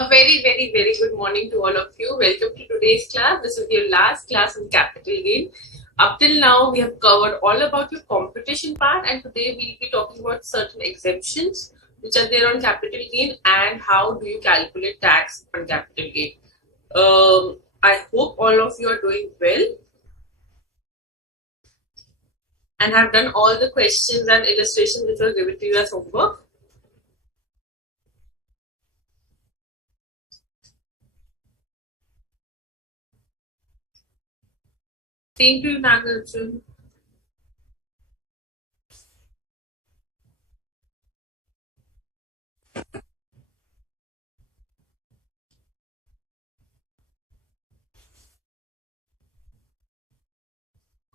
A very good morning to all of you. Welcome to today's class. This is your last class on capital gain. Up till now, we have covered all about your computation part, and today we'll be talking about certain exemptions which are there on capital gain and how do you calculate tax on capital gain. I hope all of you are doing well and have done all the questions and illustrations which were given to you as homework. Same to you, Nagarjun.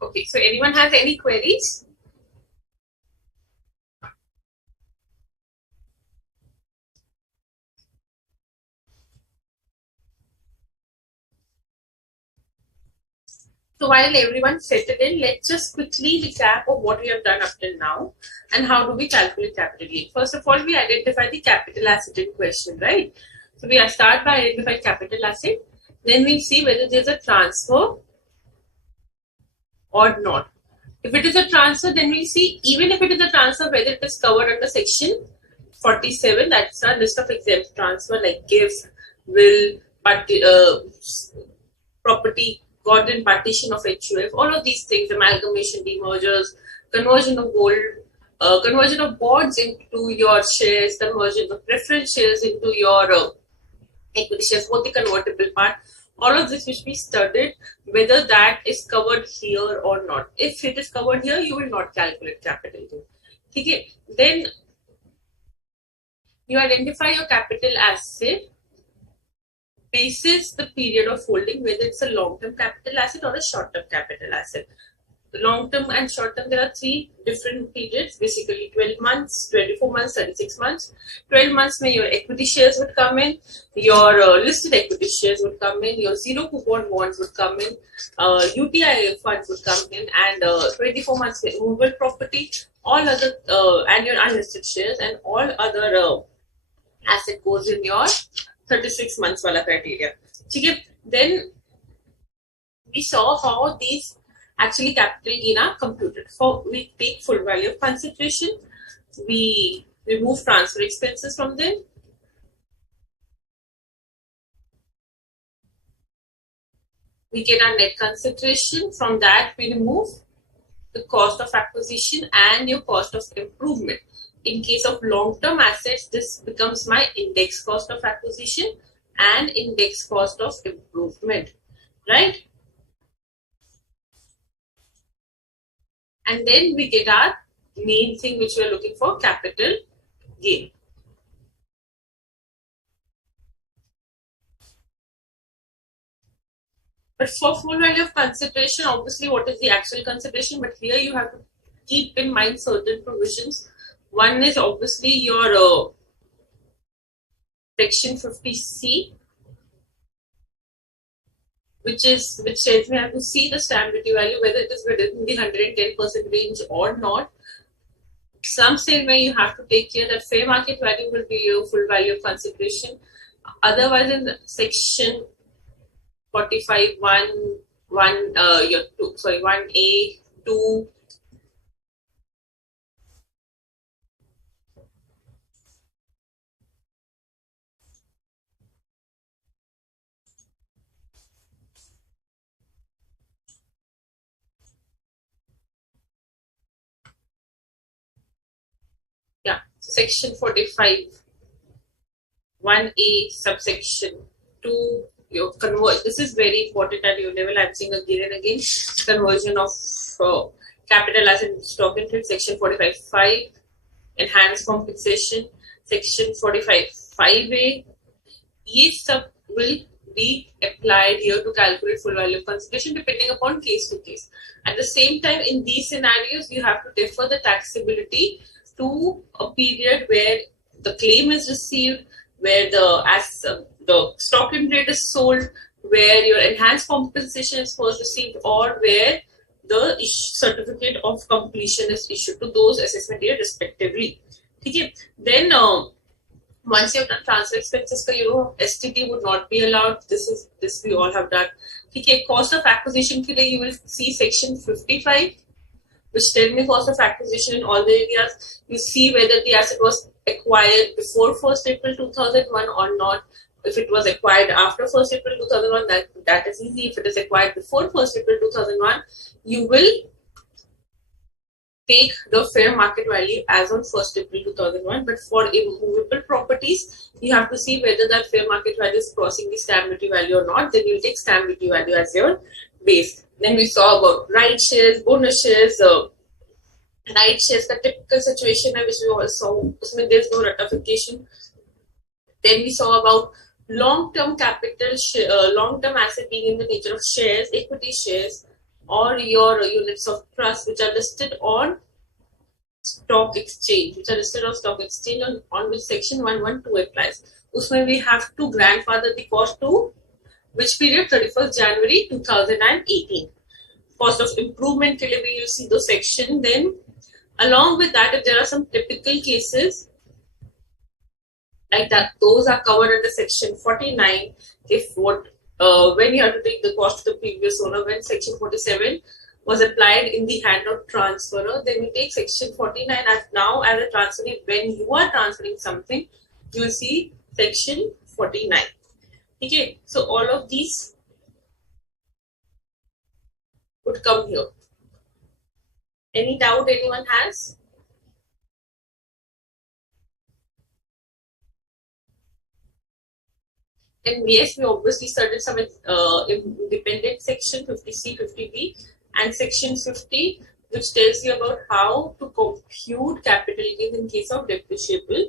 Okay, so anyone has any queries? So while everyone settled in, let's just quickly recap of what we have done up till now and how do we calculate capital gain. First of all, we identify the capital asset in question, right? So we start by identifying capital asset. Then we see whether there's a transfer or not. If it is a transfer, then we see even if it is a transfer, whether it is covered under section 47, that's a list of exempt transfer like gifts, will, property, garden partition of HUF, all of these things, amalgamation, demergers, conversion of gold, conversion of bonds into your shares, conversion of preference shares into your equity shares, both the convertible part, all of this which we studied, whether that is covered here or not. If it is covered here, you will not calculate capital gain. Okay, then you identify your capital asset basis the period of holding, whether it's a long-term capital asset or a short-term capital asset. Long-term and short-term, there are three different periods, basically 12 months, 24 months, 36 months. 12 months may your equity shares would come in, your listed equity shares would come in, your zero coupon bonds would come in, UTI funds would come in, and 24 months movable property, all other and your unlisted shares and all other asset goes in your 36 months wala criteria. Okay. Then we saw how these actually capital gain are computed. So we take full value of consideration, we remove transfer expenses from them, we get our net consideration. From that we remove the cost of acquisition and your cost of improvement. In case of long-term assets, this becomes my index cost of acquisition and index cost of improvement, right? And then we get our main thing which we are looking for, capital gain. But for full value of consideration, obviously what is the actual consideration, but here you have to keep in mind certain provisions. One is obviously your section 50C, which says we have to see the stamp duty value, whether it is within the 110% range or not. Some say where you have to take care that fair market value will be your full value of consideration. Otherwise, in section 45 1A 2. Yeah, section 45 1A subsection 2, you convert. This is very important at your level. I'm saying again and again, conversion of capital asset stock in trade. Section 45(5), enhanced compensation. Section 45(5)(a). Each sub will be applied here to calculate full value of consideration depending upon case to case. At the same time, in these scenarios, you have to defer the taxability to a period where the claim is received, where the stock in trade is sold, where your enhanced compensation is first received, or where the certificate of completion is issued to those assessment year respectively. Okay. Then Once you have done transfer expenses, STT would not be allowed. This we all have done. Okay, cost of acquisition के लिए you will see section 55, which tell me cost of acquisition in all the areas. You see whether the asset was acquired before 1st April 2001 or not. If it was acquired after 1st April 2001, that is easy. If it is acquired before 1st April 2001, you will take the fair market value as on 1st April 2001. But for immovable properties, you have to see whether that fair market value is crossing the stamp duty value or not. Then you'll take stamp duty value as your base. Then we saw about right shares, bonus shares, right shares, the typical situation which we all saw. There's no ratification. Then we saw about long-term capital, long-term asset being in the nature of shares, equity shares, or your units of trust which are listed on stock exchange, on which section 112 applies. Usme we have to grandfather the cost to which period? 31st January 2018. Cost of improvement till we will see the section. Then along with that, if there are some typical cases like that, those are covered under section 49. If when you have to take the cost of the previous owner, when section 47 was applied in the hand of transferor, then you take section 49 as now as a transferee. When you are transferring something, you will see section 49. Okay, so all of these would come here. Any doubt anyone has? And yes, we obviously studied some independent section 50C, 50B, and section 50, which tells you about how to compute capital gains in case of depreciable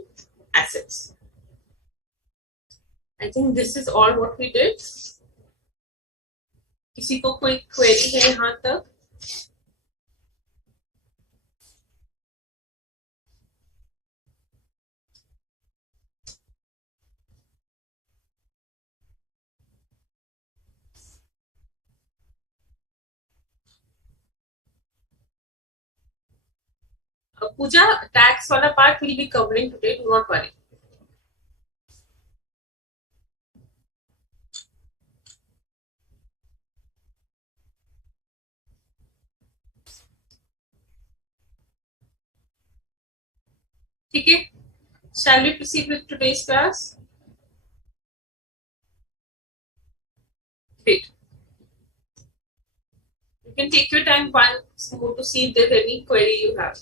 assets. I think this is all what we did. किसी को कोई query है यहाँ तक? Pooja, tax wala part will be covering today, do not worry. Okay, shall we proceed with today's class? Great. You can take your time once more to see if there's any query you have.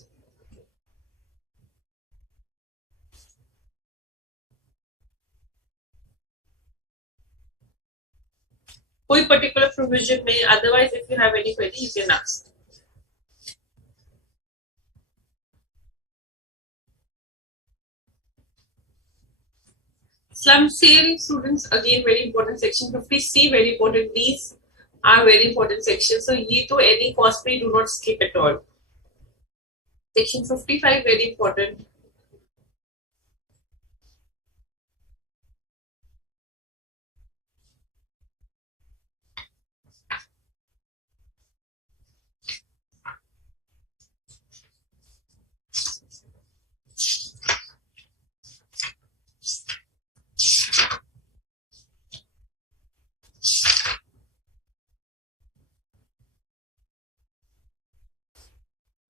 कोई particular provision may, otherwise if you have any query you can ask. Slum sale students, again very important section. 50C very important. These are very important sections. So ye to any cost free, do not skip at all. Section 55 very important.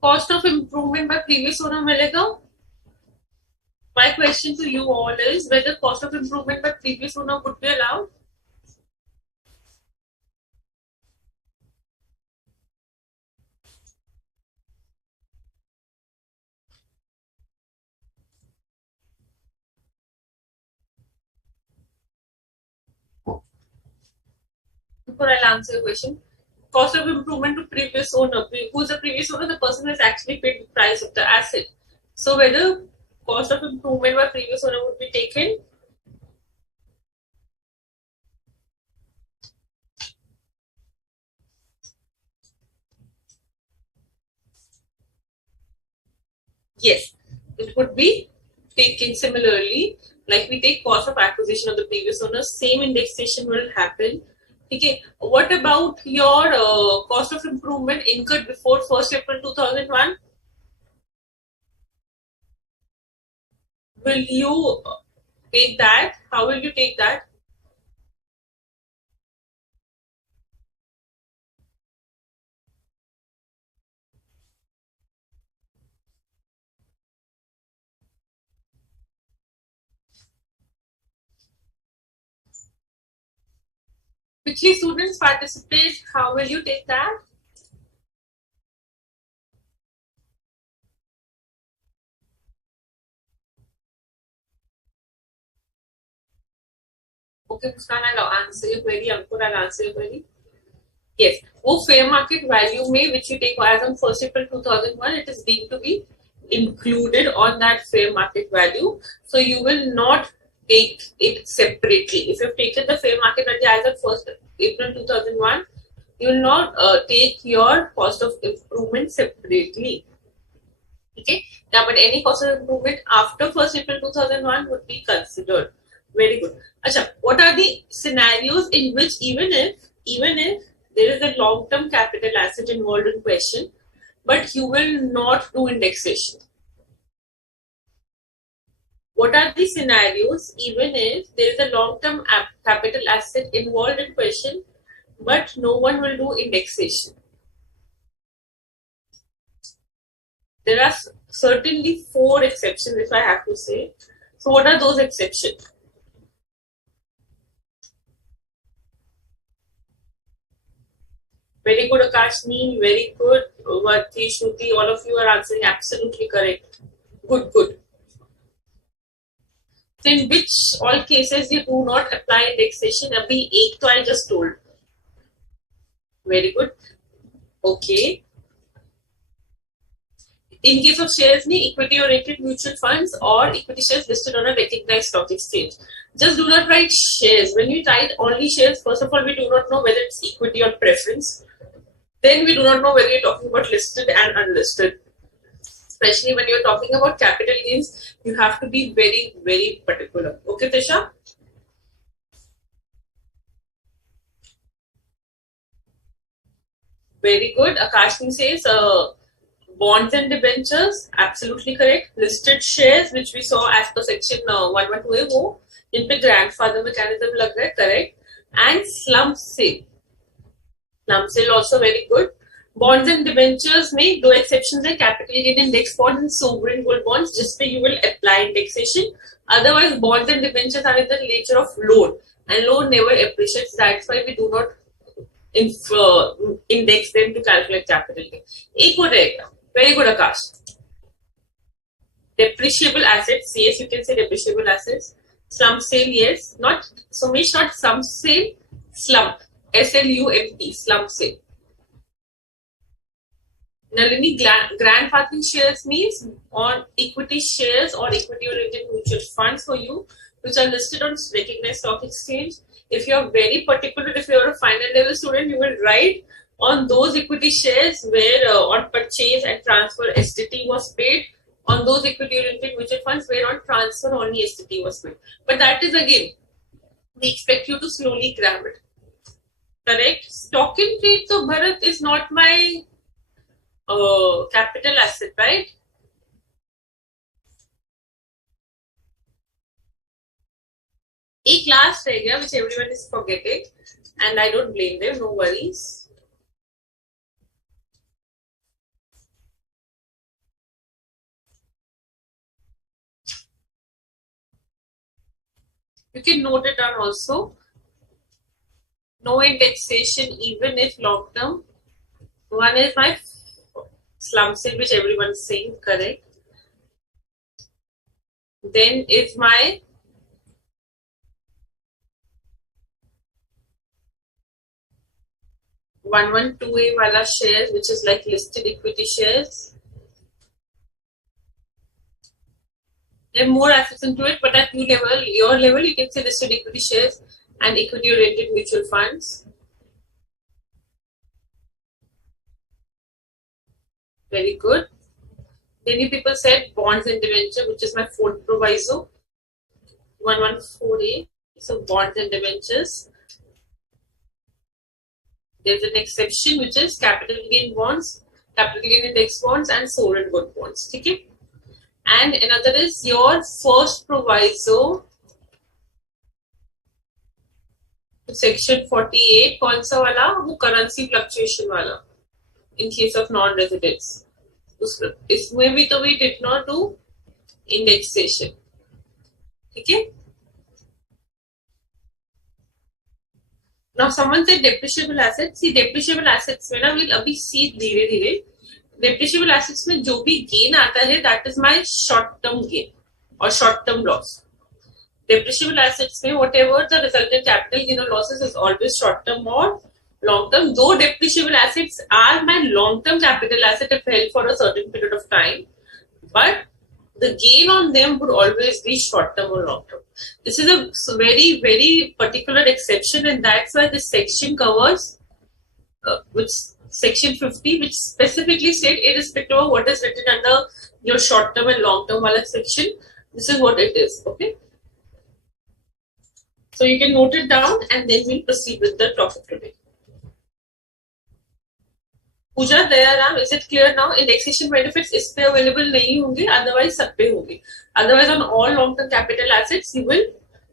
Cost of improvement by previous owner मिलेगा. My question to you all is whether cost of improvement by previous owner would be allowed. Before I'll answer your question. Cost of improvement to previous owner. Who's the previous owner? The person who has actually paid the price of the asset. So whether cost of improvement by previous owner would be taken. Yes, it would be taken similarly. Like we take cost of acquisition of the previous owner, same indexation will happen. Okay, what about your cost of improvement incurred before 1st April 2001? Will you take that? How will you take that? Quickly, students participate. How will you take that? Okay, Muskan, I'll answer your query. Ankur, I'll answer your query. Yes, वो fair market value में which you take as on 1st April 2001, it is deemed to be included on that fair market value. So you will not take it separately. If you've taken the fair market value as of 1st April 2001, you will not take your cost of improvement separately. Okay, now but any cost of improvement after 1st April 2001 would be considered. Very good. Achha, what are the scenarios in which even if there is a long-term capital asset involved in question, but you will not do indexation? What are the scenarios even if there is a long-term capital asset involved in question, but no one will do indexation? There are certainly 4 exceptions, if I have to say. So what are those exceptions? Very good, Akashni. Very good. Varti, Shruti, all of you are answering absolutely correct. Good, good. So in which all cases you do not apply indexation? Abhi ek to I just told. Very good. Okay. In case of shares, equity oriented mutual funds or equity shares listed on a recognized stock exchange. Just do not write shares. When you write only shares, first of all, we do not know whether it's equity or preference. Then we do not know whether you're talking about listed and unlisted. Especially when you're talking about capital gains, you have to be very, very particular. Okay, Tisha? Very good. Akashni says bonds and debentures, absolutely correct. Listed shares, which we saw as per section 112A, वो इन पे grandfather mechanism लग रहा है, correct. And slump sale. Slump sale also very good. Bonds and debentures में दो exceptions है, capital gain index bonds and sovereign gold bonds, जिस पे you will apply indexation. Otherwise, bonds and debentures are in the nature of loan, and loan never appreciates. That's why we do not index them to calculate capital gain. एक हो रहेगा. Very good, Akash. Depreciable assets, yes, you can say depreciable assets. Slump sale, yes. Not Sumesh, not slump sale, slump. S-L-U-M-P, slump sale. Nalini, grandfathering shares means on equity shares or equity oriented mutual funds for you, which are listed on recognized stock exchange. If you are very particular, if you are a final level student, you will write on those equity shares where on purchase and transfer STT was paid, on those equity oriented mutual funds where on transfer only STT was paid. But that is again, we expect you to slowly grab it. Correct? Stock in trade, so Bharat is not my capital asset, right? A class reh gaya, which everyone is forgetting, and I don't blame them, no worries. You can note it down also. No indexation, even if long term. One is my slump sale, which everyone is saying, correct. Then is my 112A wala shares, which is like listed equity shares. There are more assets into it, but at your level, you can say listed equity shares and equity oriented mutual funds. Very good. Many people said bonds and debenture, which is my fourth proviso. 114A. So bonds and debentures. There's an exception, which is capital gain bonds, capital gain index bonds, and sovereign gold bonds. Okay? And another is your first proviso section 48 कौन सा वाला, वो currency fluctuation वाला in case of non residents, इसमें भी तो we did not do indexation. ठीक है. Now someone said depreciable assets. See, depreciable assets में ना we'll अभी see धीरे धीरे. Depreciable assets में जो भी gain आता है that is my short term gain or short term loss. Depreciable assets में whatever the resultant capital gain or losses is always short term or long term. Though depreciable assets are my long term capital asset if held for a certain period of time, but the gain on them would always be short term or long term. This is a very, very particular exception, and that's why this section covers which section 50, which specifically said, irrespective of what is written under your short term and long term section, this is what it is. Okay. So you can note it down, and then we'll proceed with the topic today. Puja Dayaram, is it clear now? Indexation benefits इस पे available नहीं होंगे, otherwise सब पे होंगे. Otherwise on all long-term capital assets you will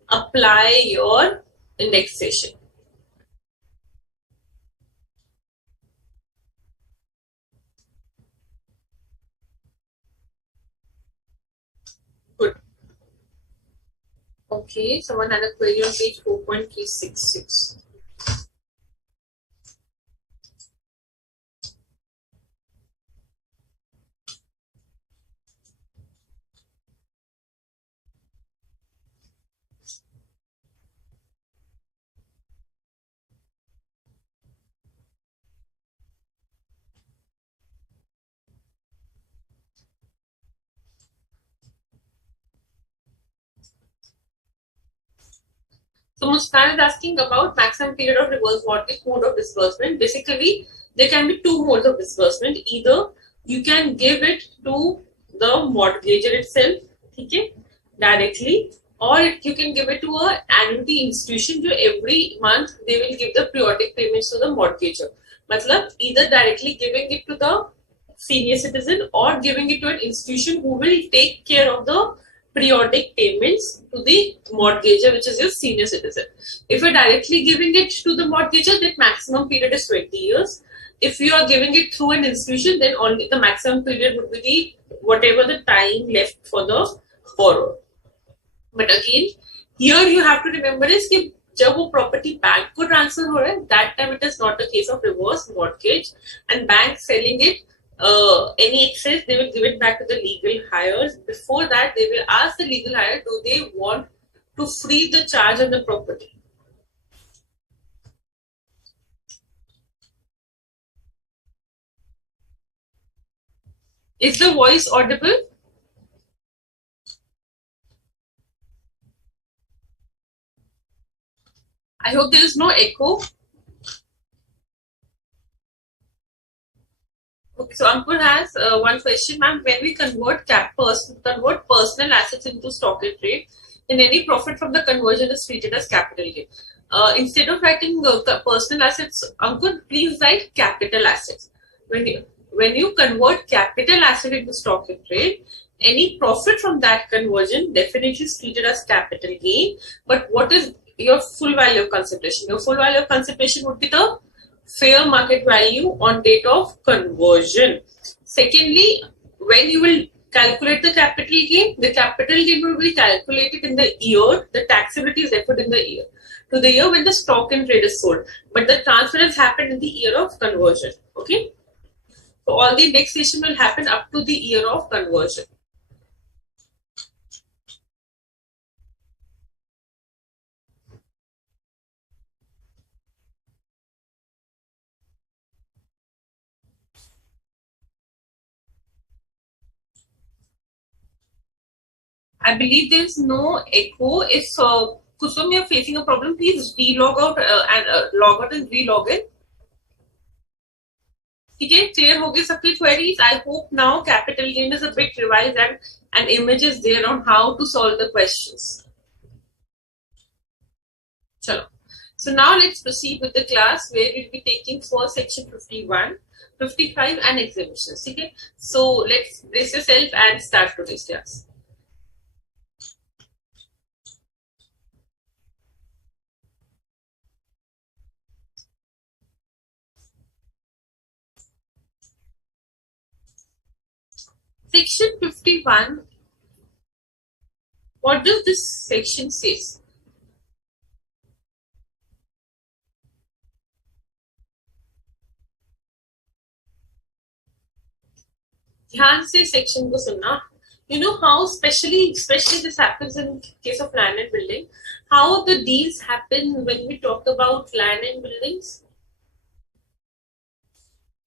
apply your indexation. Good. Okay, someone had a query on page 4.366. So Muskan is asking about maximum period of reverse mortgage mode of disbursement. Basically, there can be two modes of disbursement. Either you can give it to the mortgager itself, okay, directly, or you can give it to an annuity institution where every month they will give the periodic payments to the mortgager. Matlab, either directly giving it to the senior citizen or giving it to an institution who will take care of the periodic payments to the mortgager, which is your senior citizen. If you're directly giving it to the mortgager, that maximum period is 20 years. If you are giving it through an institution, then only the maximum period would be the whatever the time left for the borrower. But again, here you have to remember is कि जब वो property bank को transfer हो रहा है, that time it is not a case of reverse mortgage, and bank selling it. Any excess, they will give it back to the legal hires. Before that, they will ask the legal hire, do they want to free the charge on the property? Is the voice audible? I hope there is no echo. Okay, so Ankur has one question, ma'am. When we convert personal assets into stock in trade, then any profit from the conversion is treated as capital gain. Instead of writing personal assets, Ankur, please write capital assets. When you convert capital asset into stock in trade, any profit from that conversion definitely is treated as capital gain. But what is your full value of consideration? Your full value of consideration would be the fair market value on date of conversion. Secondly, when you will calculate the capital gain will be calculated in the year, the taxability is referred in the year, to the year when the stock in trade is sold. But the transfer has happened in the year of conversion. Okay. So all the indexation will happen up to the year of conversion. I believe there is no echo. If Kusum, you're facing a problem, please re-log out and log out and re-log in. Okay, clear हो गए सबकी queries. I hope now capital gain is a bit revised and image is there on how to solve the questions. Chalo. So now let's proceed with the class where we'll be taking for section 51, 55 and exemptions. Okay, so let's brace yourself and start today's class. Section 51, what does this section say? ध्यान से section को सुनना. You know how especially this happens in case of land and building, how the deals happen when we talk about land and buildings.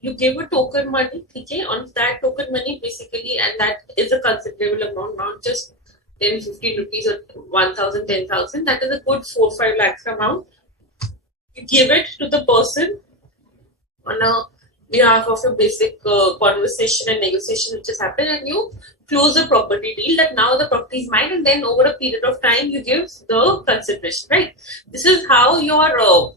You give a token money, okay? On that token money basically, and that is a considerable amount, not just 10, 15 rupees or 1,000, 10,000. That is a good 4-5 lakhs amount. You give it to the person on a behalf of a basic conversation and negotiation which has happened, and you close the property deal that now the property is mine, and then over a period of time you give the consideration, right? This is how your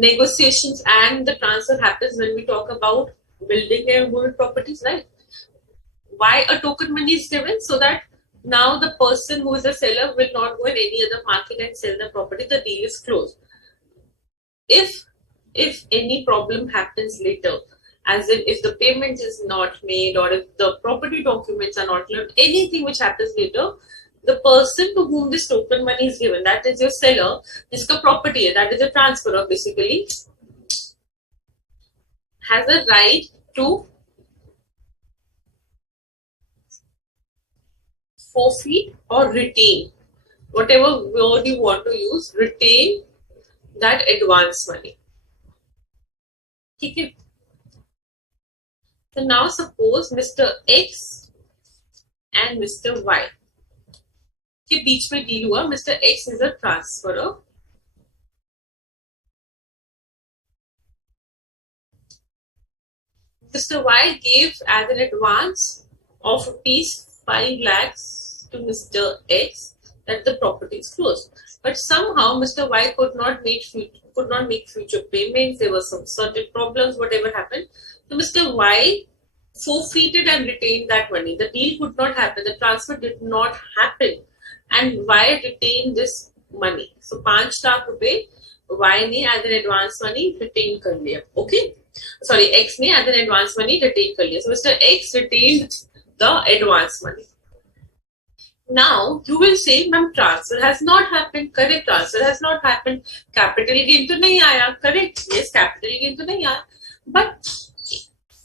negotiations and the transfer happens when we talk about building and moving properties, right? Why a token money is given? So that now the person who is a seller will not go in any other market and sell the property. The deal is closed. If any problem happens later, as in if the payment is not made or if the property documents are not clear, anything which happens later, the person to whom this token money is given, that is your seller, jiska property hai, that is a transferor basically, has a right to forfeit or retain, whatever word you want to use, retain that advance money. Okay. So now suppose Mr. X and Mr. Y के बीच में deal हुआ. Mr. X is a transferor. Mr. Y gave as an advance of rupees 5 lakhs to Mr. X that the property is closed. But somehow Mr. Y could not make future payments. There were some certain problems, whatever happened. So Mr. Y forfeited and retained that money. The deal could not happen. The transfer did not happen. And Y retained this money. So 5 lakh रुपए Y ने as an advance money retain कर लिया. Okay? Sorry, X ने as an advance money retain कर लिया. So Mr. X retained the advance money. Now you will say, ma'am, transfer has not happened. Correct, transfer has not happened. Capital gain तो नहीं आया. Correct, yes, capital gain तो नहीं आया. But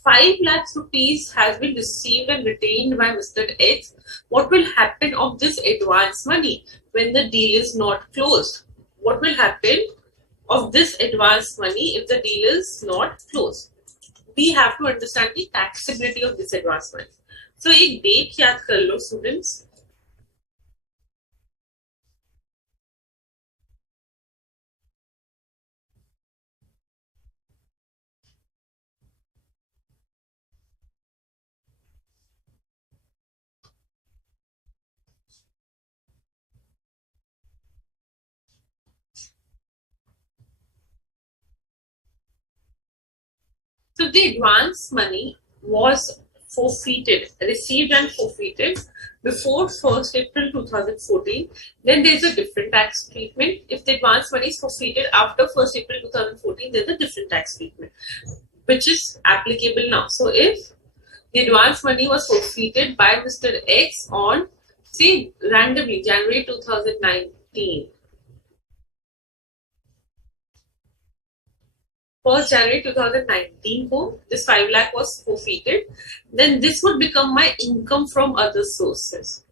5 lakhs rupees has been received and retained by Mr. X. What will happen of this advance money when the deal is not closed? What will happen of this advance money if the deal is not closed? We have to understand the taxability of this advance money. So, एक date याद कर लो, students. So the advance money was received and forfeited before 1st April 2014. Then there is a different tax treatment. If the advance money is forfeited after 1st April 2014, there is a different tax treatment, which is applicable now. So if the advance money was forfeited by Mr. X on, say, randomly January 2019, 1st January 2019 को this 5 lakh was forfeited, then this would become my income from other sources.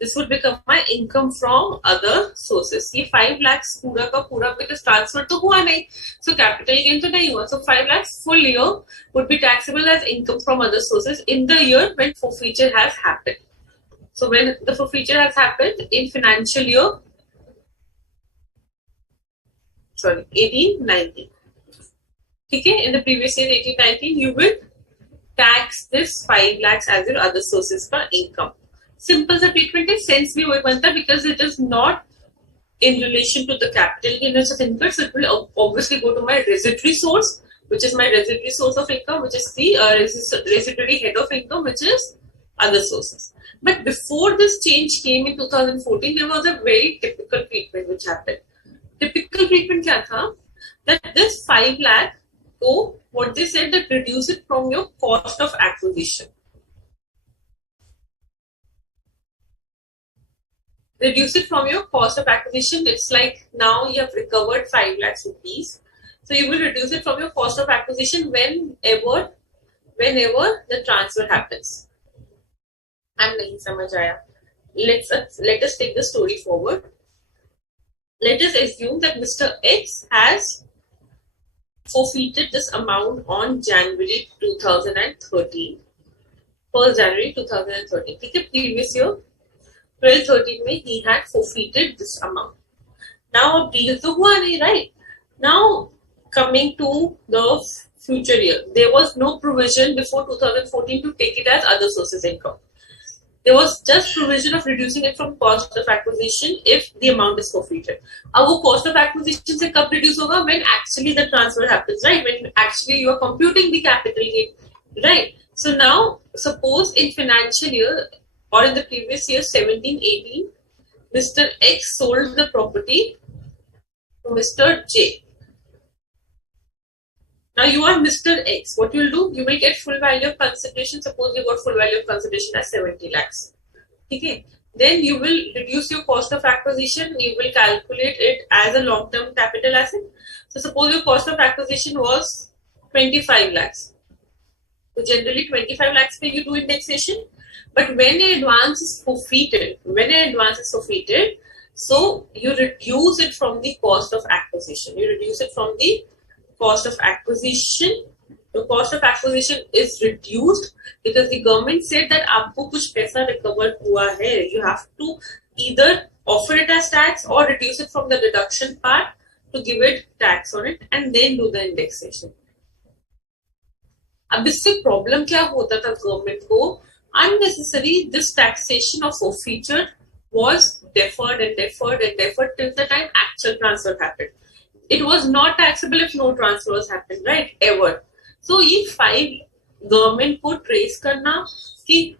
This would become my income from other sources. ये 5 lakhs पूरा का पूरा because transfer तो हुआ नहीं, so capital gain तो नहीं हुआ. So 5 lakhs full year would be taxable as income from other sources in the year when forfeiture has happened. So when the forfeiture has happened in financial year, 18-19. Okay, in the previous year 18-19, you will tax this 5 lakhs as your other sources का income. Simple सा treatment है, sense भी वही बनता है because it is not in relation to the capital gain of income. So it will obviously go to my residuary source, which is my residuary source of income, which is the residuary head of income, which is other sources. But before this change came in 2014, there was a very typical treatment which happened. Typical treatment क्या था? That this 5 lakh, so what they said that reduce it from your cost of acquisition. reduce it from your cost of acquisition. It's like now you have recovered 5 lakhs rupees. So you will reduce it from your cost of acquisition whenever the transfer happens. I'm nahi samajh aaya. Let us take the story forward. Let us assume that Mr. X has forfeited this amount on January 2013. 1st January 2013. ठीक है, previous year 12-13 में he had forfeited this amount. Now अब deal तो हुआ नहीं, right? Now coming to the future year, there was no provision before 2014 to take it as other sources income. There was just provision of reducing it from cost of acquisition if the amount is forfeited. अब वो cost of acquisition से कब reduce होगा? When actually the transfer happens, right? When actually you are computing the capital gain, right? So now suppose in financial year or in the previous year 17-18, Mr. X sold the property to Mr. J. Now you are Mr. X. What you will do? You will get full value of consideration. Suppose you got full value of consideration as 70 lakhs. Okay. Then you will reduce your cost of acquisition. You will calculate it as a long-term capital asset. So suppose your cost of acquisition was 25 lakhs. So generally 25 lakhs pay you do indexation. But when an advance is forfeited, so you reduce it from the cost of acquisition. The cost of acquisition is reduced because the government said that आपको कुछ पैसा recover हुआ है. You have to either offer it as tax or reduce it from the deduction part to give it tax on it and then do the indexation. अब इससे problem क्या होता था गवर्नमेंट को? Unnecessary this taxation of forfeiture was deferred till the time actual transfer happened. It was not taxable if no transfers happened, right? Ever. So ये 5 government को trace करना कि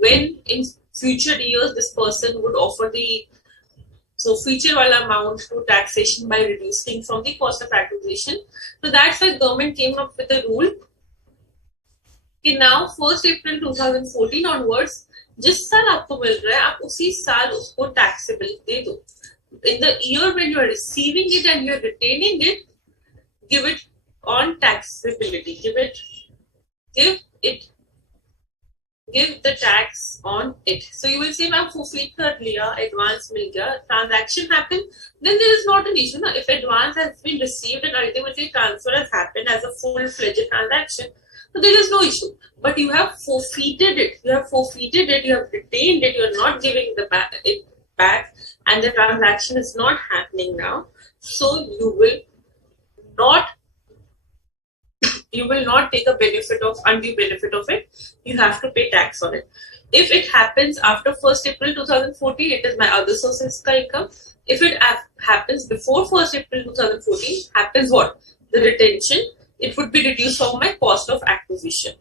when in future years this person would offer the feature wala amount to taxation by reducing from the cost of acquisition. So that's why government came up with a rule कि now 1st April 2014 onwards जिस साल आपको मिल रहा है आप उसी साल उसको taxable दे दो. In the year when you are receiving it and you are retaining it, give it on taxability. Give the tax on it. So you will say, "Ma'am, forfeit kar liya, advance mil gaya, transaction happened." Then there is not an issue. No? If advance has been received and ultimately transfer has happened as a full-fledged transaction, so there is no issue. But you have forfeited it. You have retained it. You are not giving it back, and the transaction is not happening now. So you will not take a undue benefit of it. You have to pay tax on it. If it happens after 1st April 2014, it is my other sources ka income. If it happens before 1st April 2014, happens what? The retention. It would be reduced from my cost of acquisition.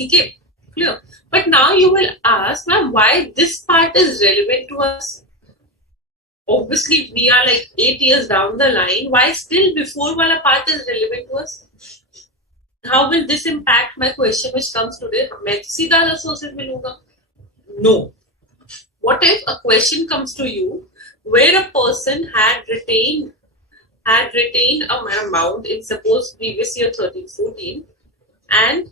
Okay, clear? But now you will ask, ma'am, why this part is relevant to us? Obviously, we are like 8 years down the line. Why still before wala part is relevant to us? How will this impact my question which comes today? मैं सीधा other sources मिलूंगा? No. What if a question comes to you where a person had retained an amount in suppose previous year 13-14 and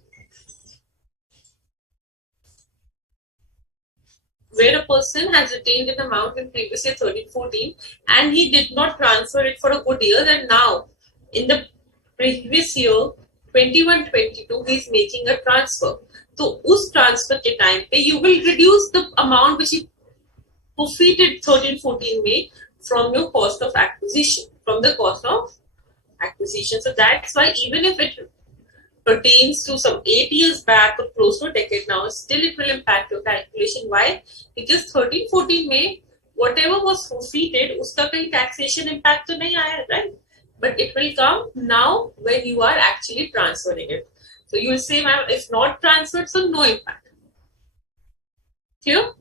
where a person has retained an amount in previous year 13-14 and he did not transfer it for a good year, and now in the previous year 21-22 he is making a transfer. So उस transfer के time पे you will reduce the amount which he forfeited 13-14 में from your cost of acquisition, from the cost of acquisition. So that's why even if it pertains to some 8 years back or close to a decade now, still it will impact your calculation. Why? Because 13-14 में whatever was forfeited, उसका कहीं taxation impact तो नहीं आया, right? But it will come now when you are actually transferring it. So you will say, ma'am, if not transferred, so no impact. Clear?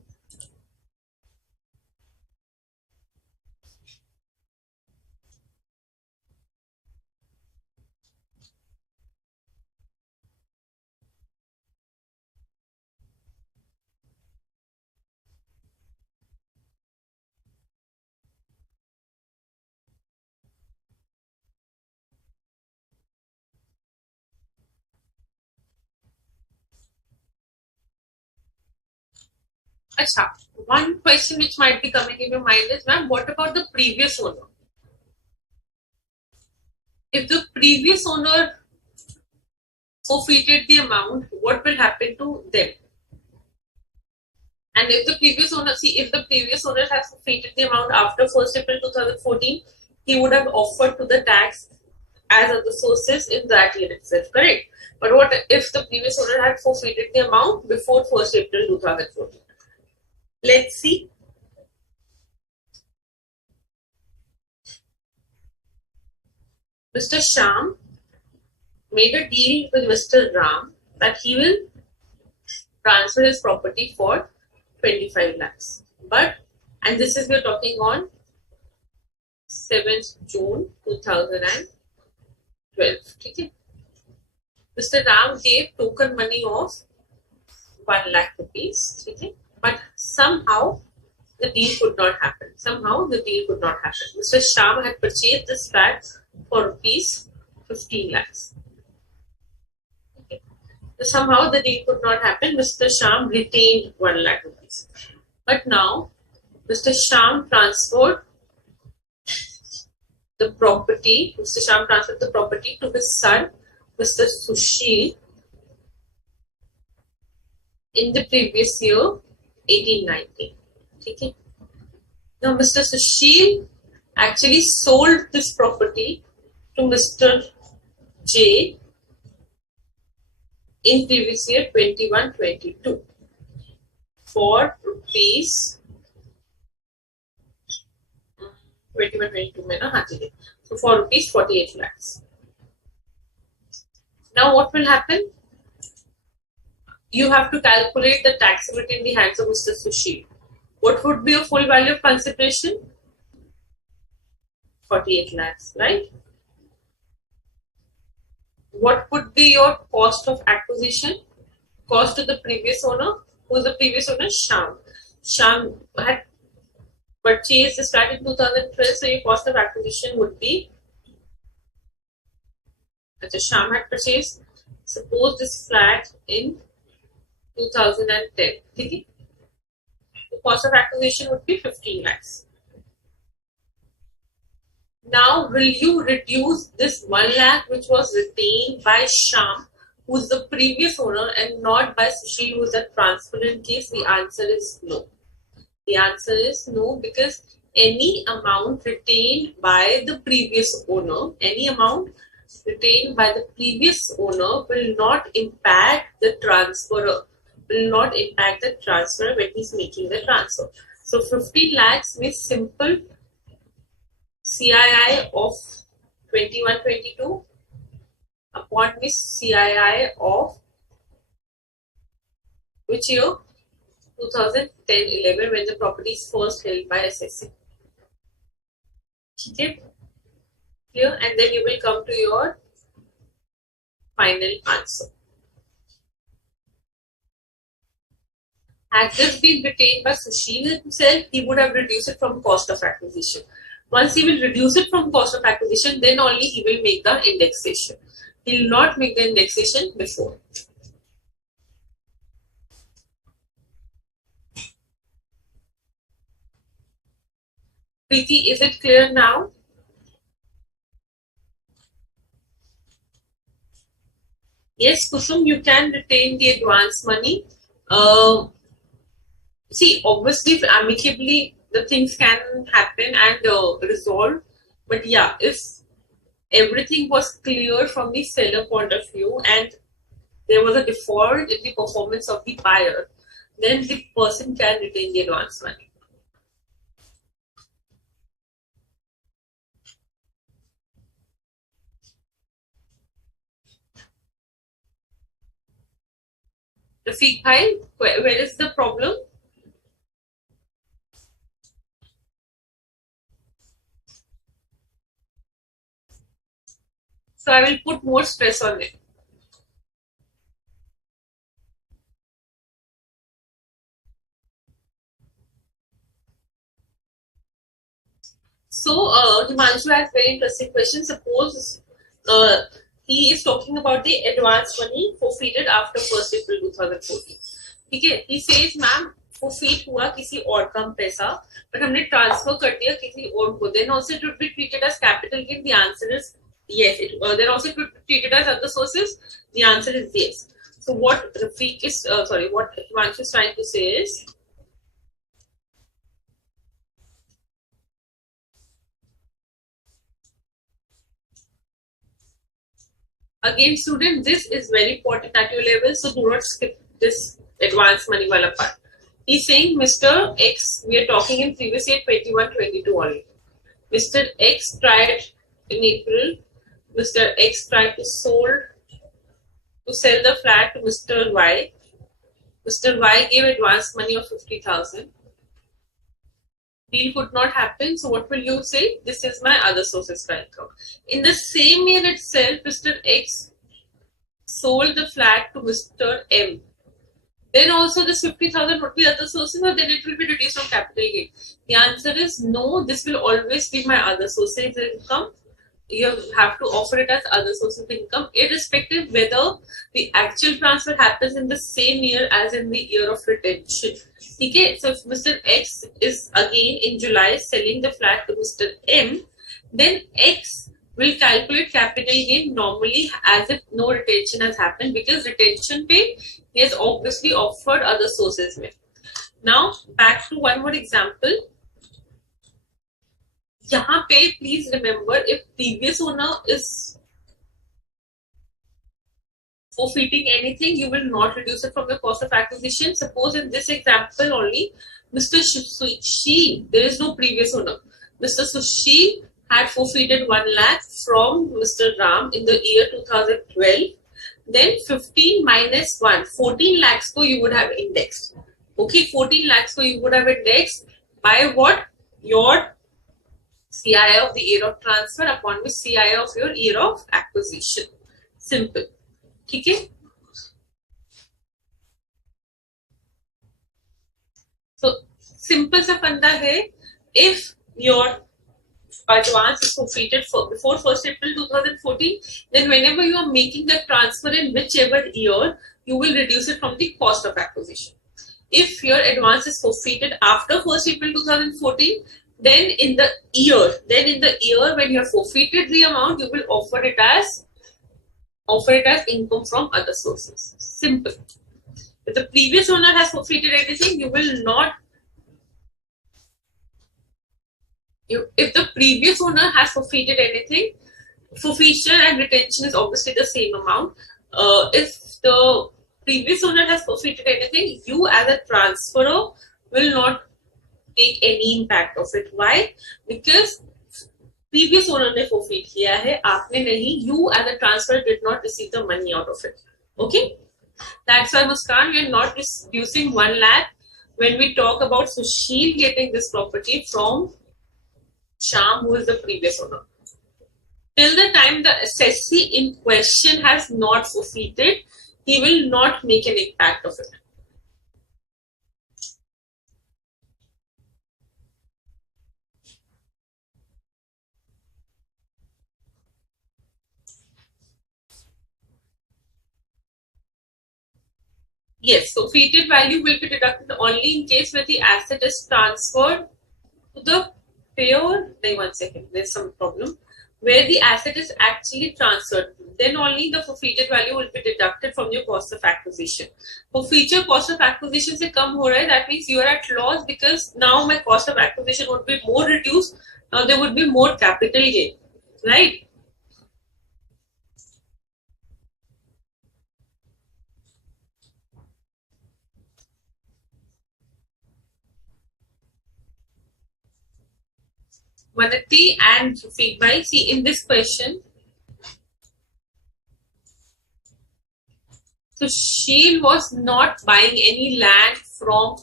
Acha, one question which might be coming in your mind is, ma'am, what about the previous owner? If the previous owner forfeited the amount, what will happen to them? And if the previous owner, if the previous owner has forfeited the amount after 1st April 2014, he would have offered to the tax as other sources in that year itself, correct? But what if the previous owner had forfeited the amount before 1st April 2014? Let's see. Mr. Sham made a deal with Mr. Ram that he will transfer his property for 25 lakhs. But, and this is we're talking on 7th June 2012. Okay? Mr. Ram gave token money of 1 lakh rupees. Okay? But somehow the deal could not happen. Mr. Sham had purchased this flat for rupees 15 lakhs. Okay. So somehow the deal could not happen. Mr. Sham retained 1 lakh rupees. But now Mr. Sham transferred the property to his son, Mr. Sushil, in the previous year, 1819. Okay. Now, Mr. Sushil actually sold this property to Mr. J in previous year 21-22 for rupees 21-22 so for rupees 48 lakhs. Now what will happen? You have to calculate the taxability in the hands of Mr. Sushil. What would be a full value of consideration? 48 lakhs, right? What would be your cost of acquisition? Cost to the previous owner? Who was the previous owner? Sham. Sham had purchased this flat in 2012, so your cost of acquisition would be. Sham had purchased, suppose this flat in 2010. Okay? The cost of acquisition would be 15 lakhs. Now, will you reduce this 1 lakh which was retained by Sham, who is the previous owner, and not by Sushil, who is the transferent case? The answer is no. The answer is no, because any amount retained by the previous owner, will not impact the transferor, when he's making the transfer. So 15 lakhs means simple CII of 21-22 upon this CII of which year? 2010-11, when the property is first held by assessing. Okay? Clear? And then you will come to your final answer. Had this been retained by Sushil himself, he would have reduced it from cost of acquisition. Once he will reduce it from cost of acquisition, then only he will make the indexation. He will not make the indexation before. Preeti, is it clear now? Yes, Kusum, you can retain the advance money. See, obviously, amicably, the things can happen and resolve. But yeah, if everything was clear from the seller point of view and there was a default in the performance of the buyer, then the person can retain the advance money. Rafiq Bhai, where is the problem? So I will put more stress on it. So Himanshu has very interesting question. Suppose he is talking about the advance money forfeited after 1st April 2014. Okay, he says, ma'am, forfeit हुआ किसी और का पैसा, but हमने transfer कर दिया किसी और को, then also it would be treated as capital gain. The answer is yes. Then also it would be treated as other sources. The answer is yes. So what Rafiq is, what Himanshu is trying to say is, again, student, this is very important at your level, so do not skip this advanced money wala part. He's saying Mr. X, we are talking in previous year 21-22 only. Mr. X tried in April, Mr. X tried to sell the flat to Mr. Y. Mr. Y gave advance money of 50,000. Deal could not happen, so what will you say? This is my other sources of income. In the same year itself, Mr. X sold the flat to Mr. M. Then also this 50,000 would be other sources, or then it will be reduced from capital gain. The answer is no, this will always be my other sources of income. You have to offer it as other sources of income, irrespective whether the actual transfer happens in the same year as in the year of retention. Okay, so if Mr. X is again in July selling the flat to Mr. M, then X will calculate capital gain normally as if no retention has happened, because retention pay he has obviously offered other sources में. Now back to one more example. यहाँ पे please remember, if previous owner is forfeiting anything, you will not reduce it from the cost of acquisition. Suppose in this example only, Mr. Sushil, there is no previous owner. Mr. Sushil had forfeited 1 lakh from Mr. Ram in the year 2012. Then 15 minus 1, 14 lakhs ko you would have indexed. Okay, 14 lakhs ko you would have indexed by what? Your CI of the year of transfer upon which CI of your year of acquisition. Simple. ठीक है? So simple सा फंडा है. If your advance is completed before 1st April 2014, then whenever you are making the transfer in whichever year, you will reduce it from the cost of acquisition. If your advance is forfeited after 1st April 2014, then in the year when you have forfeited the amount, you will offer it as income from other sources. Simple. If the previous owner has forfeited anything, you will not. If the previous owner has forfeited anything, forfeiture and retention is obviously the same amount. If the previous owner has forfeited anything, you as a transferor will not take any impact of it. Why? Because previous owner ने forfeit किया है, आपने नहीं. You as a transferor did not receive the money out of it. Okay? That's why, Muskan, we are not reducing 1 lakh when we talk about Sushil getting this property from Sham, who is the previous owner. Till the time the assessee in question has not forfeited, he will not make an impact of it. Yes, so forfeited value will be deducted only in case where the asset is transferred to the payer. One second, there's some problem. Where the asset is actually transferred, then only the forfeited value will be deducted from your cost of acquisition. Forfeiture cost of acquisition से कम हो रहा है, that means you are at loss because now my cost of acquisition would be more reduced. Now there would be more capital gain, right? Vanati and Rafiq bhai, see in this question, Sushil was not buying any land from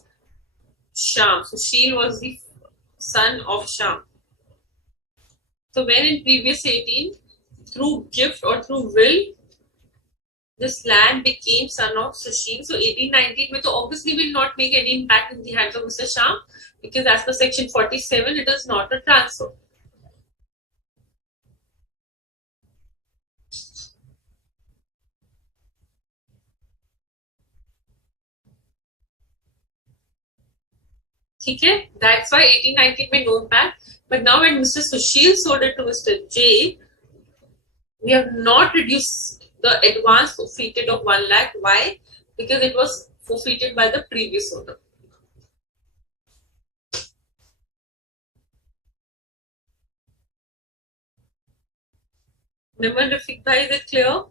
Sham. Sushil was the son of Sham. So when in previous 18, through gift or through will, this land became son of Sushil. So 1819 में तो obviously will not make any impact in the hands of Mr. Sham, because as per section 47, it is not a transfer. ठीक है, that's why 1819 में no PAT. But now when Mr. Sushil sold it to Mr. J, we have not reduced the advance forfeited of 1 lakh. Why? Because it was forfeited by the previous owner. Remember, Rafiq bhai, is it clear?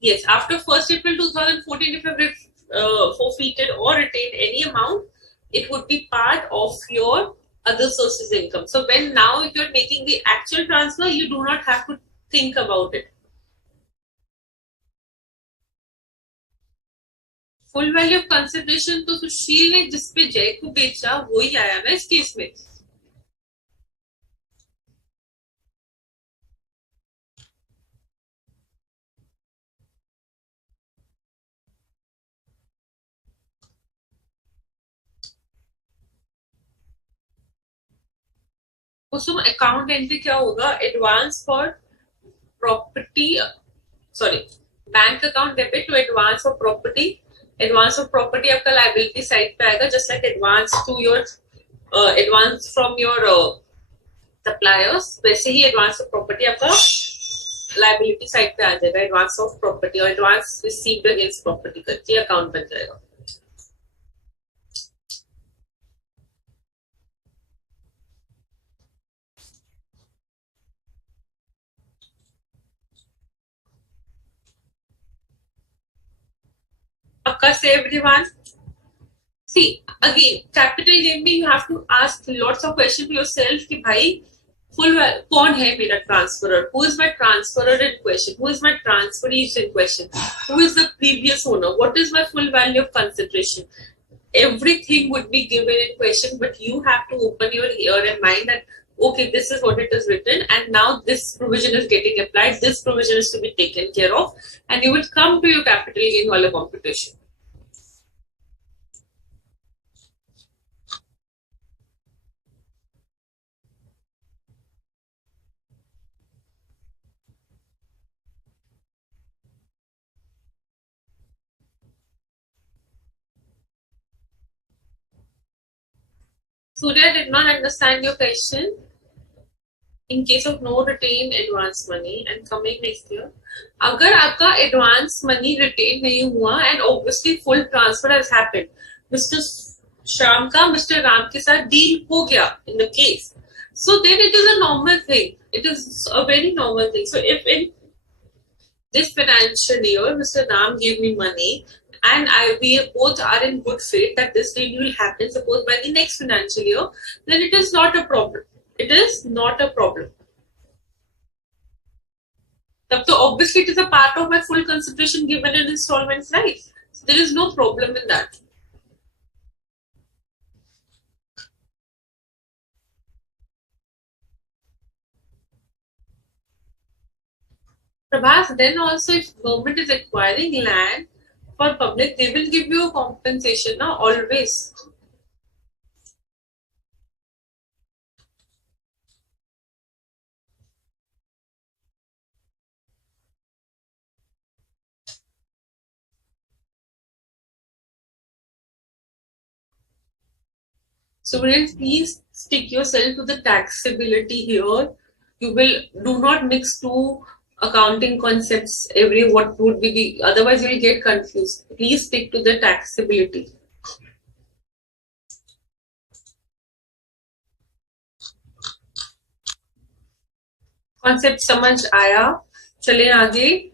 Yes, after 1st April 2014, if you have forfeited or retained any amount, it would be part of your other sources income. So when now you're making the actual transfer, you do not have to think about it. Full value of consideration तो सुशील ने जिसपे जय को बेचा वही आया ना इस केस में. उसमें अकाउंट एंट्री क्या होगा? Advance for property, sorry, bank account debit to advance for property. Advance of property आपका लाइबिलिटी साइड पे आएगा, just like advance to your advance from your suppliers, वैसे ही एडवांस ऑफ प्रॉपर्टी आपका लाइबिलिटी साइड पे आ जाएगा. एडवांस ऑफ प्रॉपर्टी और एडवांस रिसीव्ड अगेंस्ट प्रॉपर्टी करके अकाउंट बन जाएगा. Akka say everyone. See, again, capital gain में you have to ask lots of questions to yourself कि भाई full कौन है मेरा transferor? Who is my transferor in question? Who is my transferee in question? Who is the previous owner? What is my full value of consideration? Everything would be given in question, but you have to open your ear and mind that okay, this is what it is written, and now this provision is getting applied. This provision is to be taken care of, and you will come to your capital gain wala computation. Surya did not understand your question. In case of no retained advance money and coming next year, अगर आपका advance money retain नहीं हुआ and obviously full transfer has happened, Mr. Sham का Mr. Ram के साथ deal हो गया in the case, so then it is a normal thing. It is a very normal thing. So if in this financial year Mr. Ram gave me money and we both are in good faith that this deal will happen, suppose by the next financial year, then it is not a problem. It is not a problem. So obviously it is a part of my full consideration given in installments, right? So there is no problem in that. Prabhas, then also if government is acquiring land for public, they will give you a compensation, now always. Students, please stick yourself to the taxability here. You will do not mix two accounting concepts every what would be the, otherwise you will get confused. Please stick to the taxability. Concept समझ आया? चले आगे.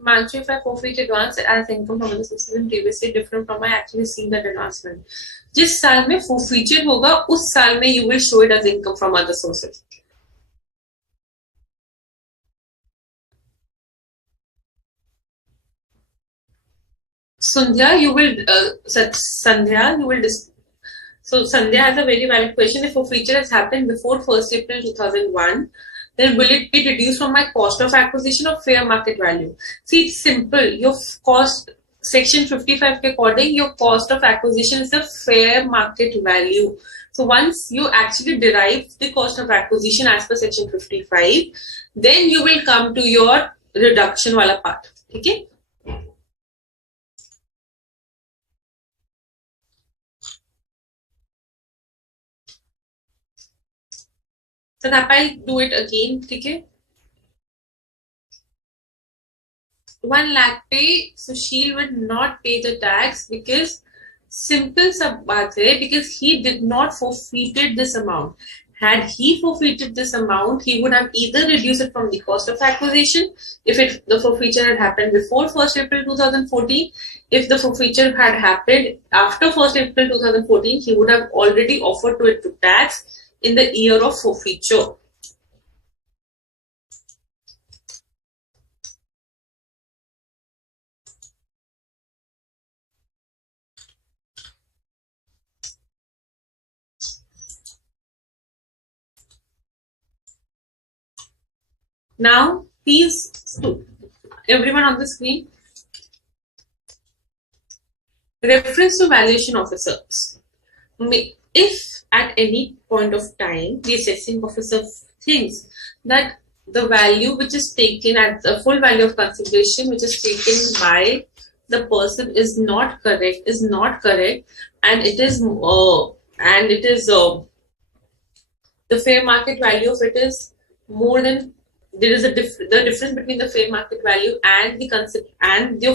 Manchu, if I forfeit advance as income from the system previously different from I actually seen that advancement. जिस साल में forfeiture होगा उस साल में you will show it as income from other sources. Sandhya, you will Sandhya, you will so Sandhya has a very valid question. If forfeiture has happened before 1st April 2001, then will it be reduced from my cost of acquisition or fair market value? See, it's simple. Your cost, section 55 according, your cost of acquisition is the fair market value. So once you actually derive the cost of acquisition as per section 55, then you will come to your reduction wala part. Okay? So now I'll do it again. Okay? 1 lakh pay, Sushil would not pay the tax because simple sab baat hai, because he did not forfeited this amount. Had he forfeited this amount, he would have either reduced it from the cost of acquisition if the forfeiture had happened before 1st April 2014. If the forfeiture had happened after 1st April 2014, he would have already offered to it to tax in the year of forfeiture. Now, please, everyone on the screen, reference to valuation officers. If at any point of time the assessing officer thinks that the value which is taken at the full value of consideration which is taken by the person is not correct, and it is the fair market value of it is more than, there is the difference between the fair market value and the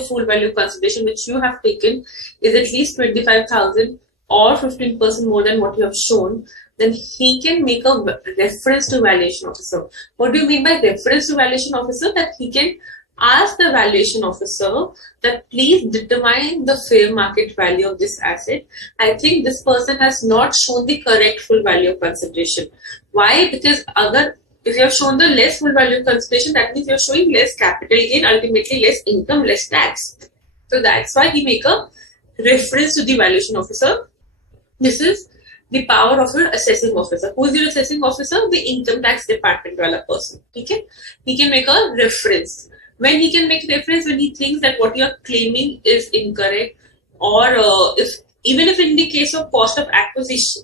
full value of consideration which you have taken is at least 25,000 or 15% more than what you have shown, then he can make a reference to valuation officer. What do you mean by reference to valuation officer? That he can ask the valuation officer that please determine the fair market value of this asset. I think this person has not shown the correct full value of consideration. Why? Because if you have shown the less full value of consideration, that means you are showing less capital gain, ultimately less income, less tax. So that's why he make a reference to the valuation officer. This is the power of your assessing officer. Who is your assessing officer? The income tax department wala person. Okay? He can make a reference. When he can make reference, when he thinks that what you are claiming is incorrect, or even if in the case of cost of acquisition,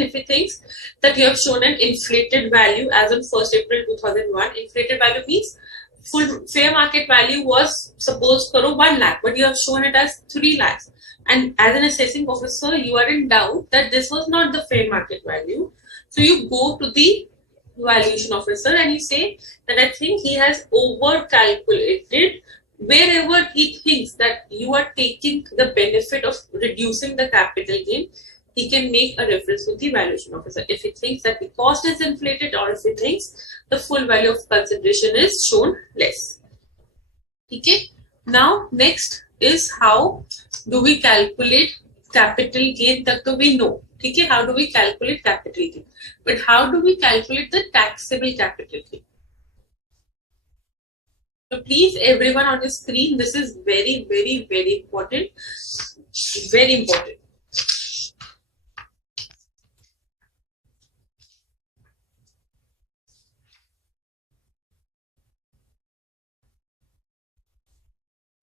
if he thinks that you have shown an inflated value as on 1st April 2001, inflated value means full fair market value was supposed to 1 lakh, but you have shown it as 3 lakhs. And as an assessing officer, you are in doubt that this was not the fair market value. So you go to the valuation officer and you say that I think he has over calculated. Wherever he thinks that you are taking the benefit of reducing the capital gain, he can make a reference with the valuation officer. If he thinks that the cost is inflated, or if he thinks the full value of consideration is shown less. Okay. Now next is how do we calculate capital gain? Tak to we know. Okay. How do we calculate capital gain? But how do we calculate the taxable capital gain? So please, everyone on the screen, this is very, very, very important. Very important.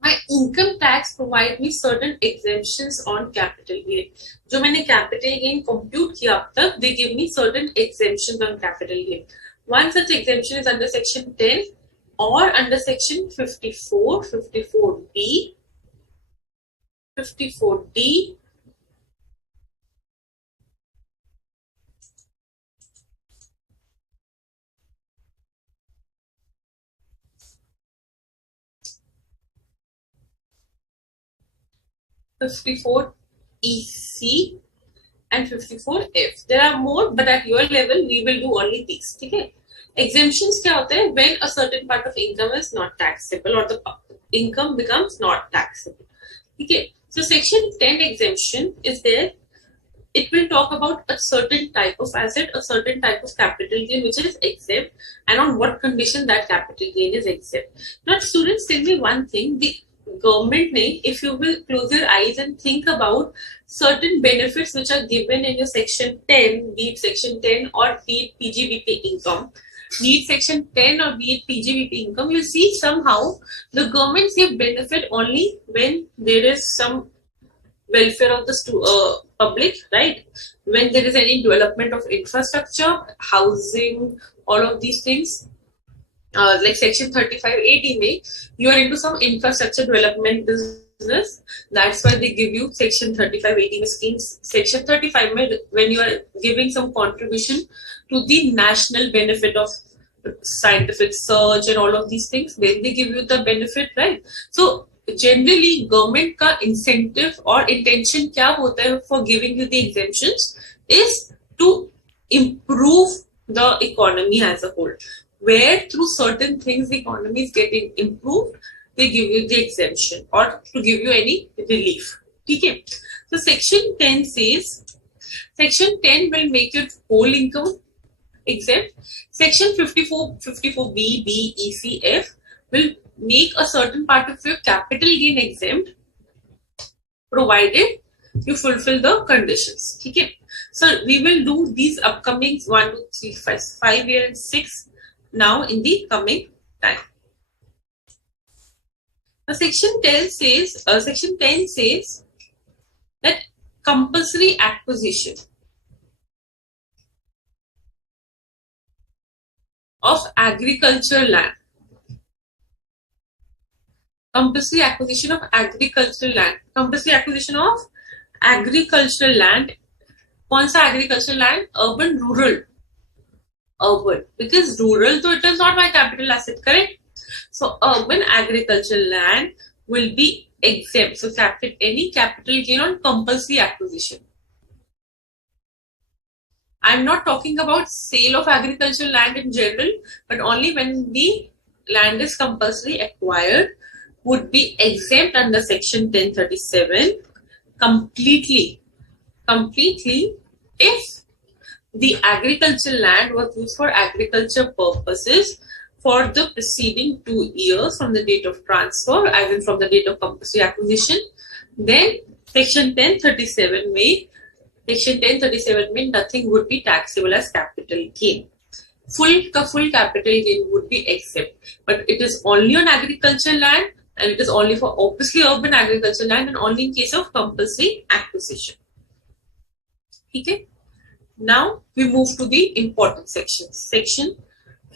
My income tax provide me certain exemptions on capital gain. जो मैंने capital gain compute किया अब तक, they give me certain exemptions on capital gain. One such exemption is under section 10 or under section 54, 54B, 54D, (54EC) and 54F. There are more, but at your level, we will do only these. Okay? Exemptions क्या होते हैं? When a certain part of income is not taxable or the income becomes not taxable. Okay. So section 10 exemption is there. It will talk about a certain type of asset, a certain type of capital gain which is exempt, and on what condition that capital gain is exempt. Now, students, tell me one thing: the government may, if you will close your eyes and think about certain benefits which are given in your section 10, be it section 10 or be it PGBP income, be it section 10 or be it PGBP income, you see somehow the government give benefit only when there is some welfare of the public, right? When there is any development of infrastructure, housing, all of these things. Like section 3580 may, you are into some infrastructure development business. That's why they give you section 3580 schemes. Section 35 may, when you are giving some contribution to the national benefit of scientific search and all of these things, then they give you the benefit, right? So generally government का incentive or intention क्या होता है for giving you the exemptions is to improve the economy as a whole, where through certain things the economy is getting improved, they give you the exemption or to give you any relief. Okay. So section 10 says, section 10 will make your whole income exempt. Section 54B, B, E, C, F will make a certain part of your capital gain exempt, provided you fulfill the conditions. Okay. So we will do these upcoming 1, 2, 3, 5 year and 6 now in the coming time. Now section 10 says that compulsory acquisition of agricultural land. Compulsory acquisition of agricultural land. Compulsory acquisition of agricultural land. कौन सा agricultural land? Urban, rural. Urban. Because rural, so it is not my capital asset, correct? So urban agricultural land will be exempt. So any capital gain on compulsory acquisition. I'm not talking about sale of agricultural land in general, but only when the land is compulsory acquired would be exempt under section 1037 completely if the agricultural land was used for agriculture purposes for the preceding 2 years from the date of transfer, as in from the date of compulsory acquisition, then section 1037 may nothing would be taxable as capital gain. Full capital gain would be exempt, but it is only on agricultural land and it is only for obviously urban agricultural land and only in case of compulsory acquisition. Okay. Now we move to the important sections. Section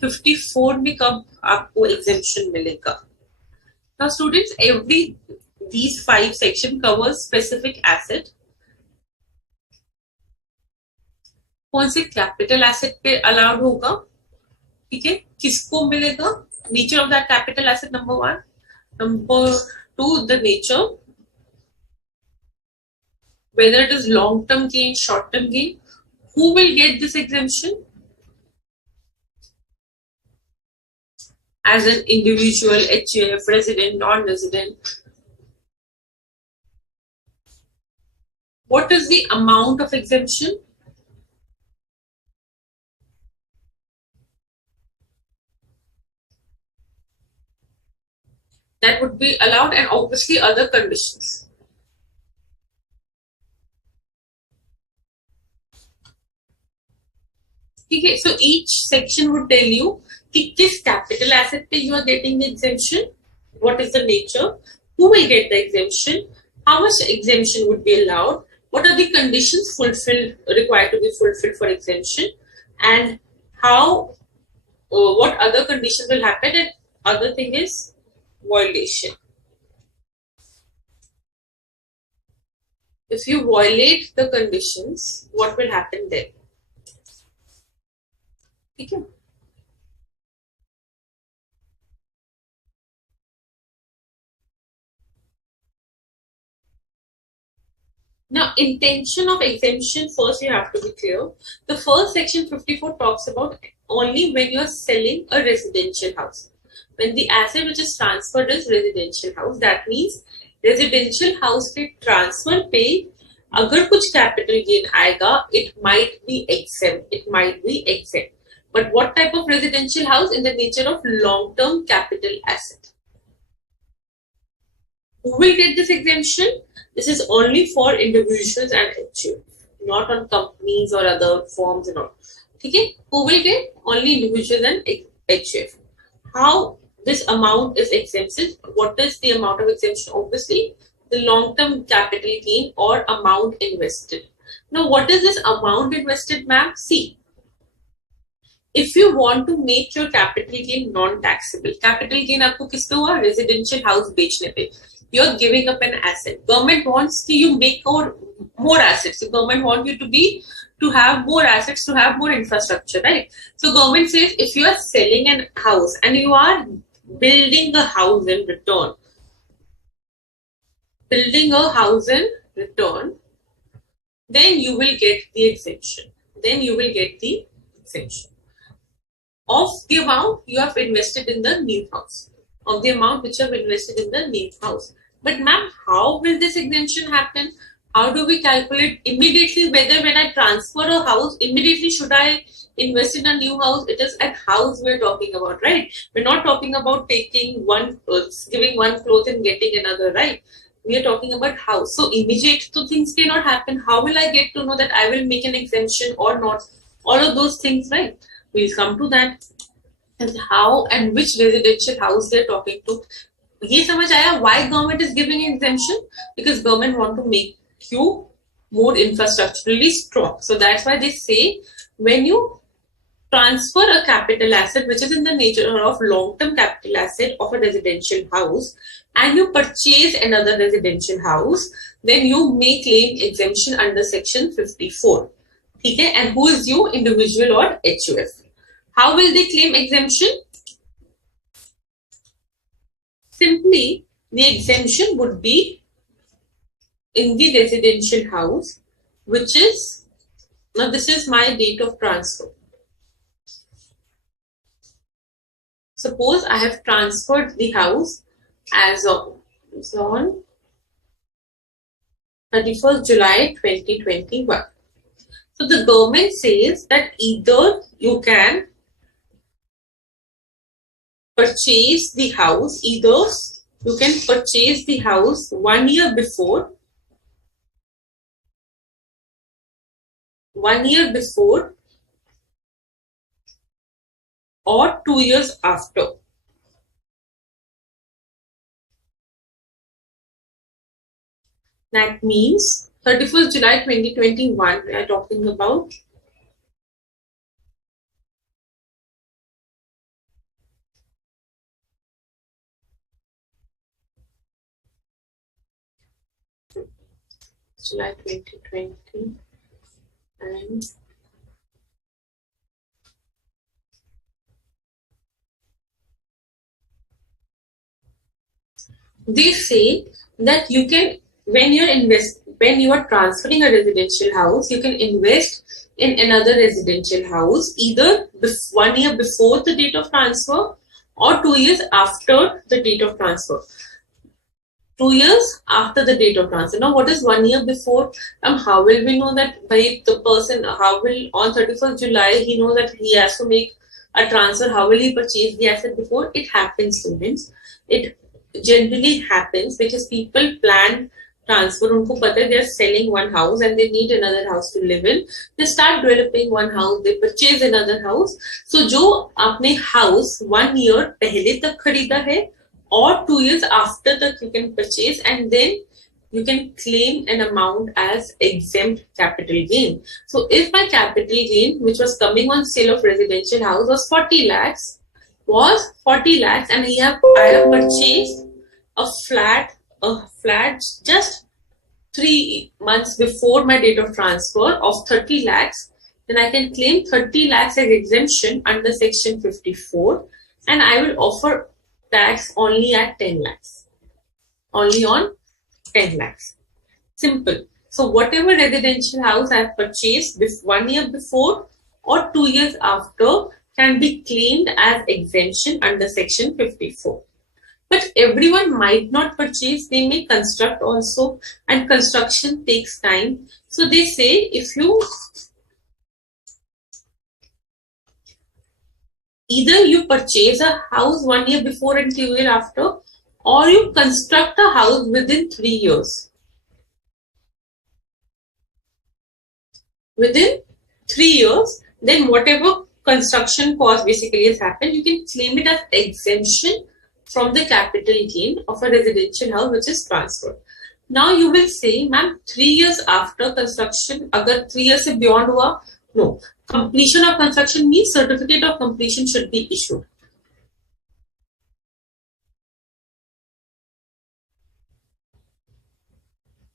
54 में कब आपको exemption मिलेगा? Now students, these 5 section covers specific asset. कौन से capital asset पे allowed होगा, ठीक है, किसको मिलेगा, nature of that capital asset, number 1. Number 2, the nature, whether it is long term gain, short term gain, who will get this exemption, as an individual, HF, resident, non-resident, what is the amount of exemption, that would be allowed, and obviously other conditions. Okay, so each section would tell you कि किस capital asset पे you are getting the exemption, what is the nature, who will get the exemption, how much exemption would be allowed, what are the conditions required to be fulfilled for exemption, and how what other conditions will happen, and other thing is violation. If you violate the conditions, what will happen then? Okay. Now, intention of exemption, first you have to be clear. The first section 54 talks about only when you're selling a residential house. When the asset which is transferred is residential house, that means residential house के transfer पे अगर कुछ capital gain आएगा, it might be exempt. But what type of residential house? In the nature of long-term capital asset. Who will get this exemption? This is only for individuals and HUF, not on companies or other firms and all. Okay? Who will get? Only individuals and HUF. How this amount is exempted? What is the amount of exemption? Obviously, the long-term capital gain or amount invested. Now, what is this amount invested, ma'am? See, if you want to make your capital gain non-taxable, capital gain आपको किस पे हुआ? Residential house बेचने पे. You're giving up an asset. Government wants you make more assets. The government wants you to have more assets, to have more infrastructure, right? So government says if you are selling an house and you are building a house in return, then you will get the exemption. Of the amount you have invested in the new house. Of the amount which you have invested in the new house. But ma'am, how will this exemption happen? How do we calculate immediately whether when I transfer a house, immediately should I invest in a new house? It is a house we're talking about, right? We're not talking about taking giving one cloth and getting another, right? We are talking about house. So immediate things cannot happen. How will I get to know that I will make an exemption or not? All of those things, right? We'll come to that. And how and which residential house they're talking to. ये समझ आया why government is giving exemption? Because government want to make you more infrastructurally strong. So that's why they say when you transfer a capital asset which is in the nature of long-term capital asset of a residential house and you purchase another residential house, then you may claim exemption under section 54. Okay? And who is you? Individual or HUF. How will they claim exemption? Simply, the exemption would be in the residential house, which is, now this is my date of transfer. Suppose I have transferred the house as on 31st July 2021. So the government says that either you can purchase the house, 1 year before, or 2 years after. That means 31st July 2021, we are talking about. July 2020 and they say that you can when you are transferring a residential house, you can invest in another residential house either 1 year before the date of transfer or 2 years after the date of transfer. 2 years after the date of transfer. Now, what is 1 year before? How will we know that by the person, how will on 31st July, he knows that he has to make a transfer? How will he purchase the asset before? It happens, students. It generally happens because people plan transfer. उनको पता है they are selling one house and they need another house to live in. They start developing one house, they purchase another house. So जो आपने house 1 year पहले तक खरीदा है or 2 years after that you can purchase and then you can claim an amount as exempt capital gain. So if my capital gain which was coming on sale of residential house was 40 lakhs and I have purchased a flat just 3 months before my date of transfer of 30 lakhs, then I can claim 30 lakhs as exemption under section 54 and I will offer tax only at 10 lakhs. Only on 10 lakhs. Simple. So whatever residential house I have purchased 1 year before or 2 years after can be claimed as exemption under section 54. But everyone might not purchase, they may construct also, and construction takes time. So they say if you either you purchase a house 1 year before and 2 years after, or you construct a house within 3 years. Within 3 years, then whatever construction cost basically has happened, you can claim it as exemption from the capital gain of a residential house which is transferred. Now you will say, ma'am, 3 years after construction, agar 3 years se beyond hua, no. Completion of construction means certificate of completion should be issued.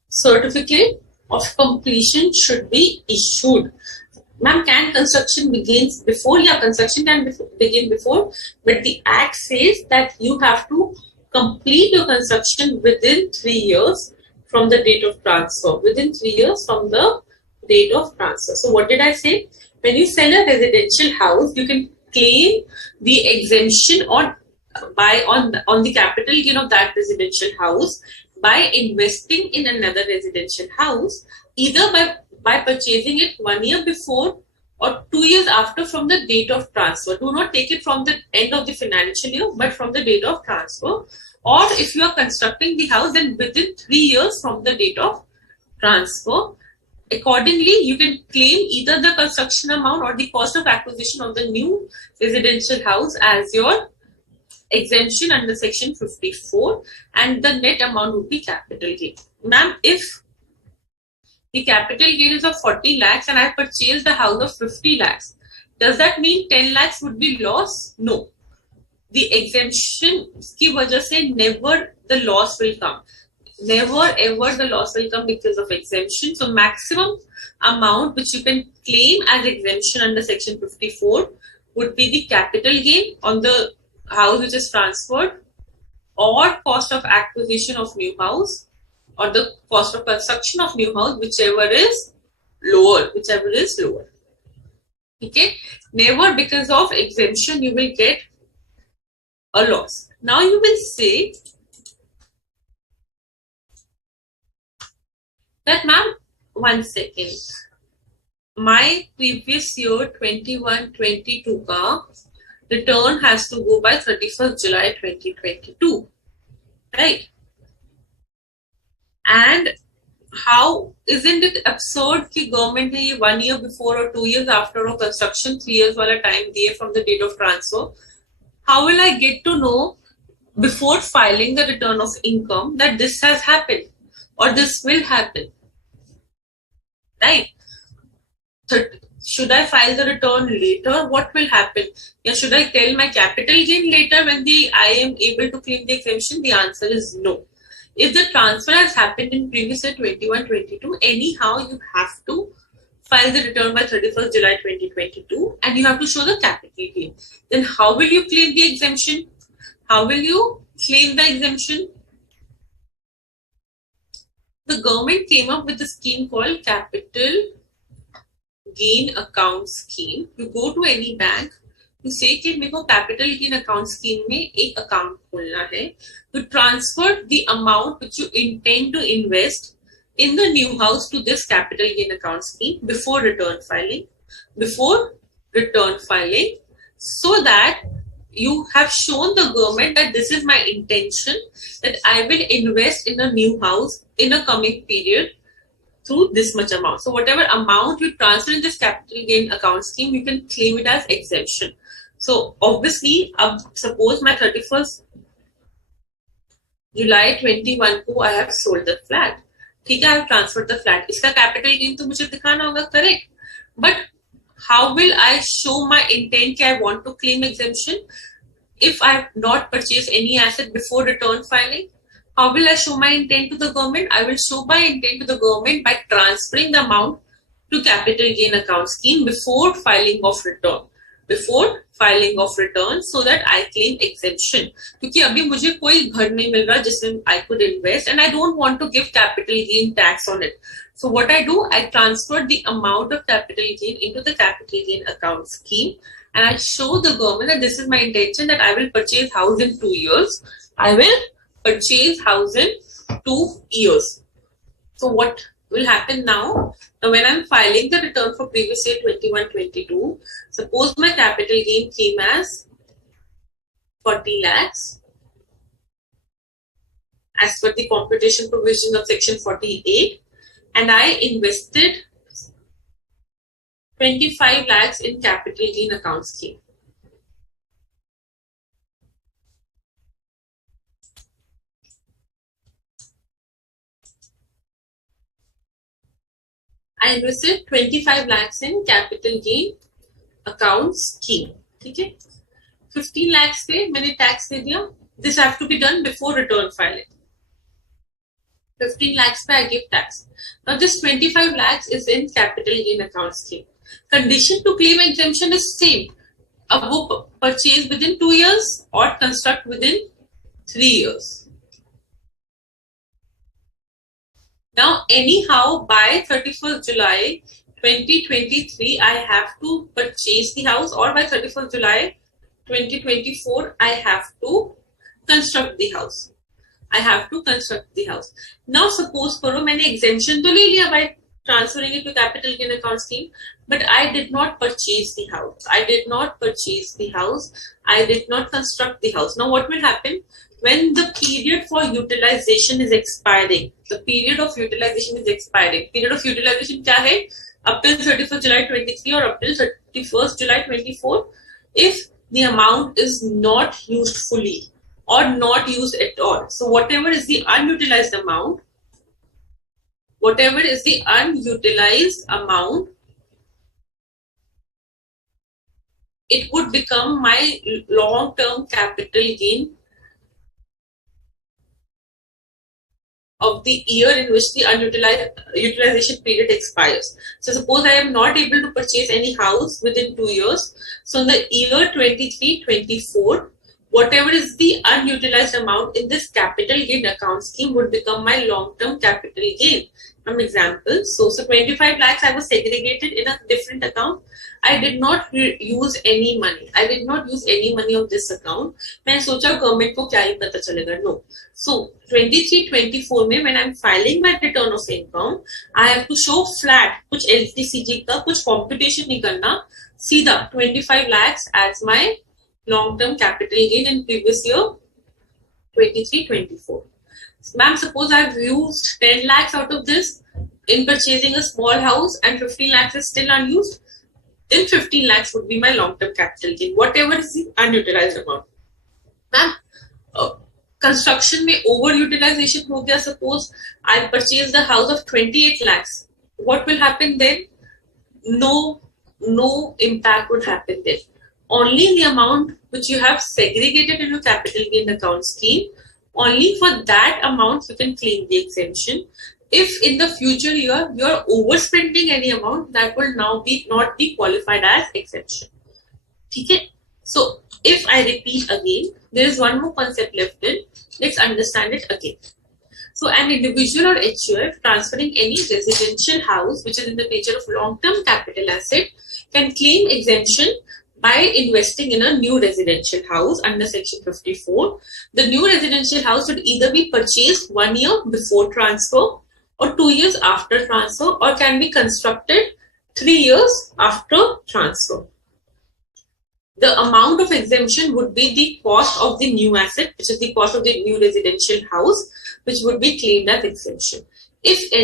Certificate of completion should be issued. Ma'am, can construction begins before? Yeah, construction can begin before, but the Act says that you have to complete your construction within 3 years from the date of transfer. Within 3 years from the date of transfer. So what did I say? When you sell a residential house, you can claim the exemption on the capital gain of that residential house by investing in another residential house, either by purchasing it 1 year before or 2 years after from the date of transfer. Do not take it from the end of the financial year, but from the date of transfer. Or if you are constructing the house, then within 3 years from the date of transfer. Accordingly, you can claim either the construction amount or the cost of acquisition of the new residential house as your exemption under section 54, and the net amount would be capital gain. Ma'am, if the capital gain is of 40 lakhs and I purchased a house of 50 lakhs, does that mean 10 lakhs would be loss? No. The exemption ki wajah se never the loss will come. Never ever the loss will come because of exemption. So maximum amount which you can claim as exemption under section 54 would be the capital gain on the house which is transferred, or cost of acquisition of new house, or the cost of construction of new house, whichever is lower. Okay, never because of exemption you will get a loss. Now you will say that, ma'am, 1 second, my previous year 21-22 ka return has to go by 31st July 2022, right? And how isn't it absurd कि government ने ये 1 year before or 2 years after or construction 3 years वाला time दिए from the date of transfer? How will I get to know before filing the return of income that this has happened or this will happen? Right? Should I file the return later? What will happen? Yeah, should I tell my capital gain later when I am able to claim the exemption? The answer is no. If the transfer has happened in previous year 21-22, anyhow you have to file the return by 31st July 2022 and you have to show the capital gain. Then how will you claim the exemption? How will you claim the exemption? The government came up with a scheme called Capital Gain Account Scheme. You go to any bank, you say कि मेरे को Capital Gain Account Scheme में एक account खोलना है. You transfer the amount which you intend to invest in the new house to this Capital Gain Account Scheme before return filing. So that you have shown the government that this is my intention, that I will invest in a new house in a coming period through this much amount. So whatever amount you transfer in this capital gain account scheme, you can claim it as exemption. So obviously, suppose my 31st July 21 को I have sold the flat. ठीक है, I have transferred the flat. इसका capital gain तो मुझे दिखाना होगा, correct? But how will I show my intent that I want to claim exemption if I have not purchased any asset before return filing? How will I show my intent to the government? I will show my intent to the government by transferring the amount to capital gain account scheme before filing of return. So that I claim exemption. क्योंकि अभी मुझे कोई घर नहीं मिल रहा जिसमें I could invest and I don't want to give capital gain tax on it. So what I do, I transfer the amount of capital gain into the capital gain account scheme and I show the government that this is my intention, that I will purchase house in 2 years. I will purchase house in 2 years. So what will happen now? Now when I'm filing the return for previous year 21-22, suppose my capital gain came as 40 lakhs as per the computation provision of section 48, and I invested 25 lakhs in capital gain account scheme. I invested 25 lakhs in capital gain account scheme. Okay? 15 lakhs पे मैंने tax दे दिया. This have to be done before return filing. 15 lakhs पे I give tax. Now this 25 lakhs is in capital gain account scheme. Condition to claim exemption is same. अब वो purchase within 2 years or construct within 3 years. Now anyhow by 31st July 2023 I have to purchase the house, or by 31st July 2024 I have to construct the house. I have to construct the house. Now suppose करो मैंने exemption तो ले लिया by transferring it to capital gain account scheme, but I did not purchase the house. I did not purchase the house. I did not construct the house. Now what will happen? When the period for utilization is expiring, the period of utilization is expiring. Period of utilization क्या है? Up till 31st July 23 or up till 31st July 24. If the amount is not used fully or not used at all, so whatever is the unutilized amount, it would become my long-term capital gain of the year in which the utilization period expires. So suppose I am not able to purchase any house within 2 years. So in the year 23-24, whatever is the unutilized amount in this capital gain account scheme would become my long-term capital gain. Some examples. So 25 lakhs I was segregated in a different account. I did not use any money. I did not use any money of this account. मैं सोचा government को क्या ही पता चलेगा. No. So 23-24 में when I'm filing my return of income, I have to show flat. कुछ LTCG का कुछ computation नहीं करना. सीधा 25 lakhs as my long-term capital gain in previous year 23-24. Ma'am, suppose I've used 10 lakhs out of this in purchasing a small house and 15 lakhs is still unused. Then 15 lakhs would be my long-term capital gain, whatever is the unutilized amount. Ma'am, construction में over-utilization हो गया. Suppose I purchased a house of 28 lakhs. What will happen then? No impact would happen then. Only the amount which you have segregated in your capital gain account scheme, only for that amount you can claim the exemption. If in the future year you are overspending any amount, that will now not be qualified as exemption. Okay? So if I repeat again, there is one more concept left in. Let's understand it again. So an individual or HUF transferring any residential house which is in the nature of long-term capital asset can claim exemption by investing in a new residential house under section 54. The new residential house should either be purchased 1 year before transfer or 2 years after transfer, or can be constructed 3 years after transfer. The amount of exemption would be the cost of the new asset, which is the cost of the new residential house, which would be claimed as exemption. If the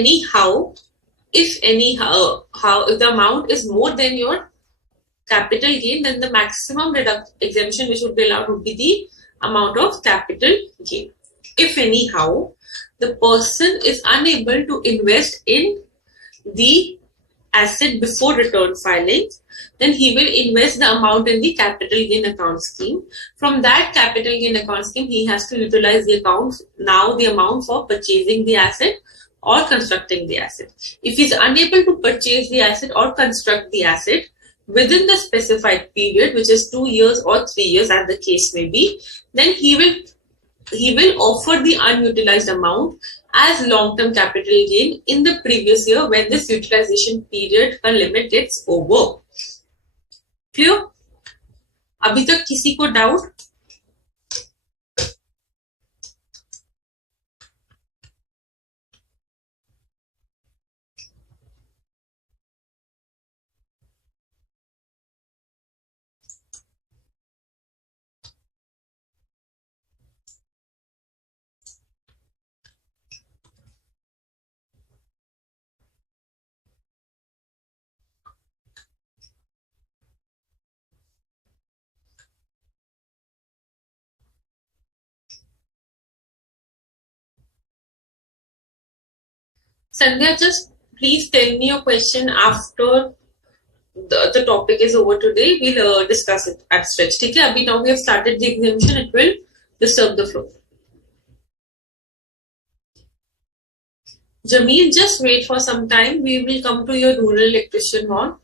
amount is more than your capital gain, then the maximum exemption which would be allowed would be the amount of capital gain. If anyhow the person is unable to invest in the asset before return filing, then he will invest the amount in the capital gain account scheme. From that capital gain account scheme, he has to utilize the amount for purchasing the asset or constructing the asset. If he is unable to purchase the asset or construct the asset within the specified period, which is 2 years or 3 years as the case may be, then he will offer the unutilized amount as long-term capital gain in the previous year when this utilization period limit gets over. Clear? अभी तक किसी को doubt? Sandhya, just please tell me your question after the topic is over today. We'll discuss it at stretch. ठीक है? अभी now we have started the exemption. It will disturb the flow. Jameel, just wait for some time. We will come to your rural electrician one.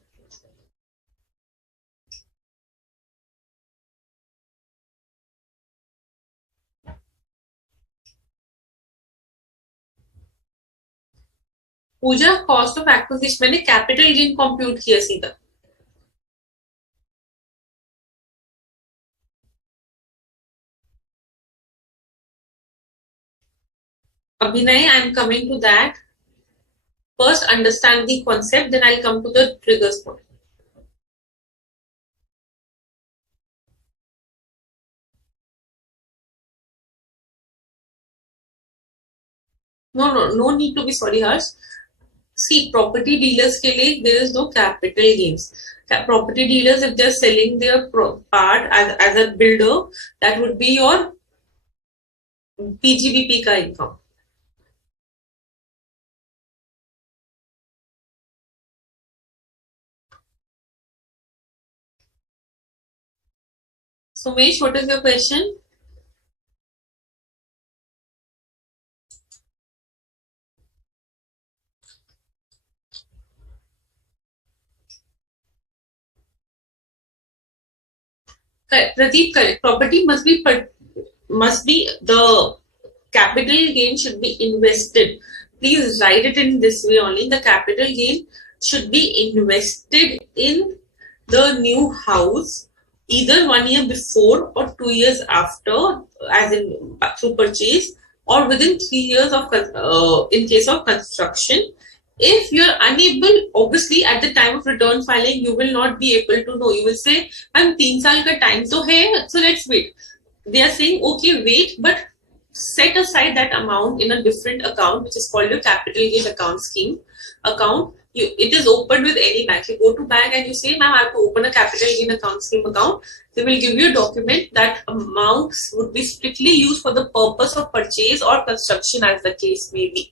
Puja, cost of acquisition मैंने capital gain compute किया सीधा. Abhinay, I am coming to that. First, understand the concept, then I'll come to the triggers point. No need to be sorry, Harsh. See, property dealers के लिए there is no capital gains. Property dealers, if they're selling their part as a builder, that would be your PGBP का income. Sumesh, what is your question? Correct. Pradeep, correct. Property must be the capital gain should be invested. Please write it in this way only. The capital gain should be invested in the new house either 1 year before or 2 years after, as in through purchase, or within 3 years of in case of construction. If you're unable, obviously at the time of return filing, you will not be able to know. You will say, "I'm 3 साल का time तो है, so let's wait." They are saying, okay, wait, but set aside that amount in a different account, which is called your capital gain account scheme account. It is opened with any bank. You go to bank and you say, "Ma'am, I have to open a capital gain account scheme account." They will give you a document that amounts would be strictly used for the purpose of purchase or construction, as the case may be.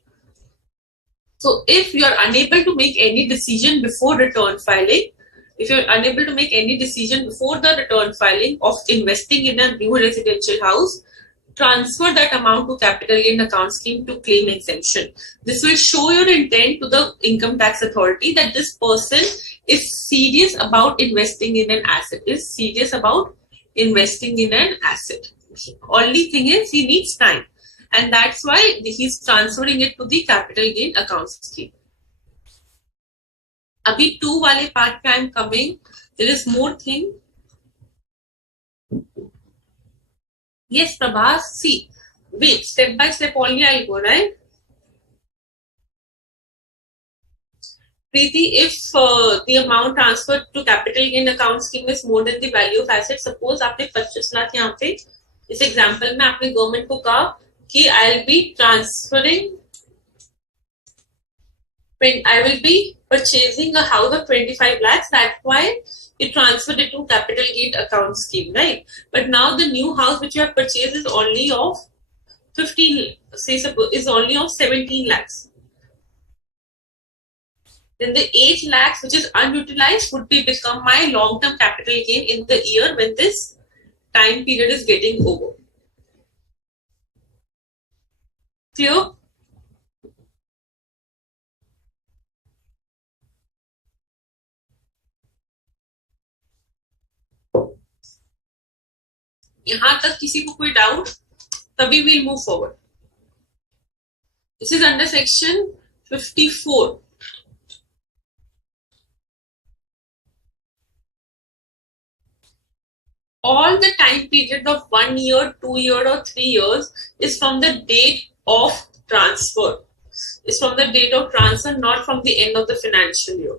So if you are unable to make any decision before return filing, if you're unable to make any decision before the return filing of investing in a new residential house, transfer that amount to capital gain account scheme to claim exemption. This will show your intent to the income tax authority that this person is serious about investing in an asset, is serious about investing in an asset. Only thing is he needs time. And that's why he's transferring it to the capital gain account scheme. Abhi 2 wale part pe I'm coming. There is more thing. Yes, Prabhas. See, wait, step by step only I'll go, right? Preeti, if the amount transferred to capital gain account scheme is more than the value of asset, suppose आपने 25 लाख यहाँ पे इस example में आपने government को कहा कि I will be purchasing a house of 25 lakhs. That's why you transferred it to capital gain account scheme, right? But now the new house which you have purchased is only of 15, say suppose is only of 17 lakhs. Then the 8 lakhs which is unutilized would become my long-term capital gain in the year when this time period is getting over. Clear? यहाँ तक किसी को कोई doubt? तभी we'll move forward. This is under section 54. all the time period of 1 year, 2 year or 3 years is from the date of transfer. Is from the date of transfer, not from the end of the financial year.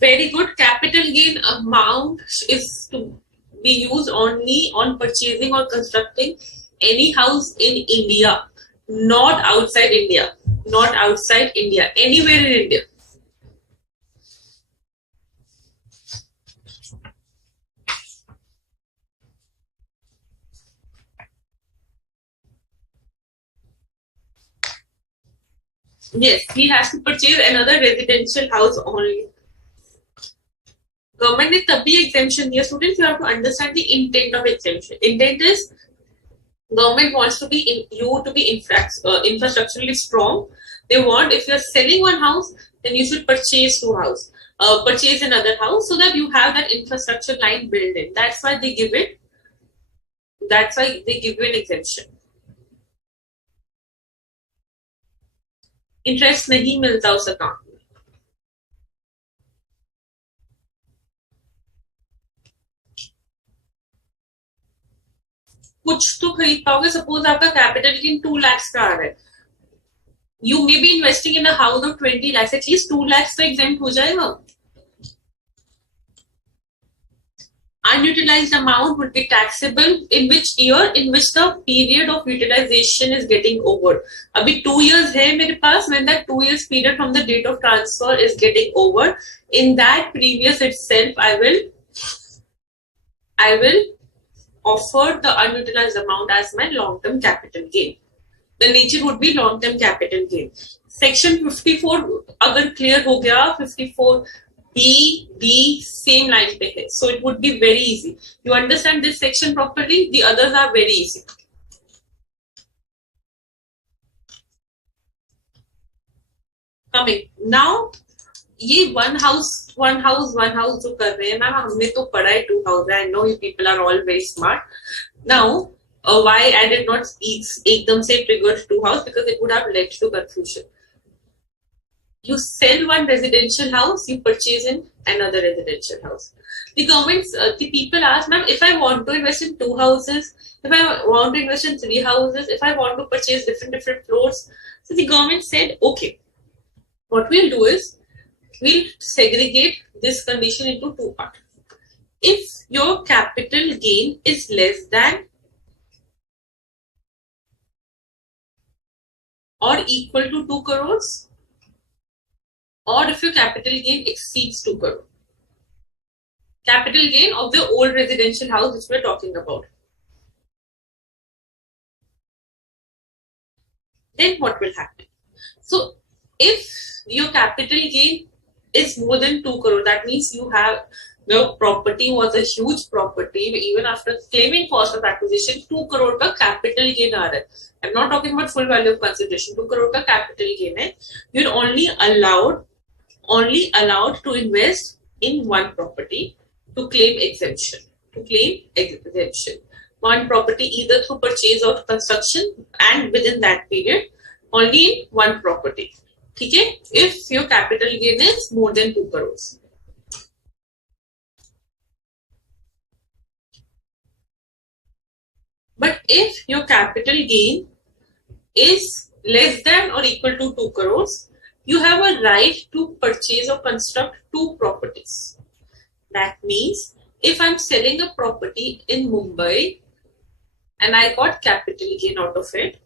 Very good. Capital gain amount is to be used only on purchasing or constructing any house in India, not outside India. Not outside India, anywhere in India. Yes, he has to purchase another residential house only. Government ने तभी exemption दिया. Students, you have to understand the intent of exemption. Intent is government wants to be you to be infrastructurally strong. They want, if you are selling one house, then you should purchase purchase another house so that you have that infrastructure line built in. That's why they give it. That's why they give you an exemption. Interest नहीं मिलता उस account में. कुछ तो खरीद पाओगे. Suppose आपका capital gain 2 lakh का आ रहा है. You may be investing in a house of 20 lakhs. At least 2 lakhs तो exempt हो जाएगा. Unutilized amount would be taxable in which year? In which the period of utilization is getting over. अभी 2 years है मेरे पास. When that 2 years period from the date of transfer is getting over, in that previous itself, I will offer the unutilized amount as my long-term capital gain. The nature would be long-term capital gain. Section 54 अगर clear हो गया, 54 B same line पे है. So it would be very easy. You understand this section properly, the others are very easy. Coming now, ये one house जो कर रहे हैं मैम, हमने तो पढ़ा है 2 house. I know you people are all very smart. Now why I did not एकदम से trigger 2 house, because it would have led to confusion. You sell one residential house, you purchase in another residential house. The government, the people ask, ma'am, if I want to invest in 2 houses, if I want to invest in 3 houses, if I want to purchase different floors. So the government said, okay, what we'll do is, we'll segregate this condition into 2 parts. If your capital gain is less than or equal to 2 crores, or if your capital gain exceeds 2 crore. Capital gain of the old residential house which we're talking about. Then what will happen? So if your capital gain is more than 2 crore, that means you have, the property was a huge property. Even after claiming cost of acquisition, 2 crore का capital gain आ रहा है. I'm not talking about full value of consideration. 2 crore का capital gain है. You're only allowed to invest in one property to claim exemption. One property either through purchase or construction, and within that period, only in one property. Okay? If your capital gain is more than 2 crores. But if your capital gain is less than or equal to 2 crores, you have a right to purchase or construct 2 properties. That means if I'm selling a property in Mumbai and I got capital gain out of it,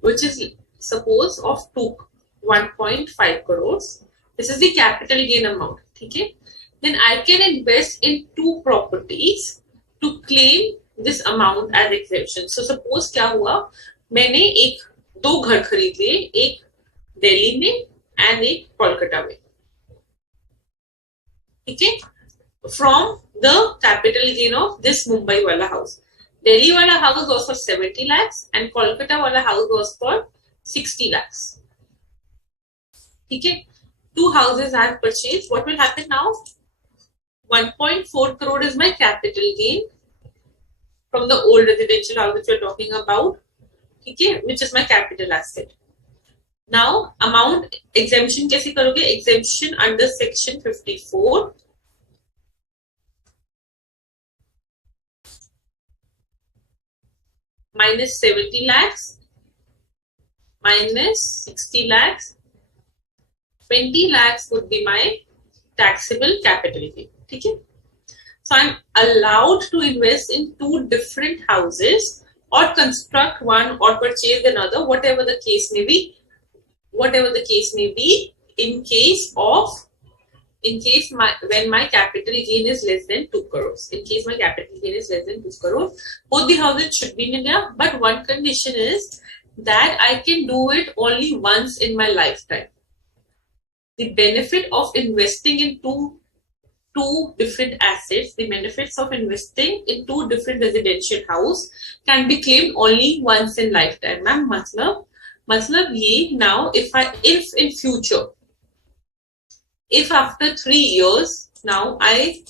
which is suppose of 1.5 crores, this is the capital gain amount. Okay? Then I can invest in 2 properties to claim this amount as exemption. So suppose क्या हुआ, मैंने 2 घर खरीद लिए, एक दिल्ली में and एक कोलकाता में. ठीक है? From the capital gain of this Mumbai wala house. Delhi wala house was for 70 lakhs and Kolkata wala house was for 60 lakhs. ठीक है? 2 houses I have purchased. What will happen now? 1.4 crore is my capital gain from the old residential house which we are talking about. Okay, which is my capital asset. Now, amount exemption कैसे करोगे? Exemption under section 54 minus 70 lakhs minus 60 lakhs, 20 lakhs would be my taxable capital gain. Okay? So I'm allowed to invest in two different houses or construct one or purchase another, whatever the case may be. Whatever the case may be, when my capital gain is less than 2 crores. In case my capital gain is less than 2 crores, both the houses should be in India, but one condition is that I can do it only once in my lifetime. The benefit of investing in two different assets, the benefits of investing in two different residential house can be claimed only once in lifetime. Ma'am, matlab ye now if in future, if after 3 years now I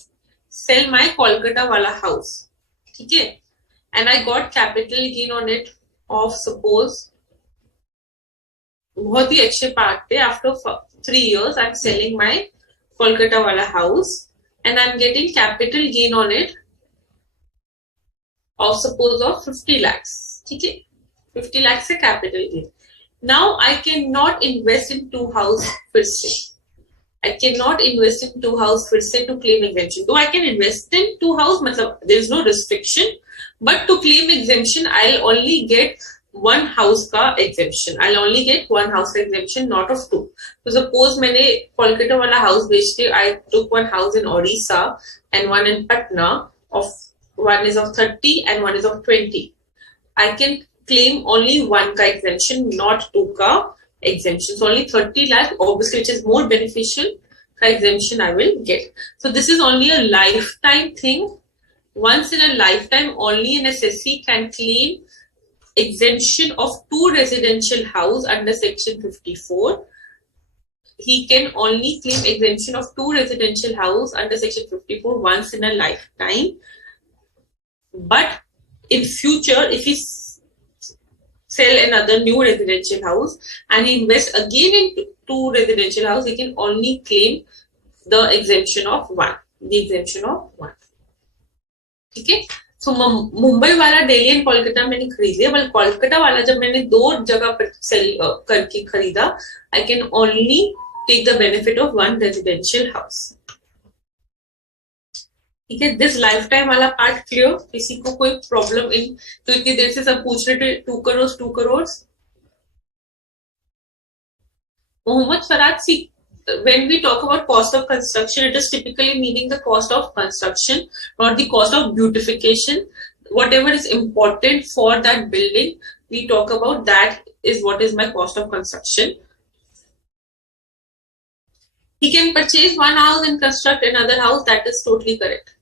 sell my Kolkata wala house, okay, and I got capital gain on it of suppose बहुत ही अच्छे part पे after 3 years I'm selling my Kolkata wala house and I'm getting capital gain on it of suppose of 50 lakhs. Okay, 50 lakhs से capital gain. Now I cannot invest in two house फिर से. I cannot invest in two house फिर से to claim exemption. Though I can invest in two house, मतलब there is no restriction, but to claim exemption I'll only get one house का exemption. I'll only get one house exemption, not of two. So suppose मैंने कोलकाता वाला house बेच के I took one house in Odisha and one in Patna, of one is of 30 and one is of 20. I can claim only one ka exemption, not two ka exemption. So only 30 lakh, obviously, which is more beneficial, ka exemption I will get. So this is only a lifetime thing. Once in a lifetime, only an assessee can claim exemption of two residential house under section 54. He can only claim exemption of two residential house under section 54 once in a lifetime. But in future, if he sell another new residential house and invest again in two residential house, he can only claim the exemption of one. The exemption of one. Okay? So Mumbai वाला Delhi and Kolkata मैंने खरीद लिया, but Kolkata वाला जब मैंने दो जगह पर सेल करके खरीदा, I can only take the benefit of one residential house. ठीक है, दिस लाइफ टाइम वाला पार्ट क्लियर. किसी को कोई प्रॉब्लम इन, तो इतनी देर से सब पूछ रहे थे 2 करोड़. मोहम्मद फराज, सी when we talk about cost of construction, it is typically meaning the cost of construction, not the cost of beautification. Whatever is important for that building, we talk about that is what is my cost of construction. He can purchase one house and construct another house. That is totally correct.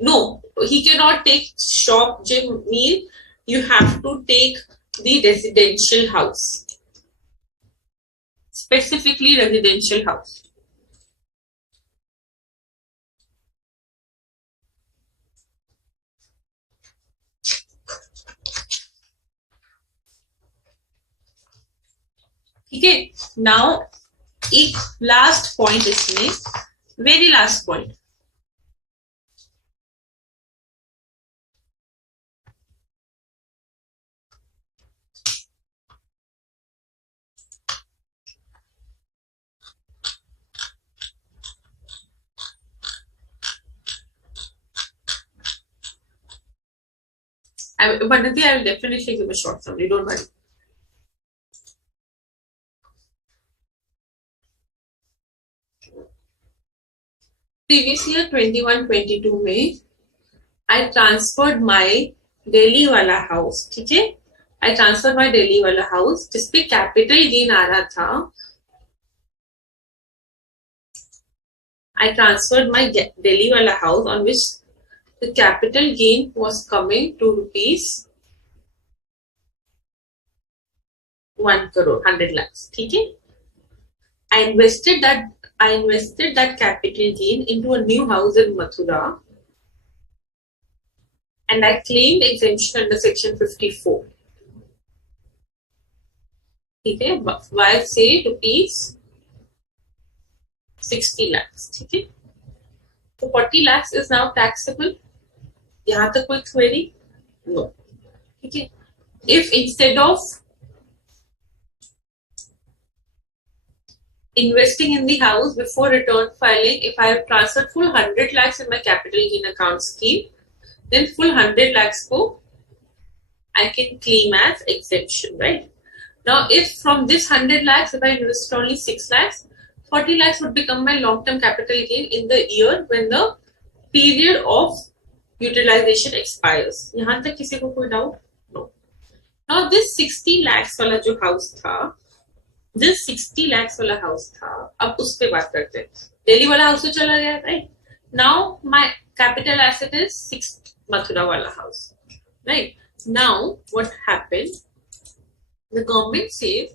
No, he cannot take shop, gym, meal. You have to take the residential house. Specifically residential house. Okay, now एक last point इसमें, very last point. Banati, I will definitely give a short summary, don't worry. Previous year 21-22 में I transferred my Delhi वाला house, ठीक है? I transferred my Delhi वाला house जिसपे capital gain आ रहा था. I transferred my Delhi wala house on which the capital gain was coming to rupees 1 crore, 100 lakhs. Okay? I invested that capital gain into a new house in Mathura and I claimed exemption under section 54. Okay? Why say rupees 60 lakhs. Okay? So 40 lakhs is now taxable. यहाँ तक कोई query? No. ठीक है. If instead of investing in the house before return filing, if I have transferred full 100 lakhs in my capital gain account scheme, then full 100 lakhs ko I can claim as exemption, right? Now, if from this 100 lakhs, if I invest only 6 lakhs, 40 lakhs would become my long-term capital gain in the year when the period of utilization expires. यहाँ तक किसी को कोई doubt? No. Now, this 60 lakhs वाला जो house था, this 60 lakhs वाला house था, अब उस पे बात करते हैं. दिल्ली वाला house तो चला गया, right? Now, my capital asset is 6 Mathura wala house, right? Now, what happened? The government says,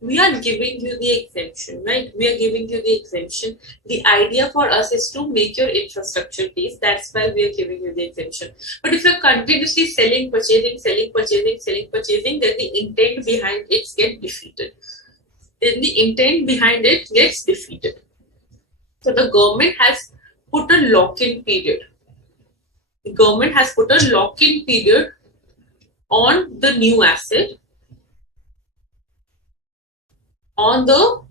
we are giving you the exemption, right? We are giving you the exemption. The idea for us is to make your infrastructure base. That's why we are giving you the exemption. But if you're continuously selling, purchasing, then the intent behind it gets defeated. So the government has put a lock-in period. The government has put a lock-in period on the new asset, on the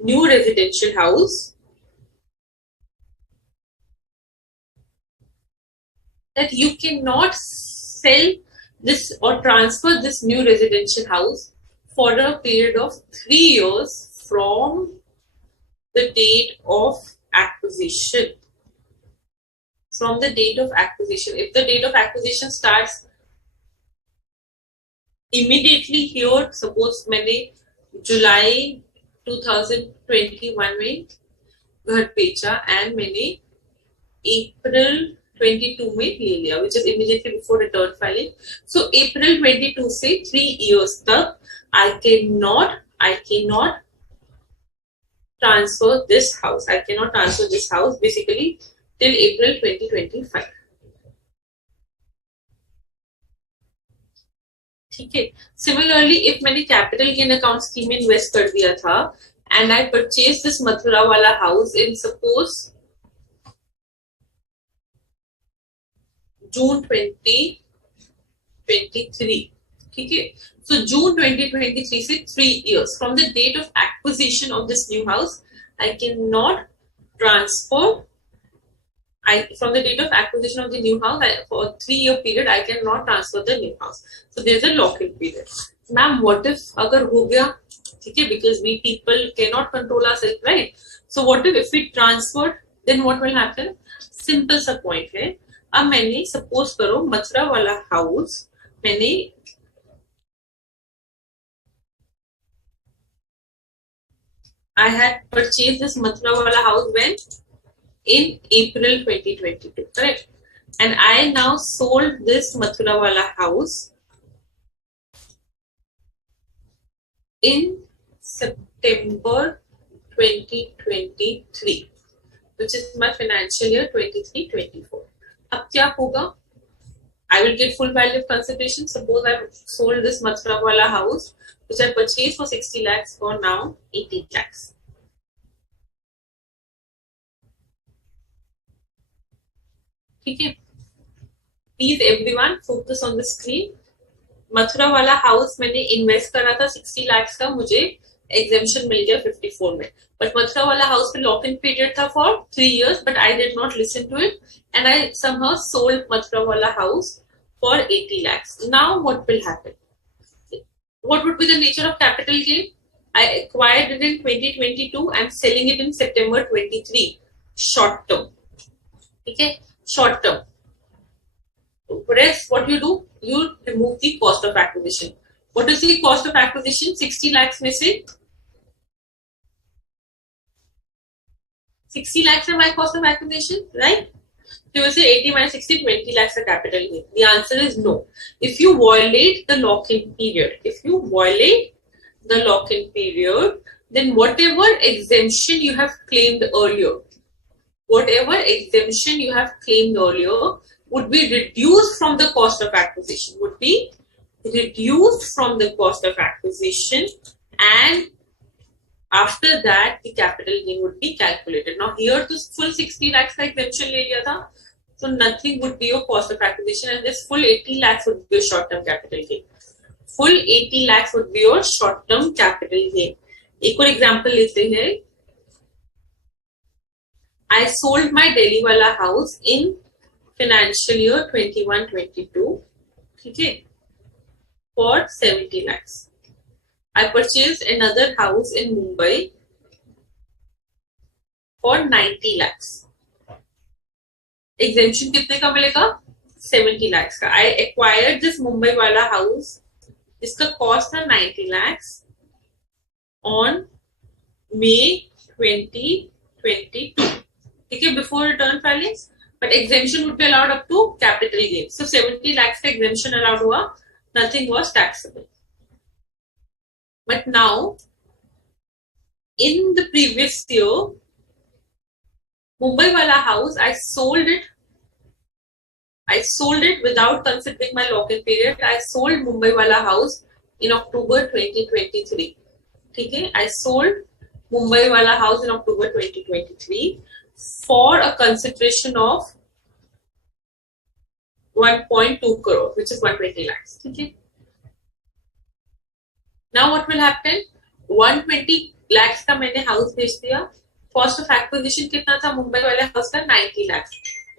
new residential house, that you cannot sell this or transfer this new residential house for a period of 3 years from the date of acquisition. From the date of acquisition. If the date of acquisition starts immediately here, suppose मैंने जुलाई 2021 में घर बेचा and मैंने अप्रैल 22 में ले लिया, which is immediately before return filing. So April 22 से 3 years तक I cannot transfer this house. I cannot transfer this house basically till April 2025. ठीक है. Similarly, if मैंने capital gain account scheme में invest कर दिया था and I purchased this Mathura वाला house in suppose June 2023. ठीक है. So June 2023 से 3 years from the date of acquisition of this new house, I cannot transfer. From the date of acquisition of the new house, for a 3-year period, I cannot transfer the new house. So there's a lock-in period. Ma'am, what if अगर हो गया? ठीक है, because we people cannot control ourselves, right? So what if we transferred? Then what will happen? Simple सा point है. अब मैंने suppose करो मथुरा वाला house मैंने I had purchased this Mathura wala house when in April 2022, correct? And I now sold this Mathura wala house in September 2023, which is my financial year 23-24. अब क्या होगा? I will get full value of consideration. Suppose I sold this Mathura wala house, which I purchased for 60 lakhs for now 80 lakhs. ठीक है. Please everyone focus on the screen. Mathura वाला house मैंने invest करा था 60 lakhs का, मुझे exemption मिल गया 54 में. बट मथुरा वाला हाउस पे लॉक इन पीरियड था for 3 years, but I did not listen to it and I somehow sold Mathura वाला house for 80 lakhs. Now what will happen? What would be the nature of capital gain? I acquired it in 2022. I'm selling it in September 23. Short term. Okay, short term. Whereas what you do, you remove the cost of acquisition. What is the cost of acquisition? 60 lakhs में से 60 lakhs are my cost of acquisition, right? So you will say 80 minus 60, 20 lakhs are capital gain. The answer is no. If you violate the lock-in period, then whatever exemption you have claimed earlier, would be reduced from the cost of acquisition, and after that the capital gain would be calculated. Now here to full 60 lakhs का exemption ले लिया था, So nothing would be your cost of acquisition, and this full 80 lakhs would be your short-term capital gain. Full 80 lakhs would be your short-term capital gain. एक और example लेते हैं. I sold my Delhi wala house in financial year 21-22. ठीक है, for 70 lakhs. I purchased another house in Mumbai for 90 lakhs. Exemption कितने का मिलेगा? 70 lakhs का. I acquired this Mumbai wala house. इसका कॉस्ट था 90 lakhs on May 2022. ठीक है, before return filings. But exemption would be allowed up to capital gain. So 70 lakhs का exemption allowed हुआ. Nothing was taxable. But now, in the previous year, Mumbai wala house, I sold it without considering my lock-in period. I sold Mumbai wala house in October 2023. Okay, I sold Mumbai wala house in October 2023 for a consideration of 1.2 crore, which is 120 lakhs. Okay. Now what will happen? 120 lakhs का मैंने house बेच दिया. Cost of acquisition कितना था मुंबई वाले house का? 90 lakhs.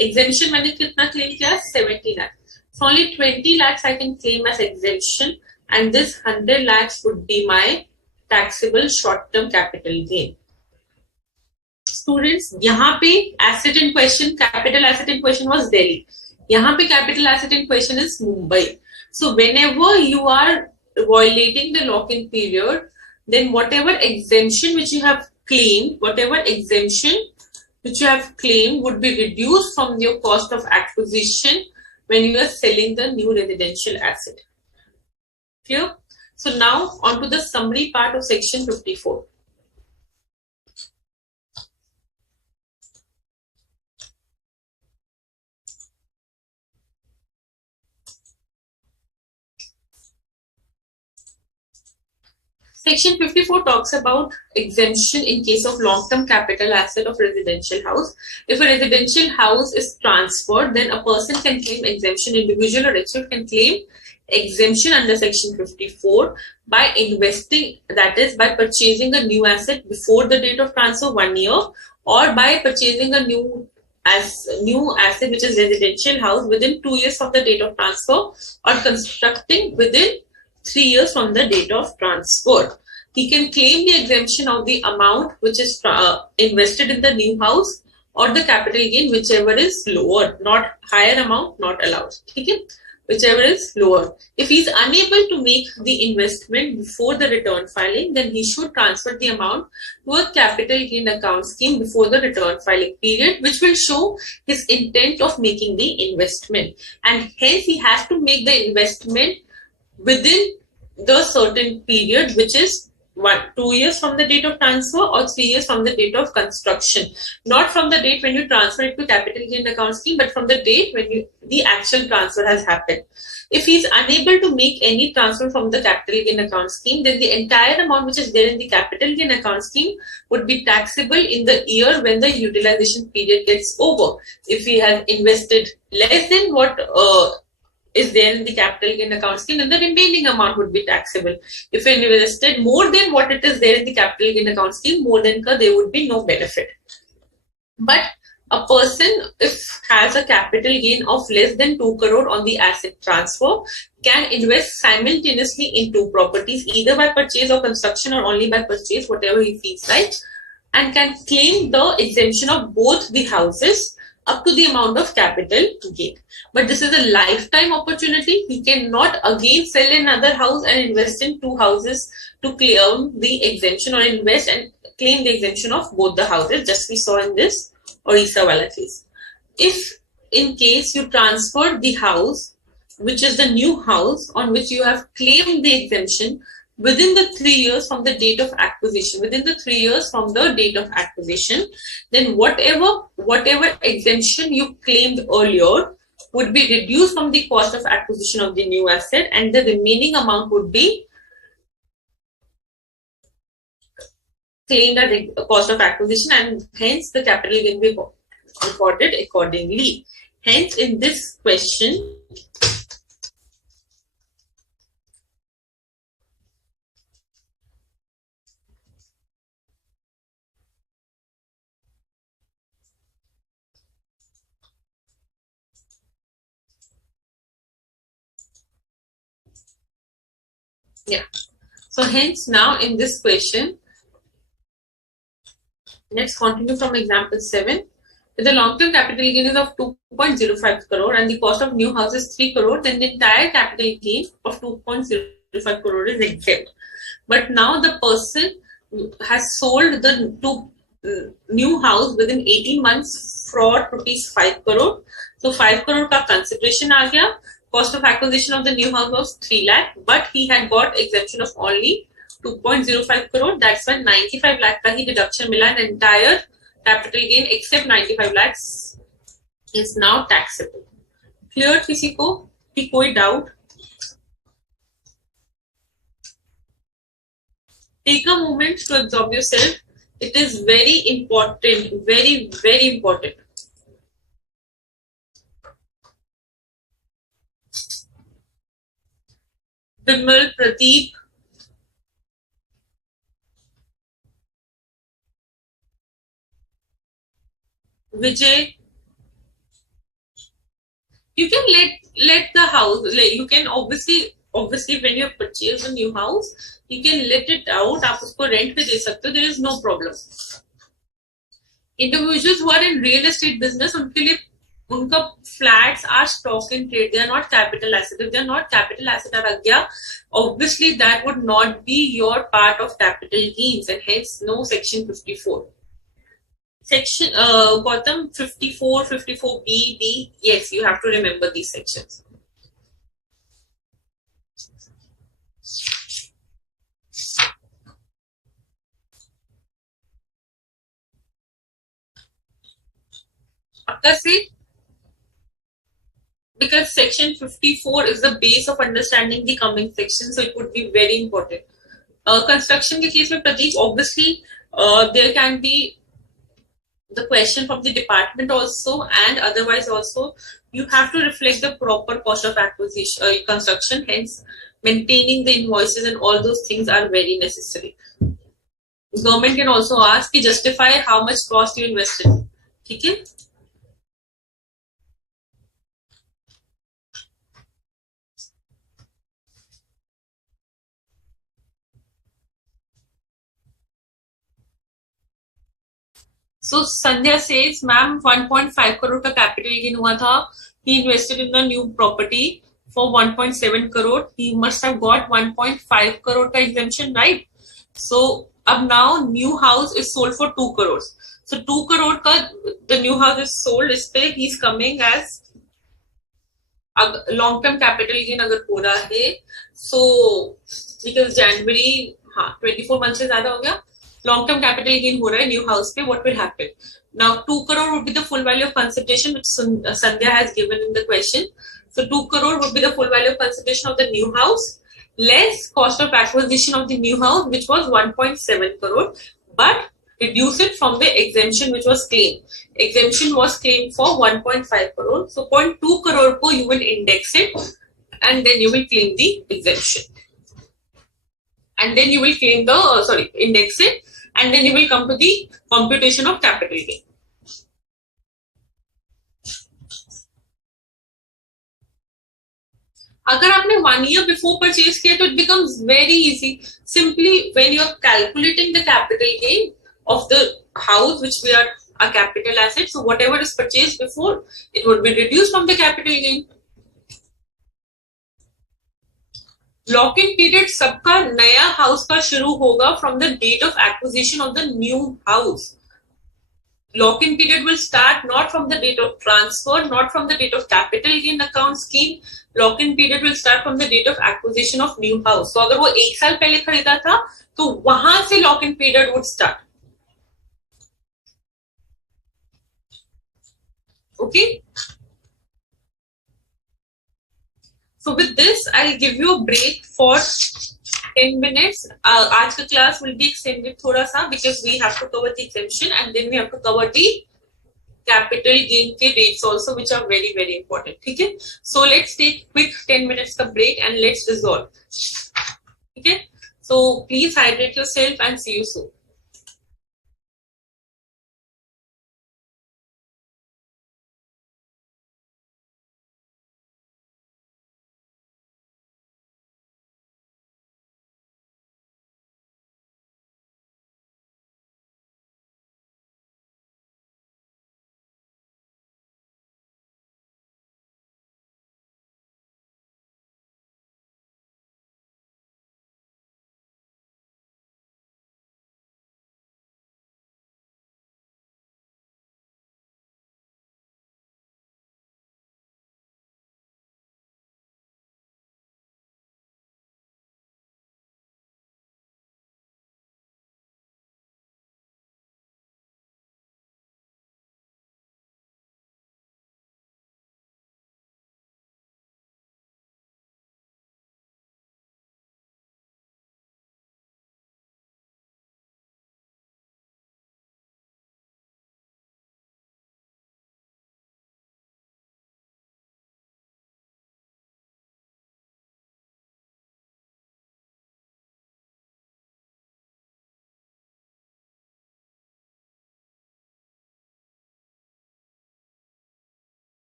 Exemption मैंने कितना claim किया? 70 lakhs. So only 20 lakhs I can claim as exemption, and this 100 lakhs would be my taxable short-term capital gain. Students, यहाँ पे asset in question, capital asset in question was Delhi. यहाँ पे capital asset in question is Mumbai. So whenever you are violating the lock-in period, then whatever exemption which you have claimed, would be reduced from your cost of acquisition when you are selling the new residential asset. Clear? So now on to the summary part of section 54. Section 54 talks about exemption in case of long-term capital asset of residential house. If a residential house is transferred, then a person can claim exemption. Individual or household can claim exemption under section 54 by investing, that is by purchasing a new asset before the date of transfer 1 year, or by purchasing a new asset which is residential house within 2 years from the date of transfer, or constructing within 3 years from the date of transfer. He can claim the exemption of the amount which is invested in the new house, or the capital gain, whichever is lower. Not higher amount, not allowed. Okay? Whichever is lower. If he is unable to make the investment before the return filing, then he should transfer the amount to a capital gain account scheme before the return filing period, which will show his intent of making the investment. And hence he has to make the investment within the certain period, which is 2 years from the date of transfer or 3 years from the date of construction. Not from the date when you transfer it to capital gain account scheme, but from the date when the actual transfer has happened. If he is unable to make any transfer from the capital gain account scheme, then the entire amount which is there in the capital gain account scheme would be taxable in the year when the utilization period gets over. If he has invested less than what is there in the capital gain account scheme, then the remaining amount would be taxable. If you invested more than what it is there in the capital gain account scheme, more than there would be no benefit. But a person, if has a capital gain of less than 2 crore on the asset transfer, can invest simultaneously in 2 properties, either by purchase or construction, or only by purchase, whatever he feels like, and can claim the exemption of both the houses up to the amount of capital gain. But this is a lifetime opportunity. He cannot again sell another house and invest in 2 houses to claim the exemption, or invest and claim the exemption of both the houses, just we saw in this Orissa wala case. If in case you transfer the house, which is the new house on which you have claimed the exemption, within the 3 years from the date of acquisition, then whatever exemption you claimed earlier would be reduced from the cost of acquisition of the new asset, and the remaining amount would be claimed at the cost of acquisition, and hence the capital gain will be recorded accordingly. Hence, in this question, yeah. So hence now in this question, let's continue from example 7. If the long-term capital gain is of 2.05 crore and the cost of new house is 3 crore, then the entire capital gain of 2.05 crore is exempt. But now the person has sold the new house within 18 months for rupees 5 crore. So 5 crore ka consideration aa gaya. Cost of acquisition of the new house was 3 lakh, but he had got exemption of only 2.05 crore. That's why 95 lakh ka hi deduction mila, and entire capital gain except 95 lakhs is now taxable. Clear किसी को कि कोई doubt? Take a moment to absorb yourself. It is very important, very, very important. Bimal, Pradeep, Vijay, you can let the house. You can obviously when you have purchased a new house, you can let it out. आप उसको rent पे दे सकते हो. There is no problem. Individuals who are in real estate business, उनके लिए उनका flats are stock in trade. They are not capital asset. If they are not capital asset रख गया, obviously that would not be your part of capital gains, and hence no section 54. Section Gautam 54, 54B, D. Yes, you have to remember these sections. Because section 54 is the base of understanding the coming section, so it would be very important. Construction के case में Pradeep, obviously there can be the question from the department also, and otherwise also you have to reflect the proper cost of acquisition construction. Hence, maintaining the invoices and all those things are very necessary. Government can also ask to justify how much cost you invested. Okay. So Sandhya says, ma'am, 1.5 crore का capital gain हुआ था. He invested in a new property for 1.7 crore. He must have got 1.5 crore का exemption, right? So अब now new house is sold for 2 crores. So 2 crore का the new house is sold. इस पे he's coming as long term capital gain अगर हो रहा है. So because January 24 months से ज़्यादा हो गया. Long-term capital gain हो रहा है new house पे, what will happen? Now 2 crore would be the full value of consideration which Sandhya has given in the question. So 2 crore would be the full value of consideration of the new house less cost of acquisition of the new house, which was 1.7 crore, but reduce it from the exemption which was claimed. Exemption was claimed for 1.5 crore. So 0.2 crore ko you will index it and then you will claim the exemption. And then you will claim the, index it, and then you will come to the computation of capital gain. अगर आपने 1 year before purchase किया तो it becomes very easy. Simply when you are calculating the capital gain of the house, which we are a capital asset, so whatever is purchased before, it would be reduced from the capital gain. Lock-in period सबका नया house का शुरू होगा from the date of acquisition of the new house. Lock-in period will start not from the date of transfer, not from the date of capital gain account scheme. Lock-in period will start from the date of acquisition of new house. तो अगर वो 1 साल पहले खरीदा था तो वहां से lock-in period would start. Okay. So with this, I'll give you a break for 10 minutes. आज का class will be extended थोड़ा सा because we have to cover the exemption and then we have to cover the capital gain के rates also which are very very important. ठीक है, so let's take quick 10 minutes का break and let's resolve. ठीक है, so please hydrate yourself and see you soon.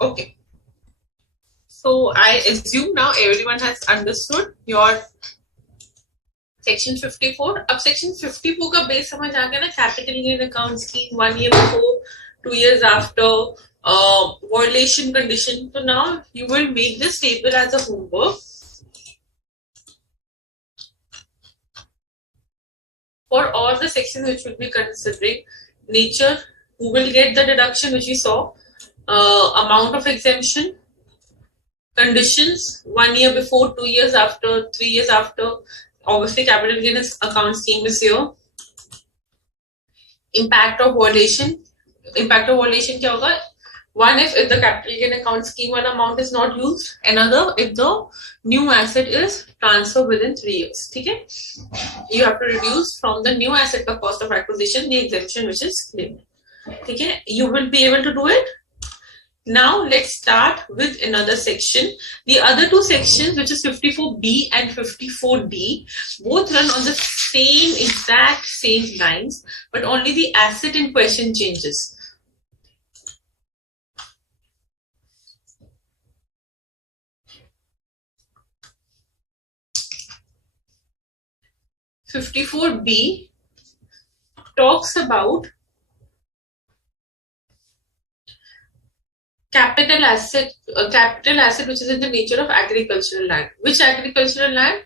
Okay. So I assume now everyone has understood your Section 54. अब Section 54 का base समझ आ गया ना, capital gain account scheme 1 year before, 2 years after, violation condition. So now you will make this table as a homework. For all the sections which will be considering nature, who will get the deduction which we saw, amount of exemption, conditions 1 year before, 2 years after, 3 years after. Obviously, capital gain account scheme is here. Impact of violation. Impact of violation क्या होगा? One, if the capital gain account scheme one amount is not used. Another, if the new asset is transferred within 3 years. ठीक है? You have to reduce from the new asset का cost of acquisition the exemption which is claimed. ठीक है? You will be able to do it. Now let's start with another section. The other two sections, which is 54B and 54D, both run on the same exact same lines, but only the asset in question changes. (54B) talks about capital asset which is in the nature of agricultural land. Which agricultural land?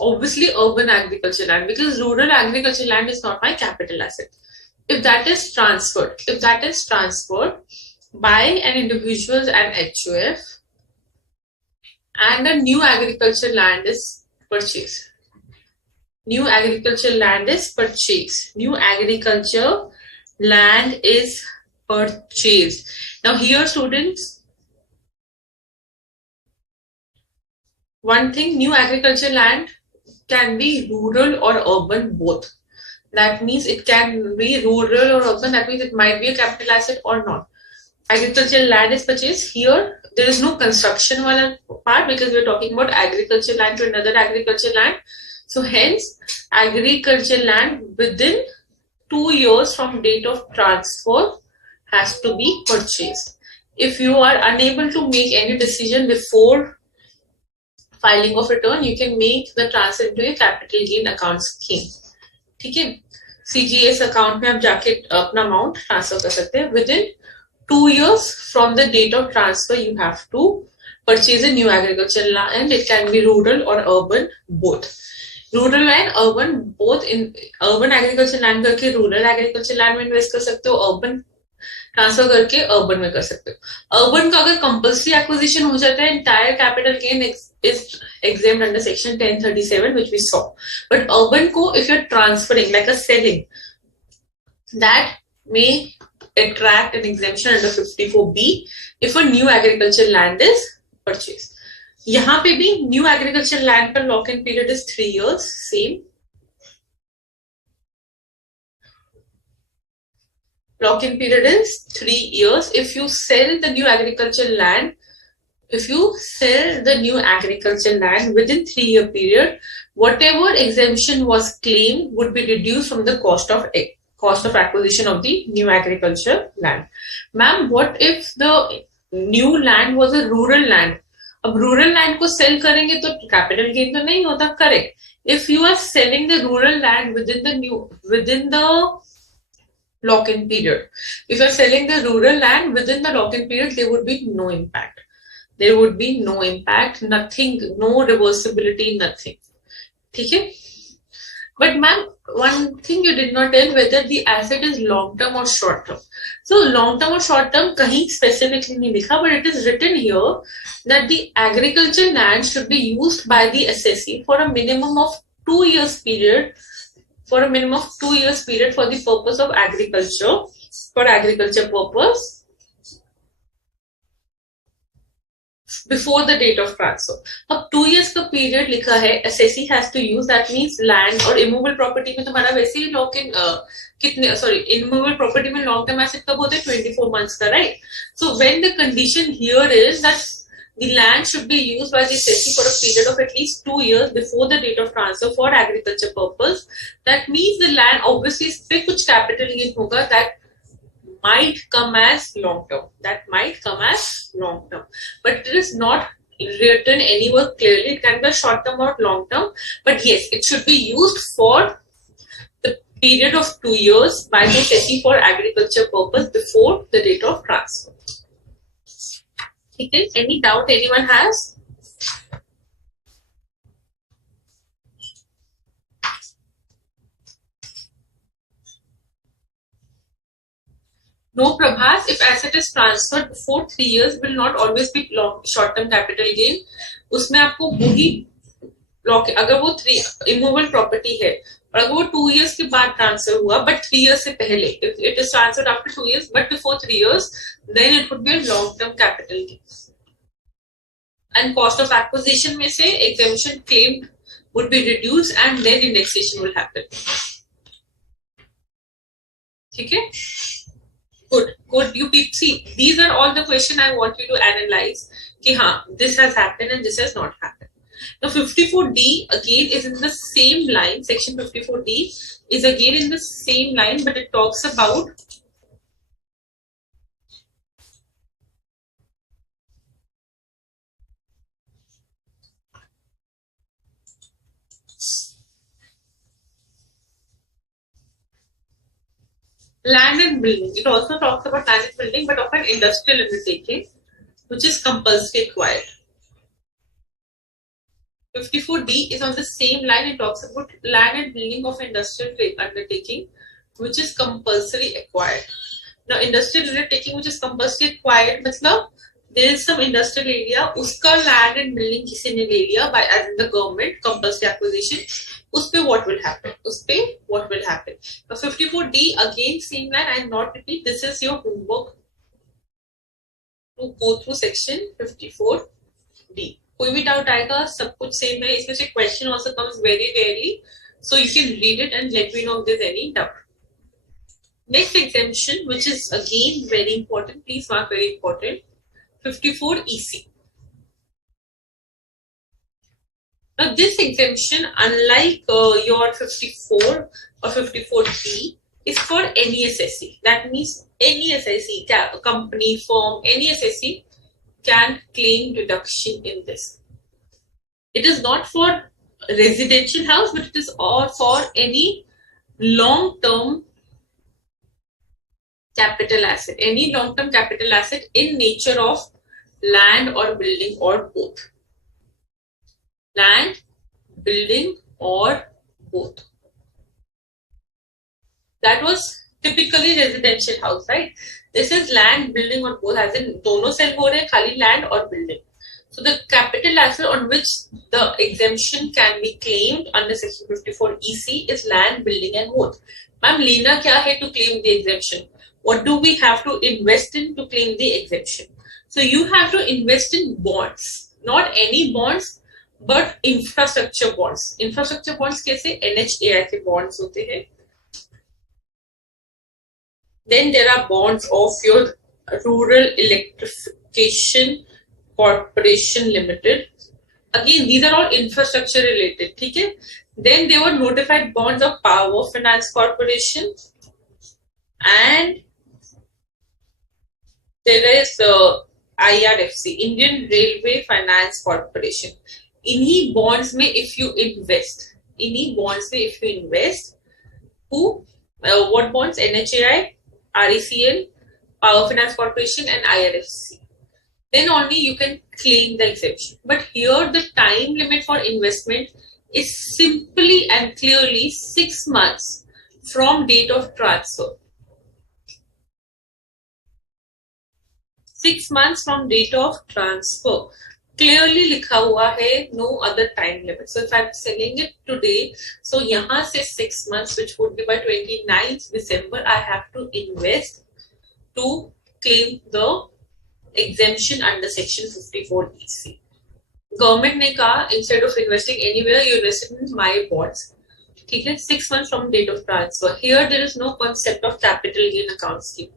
Obviously urban agricultural land, because rural agricultural land is not my capital asset. If that is transferred by an individual and HUF, and a new agricultural land is purchased. New agricultural land is purchased. New agriculture land is purchased. Now here, students, one thing, new agriculture land can be rural or urban both. That means it can be rural or urban. That means it might be a capital asset or not. Agricultural land is purchased. Here there is no construction part because we are talking about agriculture land to another agriculture land. So hence agriculture land within 2 years from date of transfer has to be purchased. If you are unable to make any decision before filing of return, you can make the transfer into a capital gain account scheme. ठीक है? CGS account में आप जाके अपना amount transfer कर सकते हैं. Within 2 years from the date of transfer, you have to purchase a new agricultural land. It can be rural or urban both. Rural and urban both. In urban agriculture land करके rural agriculture land में invest कर सकते हो, urban transfer करके urban में कर सकते हो. अर्बन का अगर कंपल्सरी एक्विजिशन हो जाता है, entire capital gain is exempt under section 1037 which we saw. But urban को if you're transferring like a selling, that may attract an exemption under 54B if a new agricultural land is purchased. यहाँ पे भी new agriculture land पर lock in period is 3 years. Same lock in period is 3 years. If you sell the new agricultural land within 3-year period, whatever exemption was claimed would be reduced from the cost of acquisition of the new agriculture land. Ma'am, what if the new land was a rural land? अब rural land को sell करेंगे तो capital gain तो नहीं होता. Correct. If you are selling the rural land within the lock-in period, if you are selling the rural land within the lock-in period, there would be no impact. Nothing, no reversibility, nothing. ठीक है? But ma'am, one thing you did not tell whether the asset is long term or short term. So long term or short term कहीं specifically नहीं लिखा, but it is written here that the agricultural land should be used by the assessee for a minimum of 2 years period, for the purpose of agriculture, for agriculture purpose, before the date of transfer. अब 2 years का period लिखा है, assessee has to use, that means land और immovable property में तुम्हारा वैसे ही lock in immovable property में long term asset कब होता है? 24 months का, right? So when the condition here is that the land should be used by the assessee for a period of at least 2 years before the date of transfer for agriculture purpose, that means the land obviously इस पे कुछ capital gain होगा, that might come as long term. That might come as long term, but it is not written anywhere clearly. It can be short term or long term, but yes, it should be used for the period of 2 years by the SECI for agriculture purpose before the date of transfer. Okay, any doubt anyone has? No, Prabhas, if asset is transferred before 3 years, will not always be short-term capital gain. उसमें आपको वही अगर वो 3 immovable property है और अगर वो 2 years के बाद ट्रांसफर हुआ but 3 years से पहले, if it is transferred after 2 years but before 3 years, then it would be a long-term capital gain. And cost of acquisition में से exemption claimed would be reduced and then indexation will happen. ठीक है? Good. You see, these are all the questions I want you to analyze. कि हाँ, this has happened and this has not happened. Now 54D again is in the same line. Section 54D is again in the same line, but it talks about land and building. It also talks about land and building, but of an industrial undertaking, which is compulsory acquired. 54D is on the same line. It talks about land and building of industrial undertaking, which is compulsory acquired. Now, industrial undertaking which is compulsory acquired, मतलब there is some industrial area, उसका land and building किसी ने ले लिया by as in the government compulsory acquisition. उस पे what will happen? Now 54D again same line. I not repeat. This is your homework to go through section 54D. कोई भी doubt आएगा, सब कुछ सेम है. इसमें से question also comes very rarely, so you can read it and let me know if there's any doubt. Next exemption, which is again very important, please mark very important, 54EC. Now this exemption, unlike your 54 or 54D, is for any SSE. That means any SSE, company, firm, any SSE can claim deduction in this. It is not for residential house, but it is all for any long-term capital asset, any long-term capital asset in nature of land or building or both. Land, building or both. That was typically residential house, right? This is land, building or both, as in दोनों sell हो रहे हैं, खाली land or building. So the capital asset on which the exemption can be claimed under section 54EC is land, building and both. Ma'am, लेना क्या है to claim the exemption? What do we have to invest in to claim the exemption? So you have to invest in bonds, not any bonds, but infrastructure bonds. Infrastructure bonds कैसे? NHAI के bonds होते हैं. Then there are bonds of your Rural Electrification Corporation Limited. Again, these are all infrastructure related. ठीक है? Then there were notified bonds of Power Finance Corporation, and there is IRFC, Indian Railway Finance Corporation. इन्हीं bonds में if you invest, who, what bonds? NHAI, RECL, Power Finance Corporation and IRFC. Then only you can claim the exemption. But here the time limit for investment is simply and clearly 6 months from date of transfer. 6 months from date of transfer. Clearly लिखा हुआ है, no other time limit. So if I'm selling it today, so यहाँ से 6 months, which would be by 29th December, I have to invest to claim the exemption under section 54EC. Government ने कहा, instead of investing anywhere, you invest in my bonds. ठीक है, 6 months from date of transfer. Here there is no concept of capital gain account scheme.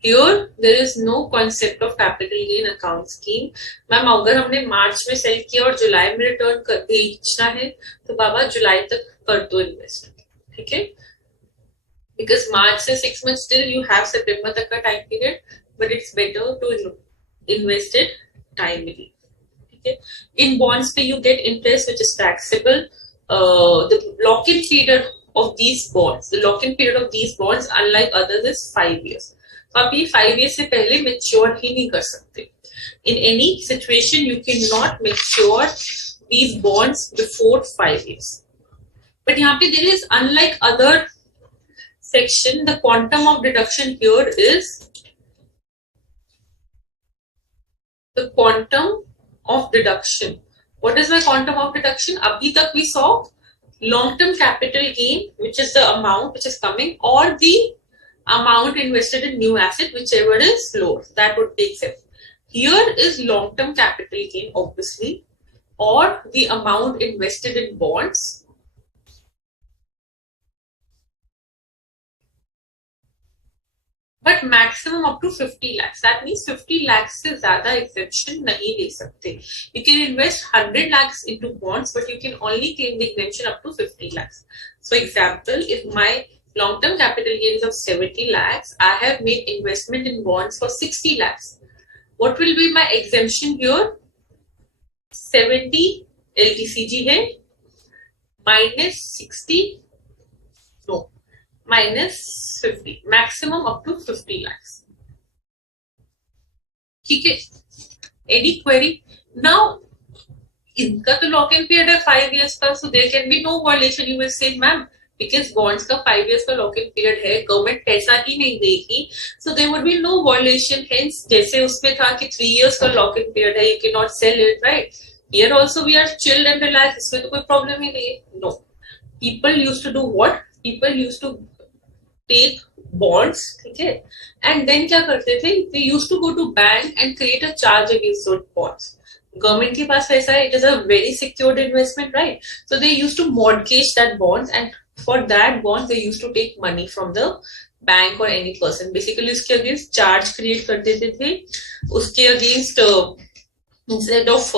Here there is no concept of capital gain account scheme. Ma'am अगर हमने मार्च में cell किया और जुलाई में return कर बेचना है तो बाबा जुलाई तक कर दो इन्वेस्ट. ठीक है. because March से 6 months still you have September तक का time period, but it's better to invest it timely. Okay. In bonds पे you get interest which is taxable. The lock-in period of these bonds, unlike others, is 5 years. तो आप ये 5 years से पहले mature ही नहीं कर सकते. In any situation, you cannot mature these bonds before 5 years. But यहाँ पे there is, unlike other section, the quantum of deduction here is the quantum of deduction. What is my quantum of deduction? Abhi tak we saw long-term capital gain, which is the amount which is coming, or the amount invested in new asset, whichever is lower. That would take 7. Here is long-term capital gain, obviously, or the amount invested in bonds. But maximum up to 50 lakhs. That means 50 lakhs से ज़्यादा exemption नहीं ले सकते. You can invest 100 lakhs into bonds, but you can only claim the exemption up to 50 lakhs. So, example, if my long-term capital gain is of 70 lakhs, I have made investment in bonds for 60 lakhs. What will be my exemption here? 70 LTCG है minus 60, no, minus 50, maximum up to 50 lakhs. ठीक है? Any query? Now, इनका तो lock in period है 5 years का, so there can be no violation. You will say, ma'am, because bonds का 5 years का lock in period है, government पैसा ही नहीं देगी, so there would be no violation. Hence, जैसे उसमें था कि 3 years का lock in period है, you cannot sell it, right? Here also we are chilled and relaxed. इसमें तो कोई problem ही नहीं है. No. People used to do what? People used to take bonds, ठीक है? And then क्या करते थे? They used to go to bank and create a charge against those bonds. Government के पास पैसा है, it is a very secured investment, right? So they used to mortgage that bonds, and for that bonds they used to take money from the bank or any person. Basically उसके against charge create कर देते थे. उसके against instead of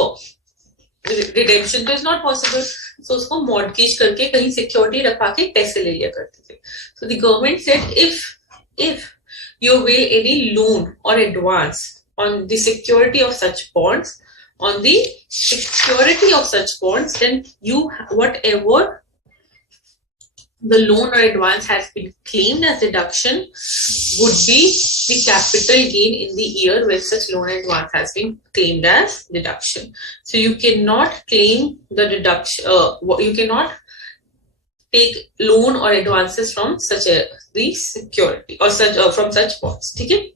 redemption तो is not possible. So उसको mortgage करके कहीं security रखा के पैसे ले लिया करते थे. So the government said if you avail any loan or advance on the security of such bonds, then you whatever the loan or advance has been claimed as deduction would be the capital gain in the year when such loan and advance has been claimed as deduction. So you cannot claim the deduction. You cannot take loan or advances from such the security or such from such bonds. Okay?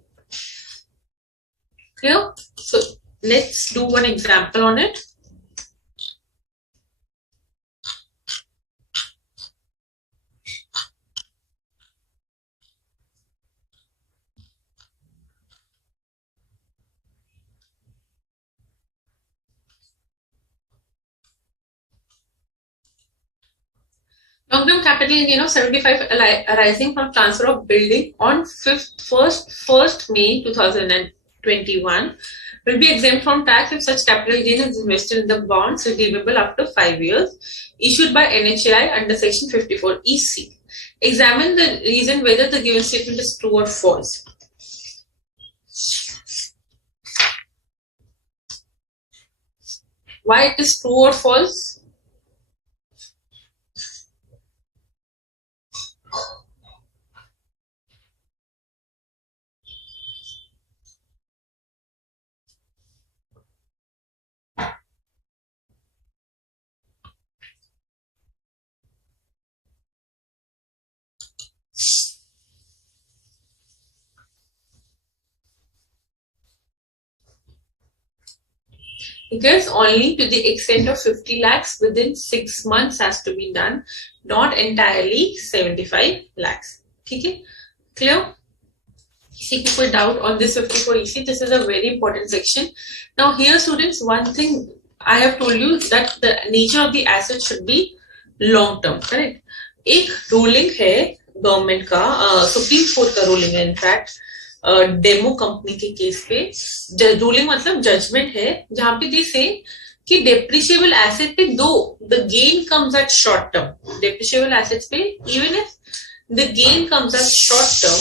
Clear? So let's do one example on it. Long-term capital gain of 75 arising from transfer of building on 1st May 2021 will be exempt from tax if such capital gain is invested in the bonds redeemable after 5 years issued by NHAI under section 54 EC. Examine the reason whether the given statement is true or false. Why it is true or false? Because only to the extent of 50 lakhs within 6 months has to be done, not entirely 75 lakhs. Okay? Clear? See, put doubt on this 54 EC. This is a very important section. Now here students, one thing I have told you that the nature of the asset should be long term, correct? एक ruling है government का, Supreme Court का ruling है in fact, demo company के case पे ruling मतलब judgement है जहां पे दे से कि डेप्रिशिएबल एसेट पे दो the gain comes at short term depreciable assets पे even if the gain comes as short term,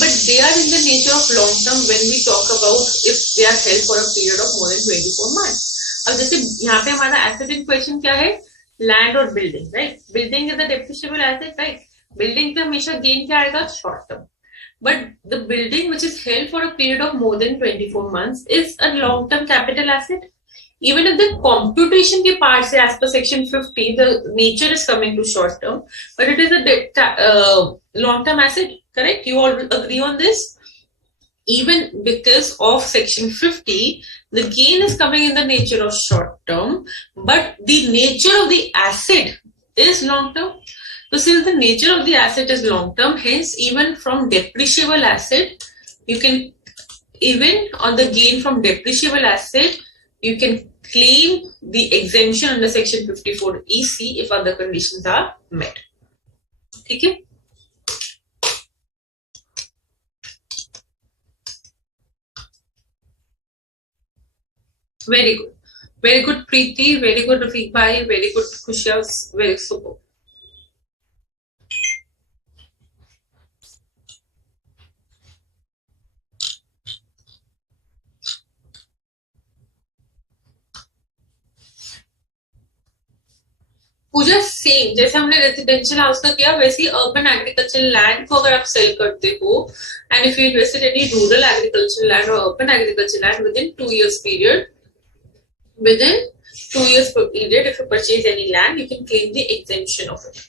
but they are in the nature of long term when we talk about if they are held for a period of more than 24 months. अब जैसे यहाँ पे हमारा asset इन question क्या है, land और building, right? Building is a depreciable asset, right? Building पे हमेशा गेन क्या आएगा, short term. But the building which is held for a period of more than 24 months is a long-term capital asset. Even if the computation के part से as per section 50, the nature is coming to short term, but it is a long-term asset, correct? You all agree on this? Even because of section 50, the gain is coming in the nature of short term, but the nature of the asset is long-term. So since the nature of the asset is long term, hence even from depreciable asset, you can, even on the gain from depreciable asset, you can claim the exemption under section 54 EC if other conditions are met. Okay? Very good. Very good, Preeti. Very good, Rafiq Bhai. Very good, Kushya. Very super. Puja same जैसे हमने residential house का किया, वैसे ही urban agriculture land को अगर आप sale करते हो, and if you invested any rural agriculture land और urban agriculture land with in 2 years period, within 2 years period, if you purchase any land, you can claim the exemption of it.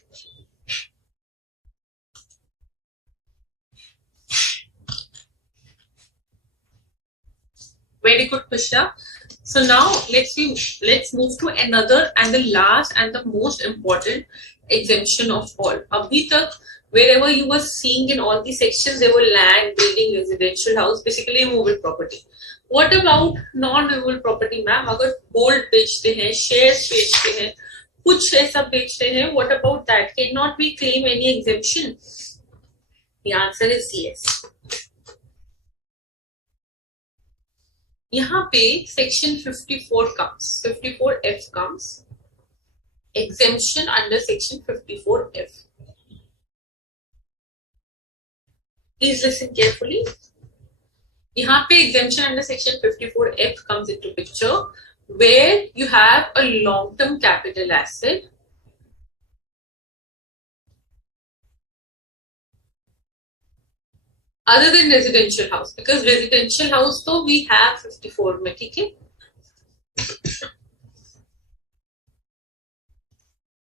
Very good, Pushya. So now let's move to another and the last and the most important exemption of all. Abhi tak, wherever you were seeing in all the sections, there were land, building, residential house, basically movable property. What about non-movable property, ma'am? अगर gold बेचते हैं, shares बेचते हैं, कुछ ऐसा बेचते हैं, what about that? Cannot we claim any exemption? The answer is yes. यहाँ पे section 54 comes, 54F comes, exemption under section 54F. Please listen carefully. यहाँ पे exemption under section 54F comes into picture, where you have a long-term capital asset other than residential house, because residential house तो we have 54 में, ठीक है?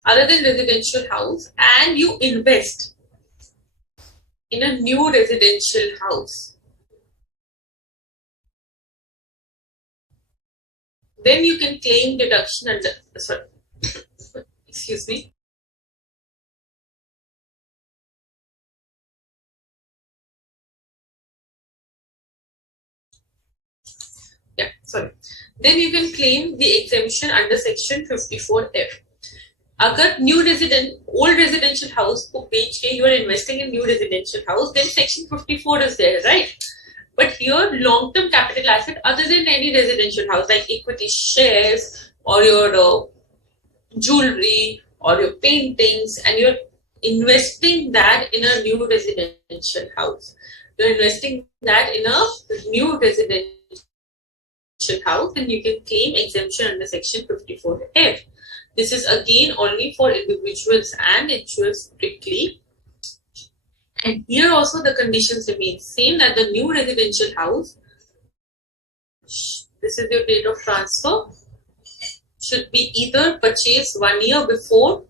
Other than residential house, and you invest in a new residential house, then you can claim deduction under, sorry, excuse me. Yeah, sorry. Then you can claim the exemption under section 54F. अगर new old residential house को बेच के you are investing in new residential house, then section 54 is there, right? But your long-term capital asset other than any residential house like equity shares or your jewelry or your paintings, and you're investing that in a new residential house. You're investing that in a new residential house, and you can claim exemption under section 54F. This is again only for individuals and individuals strictly. And here also the conditions remain same, that the new residential house, this is your date of transfer, should be either purchased 1 year before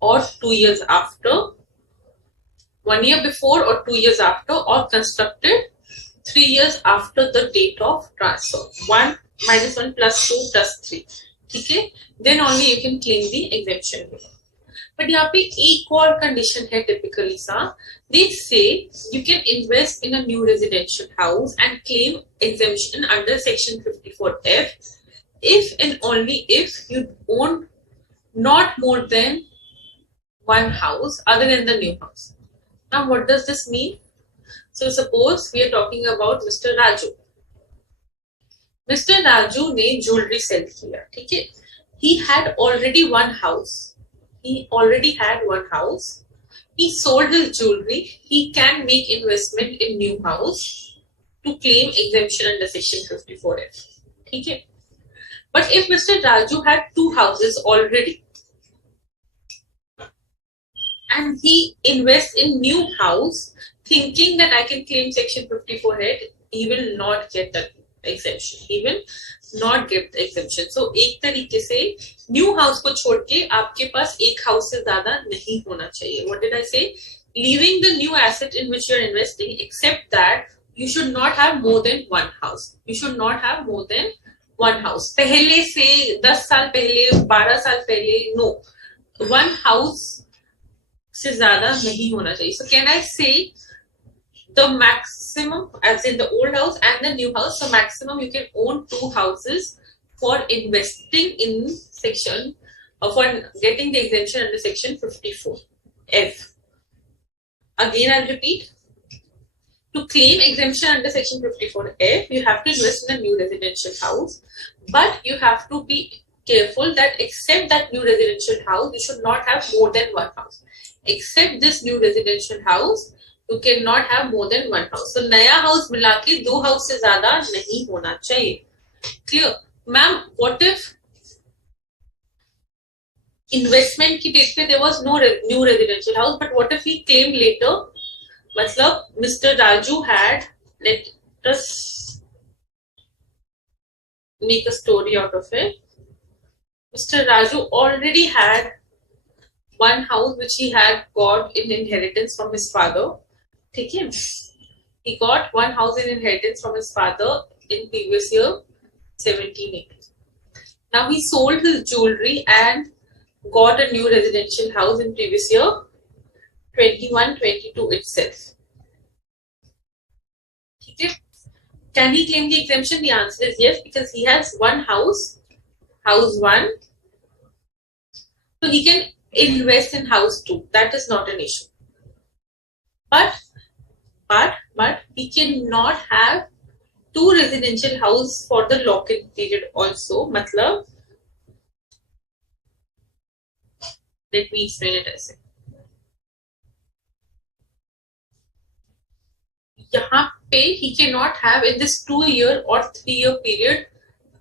or 2 years after. 1 year before or 2 years after, or constructed 3 years after the date of transfer. 1 minus 1 plus 2 plus 3. Okay? Then only you can claim the exemption. But यहाँ पे एक और condition है typically सा. They say you can invest in a new residential house and claim exemption under section 54F if and only if you own not more than one house other than the new house. Now what does this mean? So suppose we are talking about Mr. Raju. Mr. Raju ने jewelry sell किया, ठीक है? He had already one house. He already had one house. he sold his jewelry, he can make investment in new house to claim exemption under section 54F. Okay. But if Mr. Raju had two houses already and he invests in new house thinking that I can claim section 54F, he will not get the exemption. He will not get the exemption. So एक तरीके से new house को छोड़ के आपके पास एक house से ज्यादा नहीं होना चाहिए. What did I say? Leaving the new asset in which you are investing, except that you should not have more than one house. You should not have more than one house. पहले से 10 साल पहले, 12 साल पहले, no. One house से ज्यादा नहीं होना चाहिए. So can I say the maximum, as in the old house and the new house, so maximum you can own two houses for investing in section, for getting the exemption under section 54F. Again, I'll repeat. To claim exemption under section 54F, you have to invest in a new residential house, but you have to be careful that except that new residential house, you should not have more than one house. Except this new residential house, you cannot have more than one house. So नया house मिला के दो house से ज़्यादा नहीं होना चाहिए. Clear? Ma'am, what if investment की date पे there was no new residential house, but what if he claimed later? मतलब Mr. Raju had, let us make a story out of it. Mr. Raju already had one house which he had got in inheritance from his father. ठीक है? He got one house in inheritance from his father in previous year 1780. Now he sold his jewelry and got a new residential house in previous year 21-22 itself. ठीक है? Can he claim the exemption? The answer is yes, because he has one house, house 1. So he can invest in house 2. That is not an issue. But he cannot have two residential house for the lock-in period also. मतलब, let me explain it as यहाँ पे he cannot have in this 2-year or 3-year period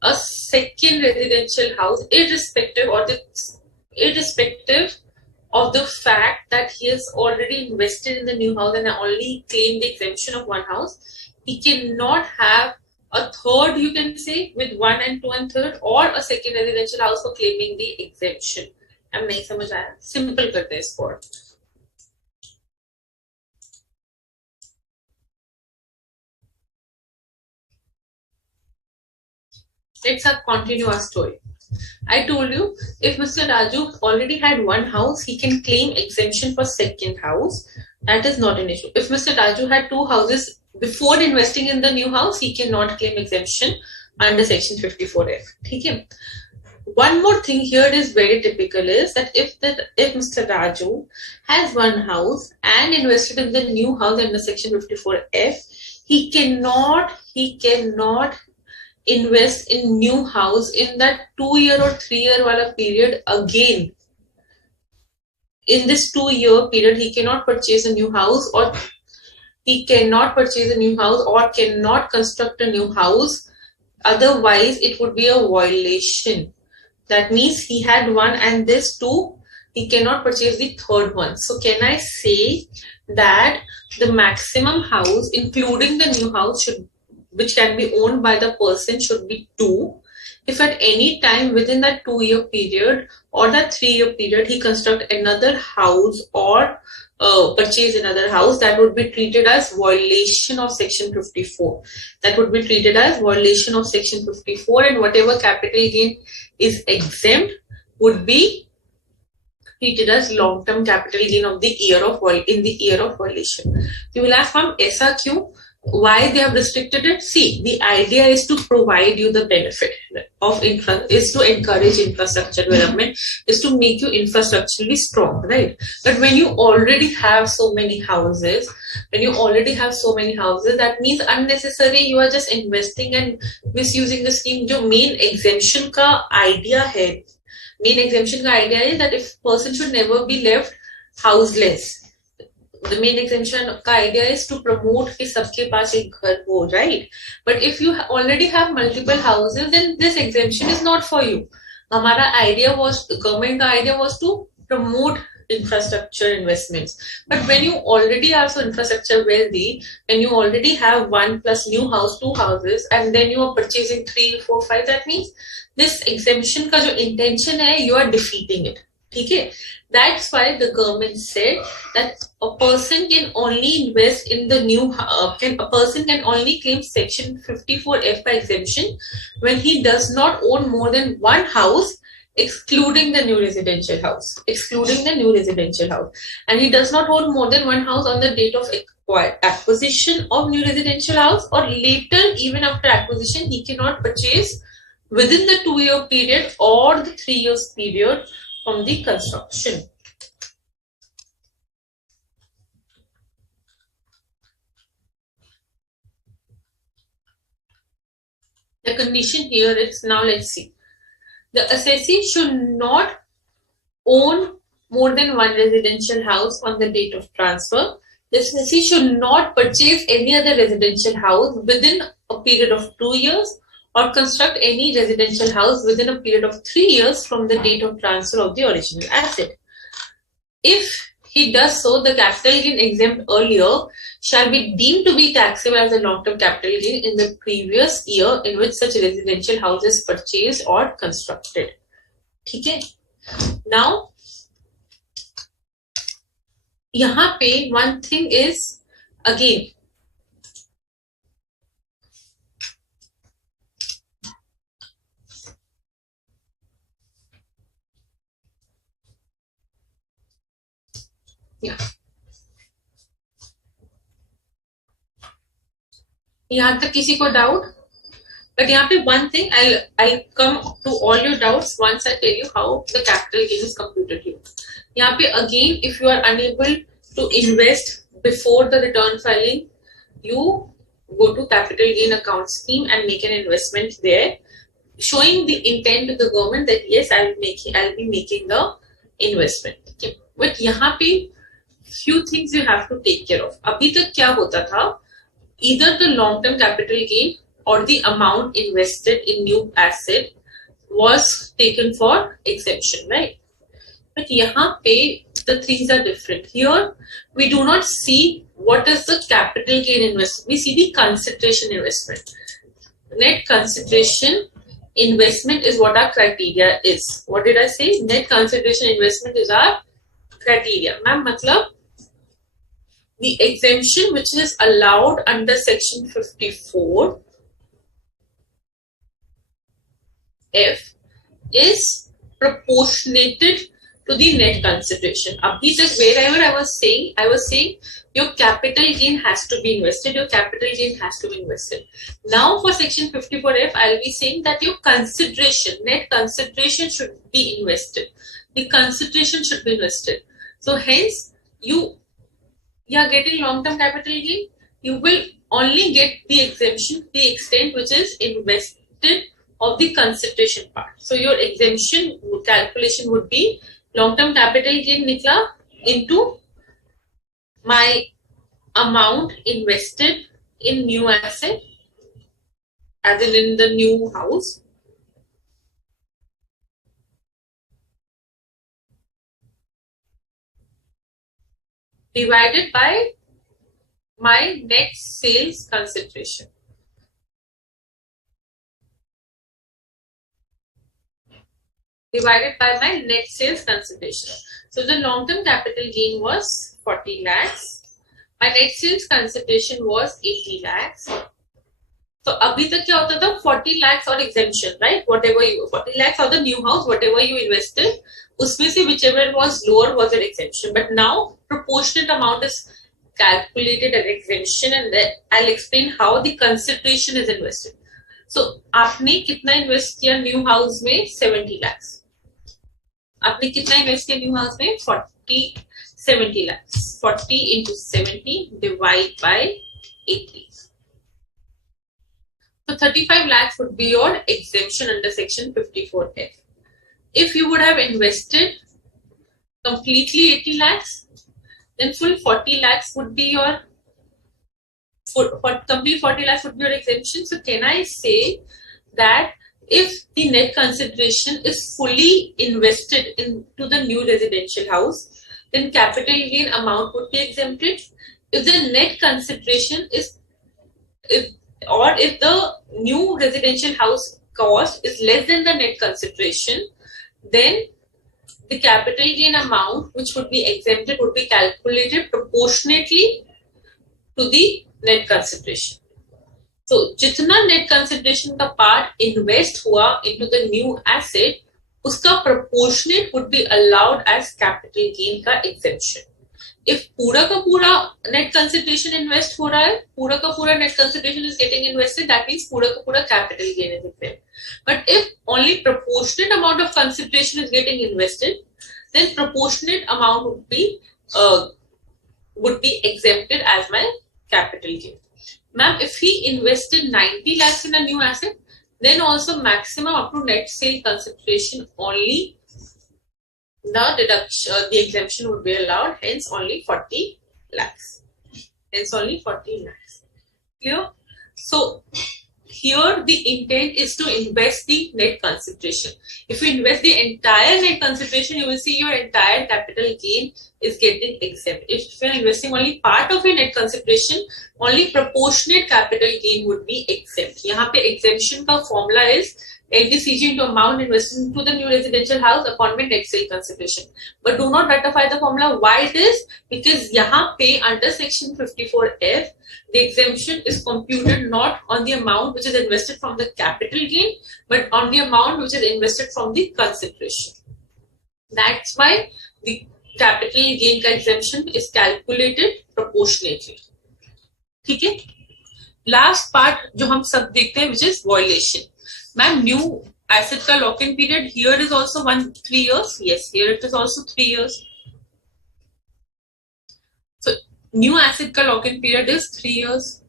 a second residential house, irrespective of the fact that he has already invested in the new house and only claimed the exemption of one house. He cannot have a third, you can say, with 1 and 2 and 3rd, or a second residential house for claiming the exemption. अब नहीं समझ आया? Simple करते हैं इसको. Let's continue our story. I told you, if Mr. Raju already had one house, he can claim exemption for second house. That is not an issue. If Mr. Raju had two houses before investing in the new house, he cannot claim exemption under section 54F. Okay. One more thing here is very typical is that if Mr. Raju has one house and invested in the new house under section 54F, he cannot invest in new house in that 2-year or 3-year wala period again. In this 2-year period, he cannot purchase a new house, or he cannot purchase a new house or cannot construct a new house. Otherwise, it would be a violation. That means he had one and this 2, he cannot purchase the third one. So can I say that the maximum house, including the new house, which can be owned by the person, should be 2. If at any time within that 2-year period or that 3-year period he construct another house or purchase another house, that would be treated as violation of section 54. That would be treated as violation of section 54, and whatever capital gain is exempt would be treated as long-term capital gain of the year of violation. You will ask, ma'am, ऐसा क्यों? Why they have restricted it? See, the idea is to provide you the benefit of is to encourage infrastructure development, is to make you infrastructurally strong, right? But when you already have so many houses, that means unnecessary you are just investing and misusing the scheme. जो main exemption का idea है, is that if person should never be left houseless. the main exemption का idea is to promote कि सबके पास एक घर हो, right? But if you already have multiple houses, then this exemption is not for you. हमारा idea was, government का idea was to promote infrastructure investments. But when you already are so infrastructure wealthy, when you already have 1 plus new house, 2 houses, and then you are purchasing 3, 4, 5, that means this exemption का जो intention है, you are defeating it. ठीक है? That's why the government said that a person can only invest in the new, a person can only claim section 54F by exemption when he does not own more than one house, excluding the new residential house, and he does not own more than one house on the date of acquisition of new residential house, or later, even after acquisition, he cannot purchase within the 2-year period or the 3 years period from the construction. The condition here is, now let's see. The assessee should not own more than one residential house on the date of transfer. The assessee should not purchase any other residential house within a period of 2 years, or construct any residential house within a period of 3 years from the date of transfer of the original asset. If he does so, the capital gain exempt earlier shall be deemed to be taxable as a long-term capital gain in the previous year in which such residential house is purchased or constructed. Okay? Now, यहाँ पे one thing is, again, यहाँ तक किसी को doubt? But यहाँ पे one thing, I'll come to all your doubts once I tell you how the capital gain is computed here. यहाँ पे again, if you are unable to invest before the return filing, you go to capital gain account scheme and make an investment there, showing the intent to the government that yes, I'll be making the investment. Okay. But यहाँ पे few things you have to take care of. अभी तक क्या होता था? Either the long-term capital gain or the amount invested in new asset was taken for exemption, right? But यहाँ पे the things are different. Here we do not see what is the capital gain investment. We see the consideration investment. Net consideration investment is what our criteria is. What did I say? Net consideration investment is our criteria. Ma'am, matlab the exemption which is allowed under section 54F is proportionated to the net consideration. Abhi tak wherever I was saying your capital gain has to be invested. Now for section 54F, I'll be saying that your consideration, net consideration should be invested. The consideration should be invested. So hence you are getting long-term capital gain, you will only get the exemption to the extent which is invested of the consideration part. So your exemption calculation would be long-term capital gain nikla into my amount invested in new asset, as in the new house, divided by my net sales consideration. Divided by my net sales consideration. So the long-term capital gain was 40 lakhs. My net sales consideration was 80 lakhs. So abhi tak kya hota tha? 40 lakhs or exemption, right? 40 lakhs or the new house, whatever you invested, usme se whichever was lower was an exemption. But now proportionate amount is calculated as exemption, and then I'll explain how the consideration is invested. So आपने कितना invest किया new house में? 70 lakhs. आपने कितना invest किया new house में? 70 lakhs. 40 into 70 divide by 80. So 35 lakhs would be your exemption under section 54F. If you would have invested completely 80 lakhs, then full 40 lakhs would be your complete 40 lakhs would be your exemption. So can I say that if the net consideration is fully invested into the new residential house, then capital gain amount would be exempted. If the net consideration is, if the new residential house cost is less than the net consideration, then the capital gain amount which would be exempted would be calculated proportionately to the net consideration. So जितना net consideration का part invest हुआ into the new asset, उसका proportionate would be allowed as capital gain का exemption. If पूरा का पूरा net consideration invest हो रहा है, पूरा का पूरा net consideration is getting invested, that means पूरा का पूरा capital gain is exempt. But if only proportionate amount of consideration is getting invested, then proportionate amount would be exempted as my capital gain. Ma'am, if he invested 90 lakhs in a new asset, then also maximum up to net sale consideration only the deduction, the exemption would be allowed, hence only 40 lakhs. Hence only 40 lakhs. Clear? So here the intent is to invest the net consideration. If you invest the entire net consideration, you will see your entire capital gain is getting exempt. If you are investing only part of your net consideration, only proportionate capital gain would be exempt. यहाँ पे exemption का formula is LDCG into amount invested into the new residential house upon net sale consideration. But do not ratify the formula. Why it is? Because यहाँ पे under section 54F, the exemption is computed not on the amount which is invested from the capital gain, but on the amount which is invested from the consideration. That's why the capital gain का exemption is calculated proportionately. ठीक है? Last part जो हम सब देखते हैं, which is violation. Ma'am, new asset का lock-in period here is also 3 years. Yes, here it is also 3 years. So new asset का lock-in period is 3 years.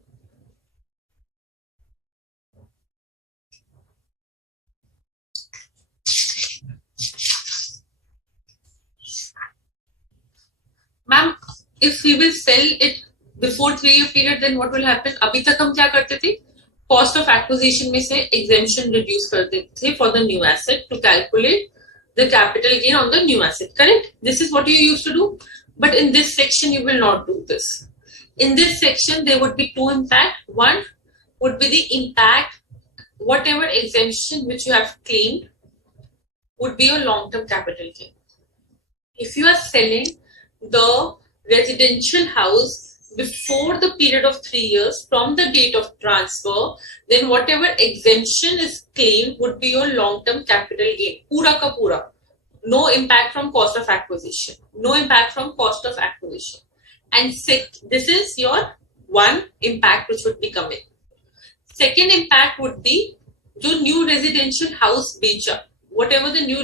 Ma'am, if we will sell it before 3-year period, then what will happen? अभी तक हम क्या करते थे? Cost of acquisition में से exemption reduce कर देते थे for the new asset to calculate the capital gain on the new asset. Correct? This is what you used to do. But in this section, you will not do this. In this section, there would be 2 impacts. One would be the impact, whatever exemption which you have claimed would be your long-term capital gain. If you are selling the residential house before the period of 3 years from the date of transfer, then whatever exemption is claimed would be your long-term capital gain. Pura ka pura. No impact from cost of acquisition. No impact from cost of acquisition. And this is your one impact which would be coming. Second impact would be जो new residential house बेचा, whichever the new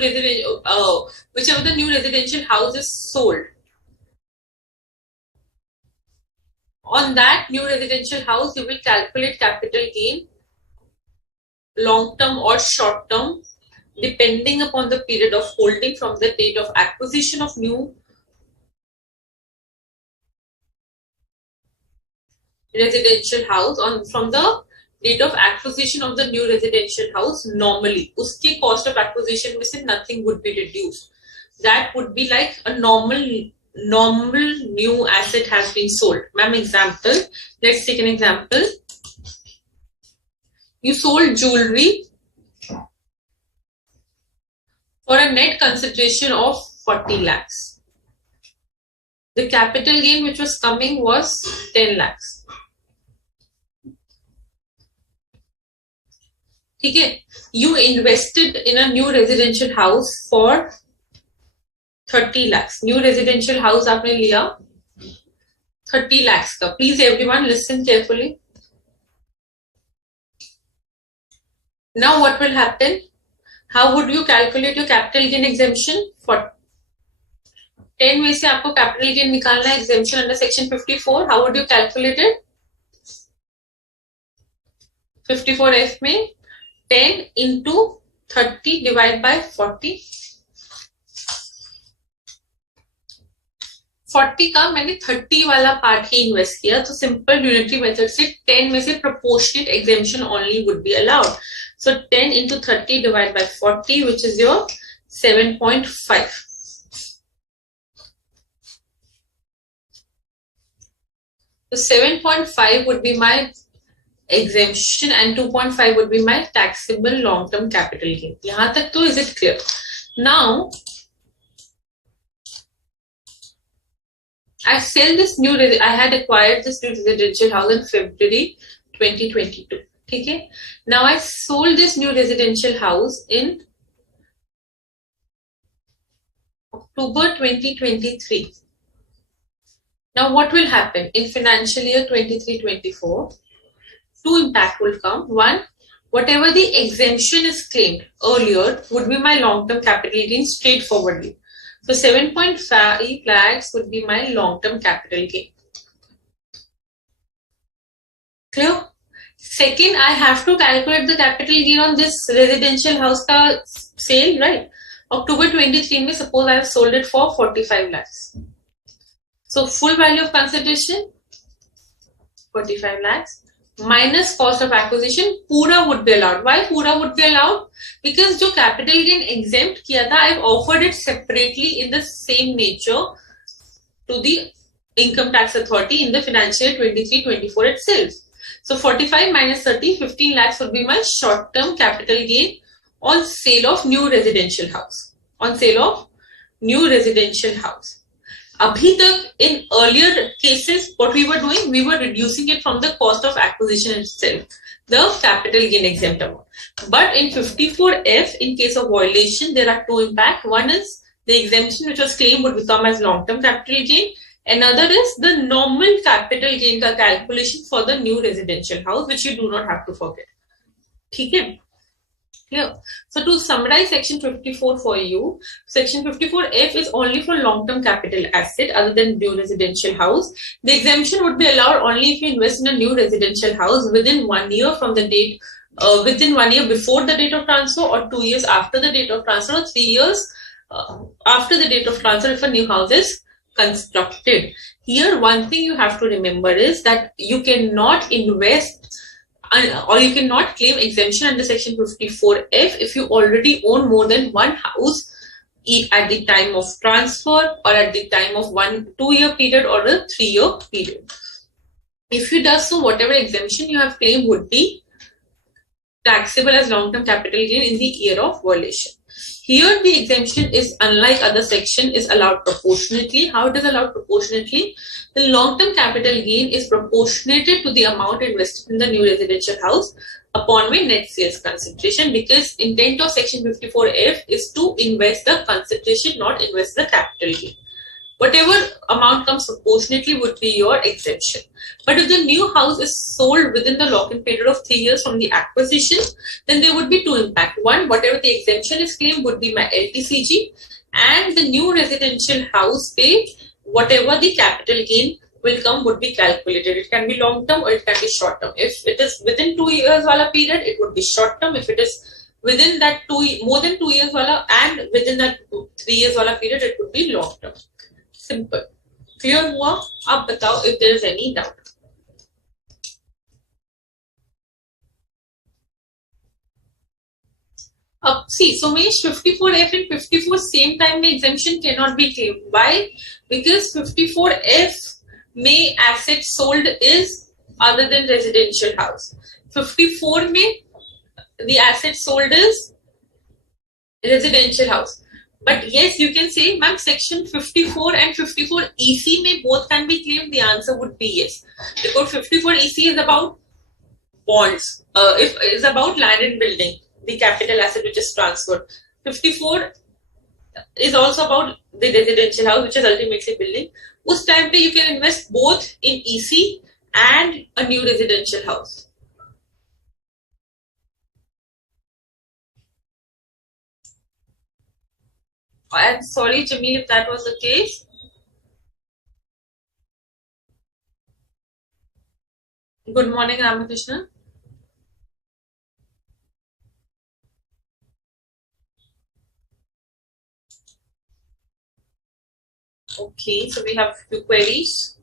residential house is sold. On that new residential house, you will calculate capital gain, long term or short term, depending upon the period of holding from the date of acquisition of new residential house from the date of acquisition of the new residential house. Normally, uski cost of acquisition में से nothing would be reduced. That would be like a normal new asset has been sold. Ma'am, example. Let's take an example. You sold jewelry for a net consideration of 40 lakhs. The capital gain which was coming was 10 lakhs. Okay, you invested in a new residential house for 30 lakhs. New residential house आपने लिया 30 lakhs का. Please everyone listen carefully. Now what will happen? How would you calculate your capital gain exemption? For 10 में से आपको capital gain निकालना है exemption under section 54. How would you calculate it? 54F में 10 into 30 divided by 40. 40 का मैंने 30 वाला part ही invest किया, तो सिंपल यूनिटरी मेथड से 10 में से proportionate exemption only would be allowed. So 10 into 30 divided by 40, which is your 7.5. So 7.5 would be my exemption and 2.5 would be my taxable long-term capital gain. यहाँ तक तो is it clear? Now I had acquired this new residential house in February 2022. ठीक है. Now I sold this new residential house in October 2023. Now what will happen in financial year 23-24? Two impact will come. One, whatever the exemption is claimed earlier would be my long-term capital gain straightforwardly. So 7.5 lakhs would be my long-term capital gain. Clear? Second, I have to calculate the capital gain on this residential house ka sale, right? October 23 में suppose I have sold it for 45 lakhs. So full value of consideration 45 lakhs minus cost of acquisition पूरा would be allowed. Why पूरा would be allowed? Because जो capital gain exempt किया था, I've offered it separately in the same nature to the income tax authority in the financial year 23-24 itself. So 45 minus 30, 15 lakhs would be my short-term capital gain on sale of new residential house. On sale of new residential house. Abhi tak, in earlier cases, what we were doing, we were reducing it from the cost of acquisition itself, the capital gain exempt amount. But in 54F, in case of violation, there are two impacts. One is the exemption which was claimed would become as long-term capital gain. Another is the normal capital gain ka calculation for the new residential house, which you do not have to forget. Okay? Clear? So to summarize section 54 for you, section 54F is only for long-term capital asset other than new residential house. The exemption would be allowed only if you invest in a new residential house within 1 year from the date, within 1 year before the date of transfer, or 2 years after the date of transfer, or 3 years after the date of transfer if a new house is constructed. Here, one thing you have to remember is that you cannot invest or you cannot claim exemption under section 54F if you already own more than one house at the time of transfer or at the time of 2 year period or a 3-year period. If you do so, whatever exemption you have claimed would be taxable as long-term capital gain in the year of violation. Here, the exemption is, unlike other section, is allowed proportionately. How it is allowed proportionately? The long-term capital gain is proportionated to the amount invested in the new residential house upon my net sales consideration, because intent of section 54F is to invest the consideration, not invest the capital gain. Whatever amount comes proportionately would be your exemption. But if the new house is sold within the lock-in period of 3 years from the acquisition, then there would be two impacts. One, whatever the exemption is claimed would be my LTCG, and the new residential house pay, whatever the capital gain will come would be calculated. It can be long-term or it can be short-term. If it is within 2 years wala period, it would be short-term. If it is within that more than 2 years wala and within that 3 years wala period, it would be long-term. Simple. Clear हुआ? अब बताओ if there is any doubt. See, Somesh, 54F and 54 same time में exemption cannot be claimed. Why? Because 54F में asset sold is other than residential house. 54 में the asset sold is residential house. But yes, you can say, ma'am, section 54 and 54 EC may both can be claimed. The answer would be yes. Because 54 EC is about bonds. If is about land and building, the capital asset which is transferred. 54 is also about the residential house, which is ultimately building. Us time pe you can invest both in EC and a new residential house. I'm sorry, Jamil, if that was the case. Good morning, Ramakrishna. Okay, so we have few queries.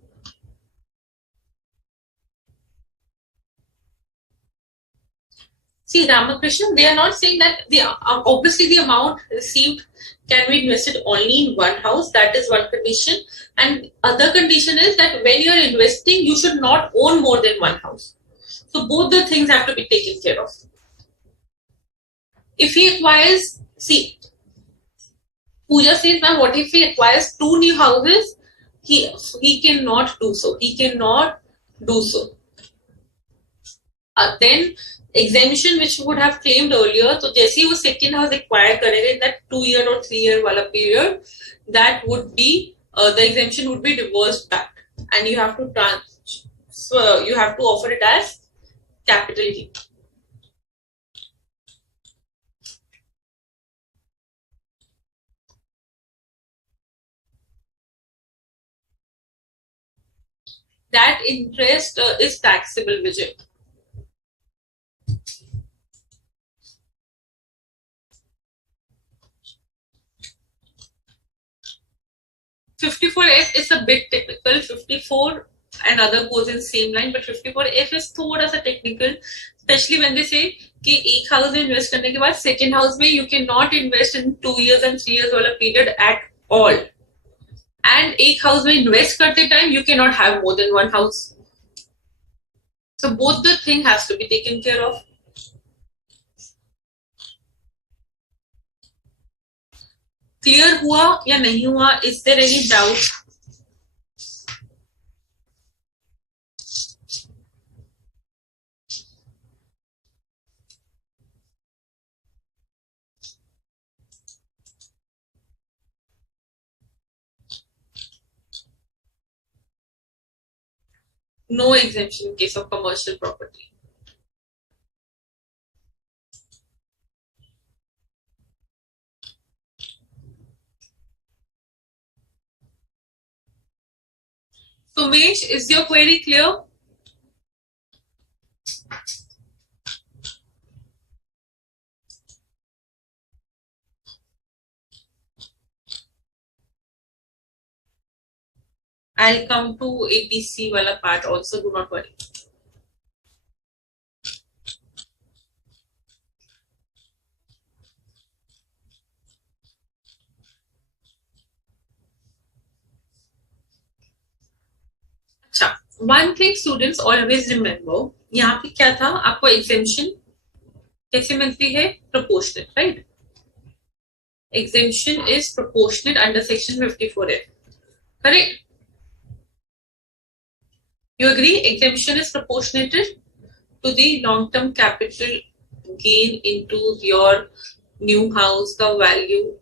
See, Ramakrishna, they are not saying that the obviously the amount received can be invested only in one house. That is one condition. And other condition is that when you are investing, you should not own more than one house. So both the things have to be taken care of. If he acquires, see, Pooja says, now what if he acquires two new houses? He cannot do so. He cannot do so. Then exemption which would have claimed earlier, so जैसे ही वो second house acquire करेगा in that 2 year or 3 year वाला period, that would be the exemption would be reversed back, and you have to transfer, you have to offer it as capital gain. That interest is taxable, Vijay. (54F) is a bit technical. 54 and other goes in same line, but 54F is थोड़ा सा technical, especially when they say कि एक house में invest करने के बाद second house में you cannot invest in 2 years and 3 years वाला period at all. And एक house में invest करते time you cannot have more than one house. So both the thing has to be taken care of. Clear हुआ या नहीं हुआ? Is there any doubt? No exemption in case of commercial property. So, Mesh, is your query clear? I'll come to APC wala part also, do not worry. अच्छा, one thing students always remember, यहाँ पे क्या था? आपको exemption कैसे मिलती है? Proportionate, right? Exemption is proportionate under section 54F. Correct? You agree? Exemption is proportionated to the long-term capital gain into your new house, the value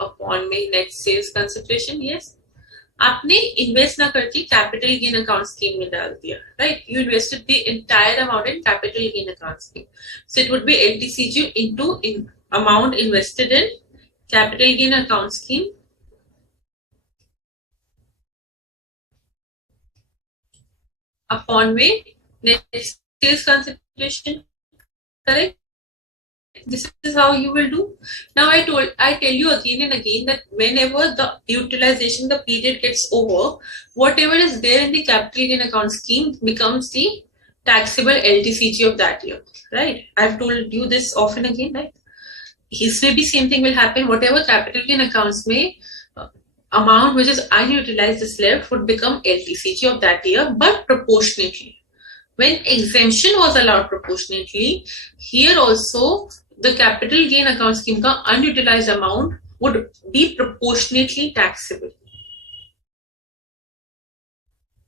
upon में net sales consideration. Yes. आपने invest ना करके capital gain account scheme में डाल दिया, right? You invested the entire amount in capital gain account scheme, so it would be LTCG into amount invested in capital gain account scheme upon में net sales consideration. Correct? This is how you will do. Now I tell you again and again that whenever the utilization, the period gets over, whatever is there in the capital gain account scheme becomes the taxable LTCG of that year, right? I've told you this often again, right? इसमें भी same thing will happen. Whatever capital gain accounts में amount which is unutilized is left would become LTCG of that year, but proportionately. When exemption was allowed proportionately, here also the capital gain account scheme का unutilized amount would be proportionately taxable.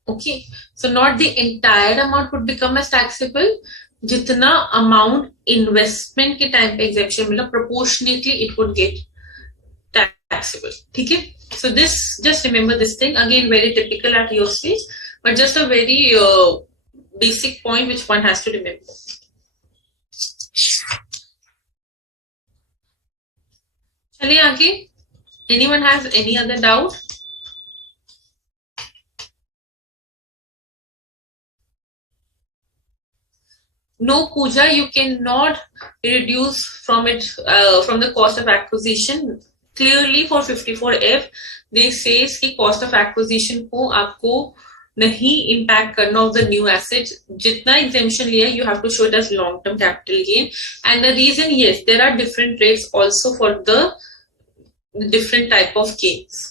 Okay, so not the entire amount would become as taxable. जितना amount investment के time पे exemption मिला, proportionately it would get taxable. ठीक है? So this, just remember this thing again, very typical at your stage, but just a very basic point which one has to remember. चलिए आगे. Anyone has any other doubt? No, Pooja, you cannot reduce from it from the cost of acquisition. Clearly for 54F, they says कि cost of acquisition को आपको नहीं impact करना of the new asset, जितना exemption लिया you have to show it as long term capital gain. And the reason, yes, there are different rates also for the different type of gains.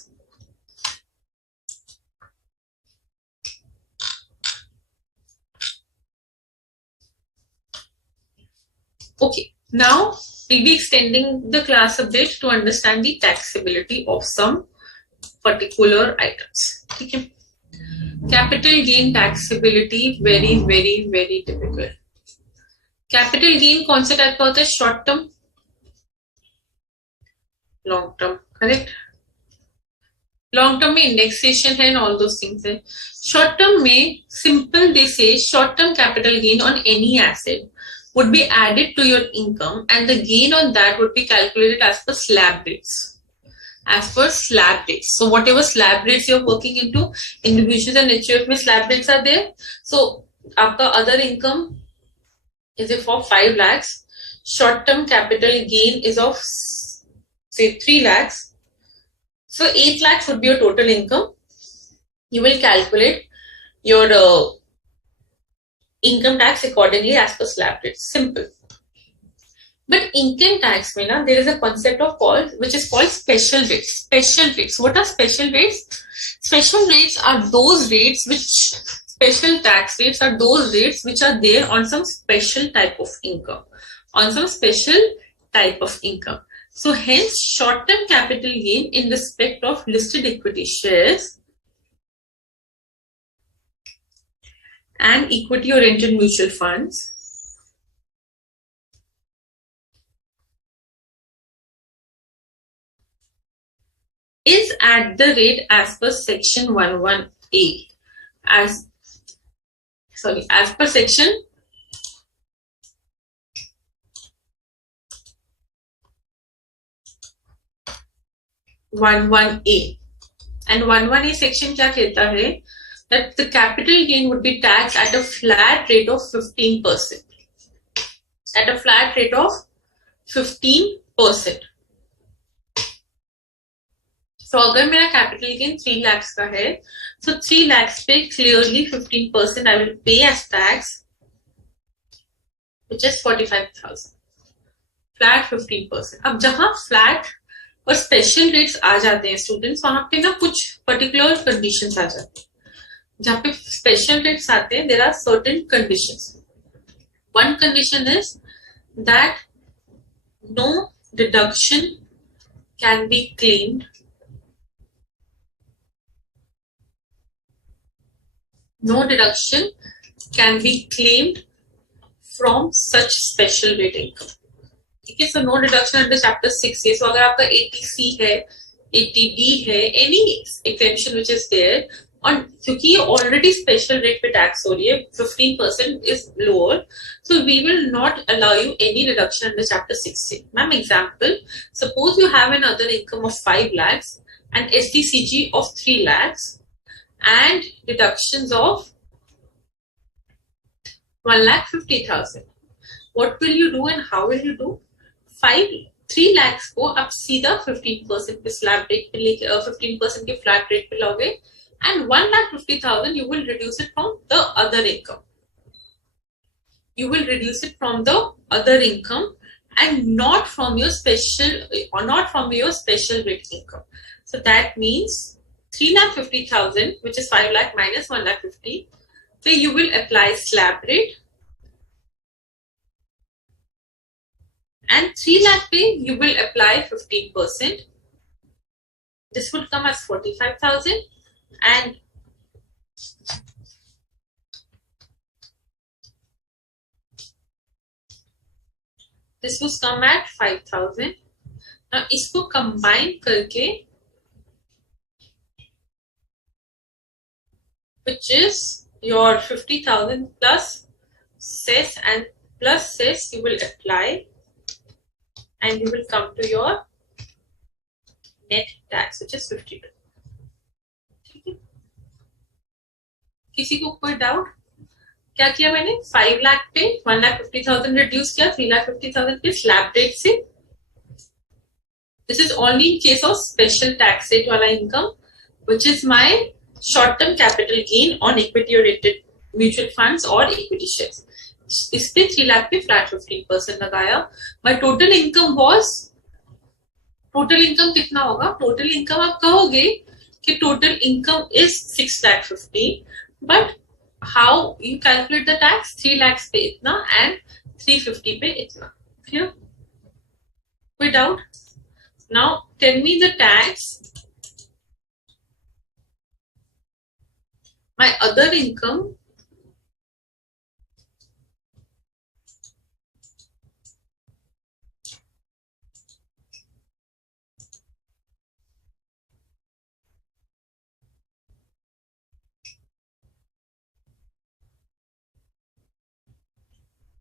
Okay, now we'll be extending the class a bit to understand the taxability of some particular items. Okay. Capital gain taxability, very very very typical. Capital gain कौन से type का होता है? Short term, long term, correct. Long term में indexation है and all those things है. Short term में simple they से short term capital gain on any asset would be added to your income and the gain on that would be calculated as per slab rates. As per slab rates. So whatever slab rates you're working into, individuals and HUF में slab rates are there. So आपका other income is for 5 lakhs. Short term capital gain is of say 3 lakhs. So 8 lakhs would be your total income. You will calculate your income tax accordingly as per slab rates. Simple. But income tax में ना there is a concept of which is called special rates. Special rates. What are special rates? Special rates are those rates which special tax rates are those rates which are there on some special type of income. On some special type of income. So hence short-term capital gain in respect of listed equity shares and equity-oriented mutual funds is at the rate as per section 11A. As per section 11A. And 11A section क्या कहता है? That the capital gain would be taxed at a flat rate of 15%. At a flat rate of 15%. So अगर मेरा capital gain 3 lakhs का है, so 3 lakhs पे clearly 15% I will pay as tax, which is 45,000. Flat 15%. अब जहाँ flat और special rates आ जाते हैं students, वहाँ पे ना कुछ particular conditions आ जाते हैं. जहाँ पे स्पेशल रेट्स आते हैं, there are certain conditions. One condition is that no deduction can be claimed. No deduction can be claimed from such special rate income. ठीक है. So no deduction under chapter 6 है. So अगर आपका 80C है, 80D है, any exception which is there, और क्योंकि ये ऑलरेडी स्पेशल रेट पे टैक्स हो रही है, 15% is lower, so we will not allow you any reduction under chapter 6 से. Ma'am example, suppose you have an other income of 5 lakhs and STCG of 3 lakhs and deductions of 1,50,000. What will you do and how will you do? 3 lakhs को आप सीधा 15% पे slab rate पे लेके 15% के flat rate पे लोगे, and 1,50,000 you will reduce it from the other income. You will reduce it from the other income and not from your special rate income. So that means 3,50,000, which is 5 lakh minus 1,50,000. So you will apply slab rate, and 3 lakh pay you will apply 15%. This would come as 45,000. And this was come at 5,000. Now इसको combine करके, which is your 50,000 plus cess and plus cess you will apply, and you will come to your net tax, which is 52. किसी को कोई doubt? क्या किया मैंने? 5 लाख पे 1,50,000 reduce किया, 3,50,000 पे स्लैब रेट से This is only in case of special tax rate wala income, which is my short-term capital gain on equity-oriented mutual funds or equity shares. इस पे 3 लाख पे फ्लैट 15% लगाया. My total income was, total income कितना होगा? Total income आप कहोगे कि total income is 6 lakh 15, but how you calculate the tax? 3 lakh पे इतना एंड 350 पे इतना. क्लियर? कोई doubt? Now tell me the tax. My other income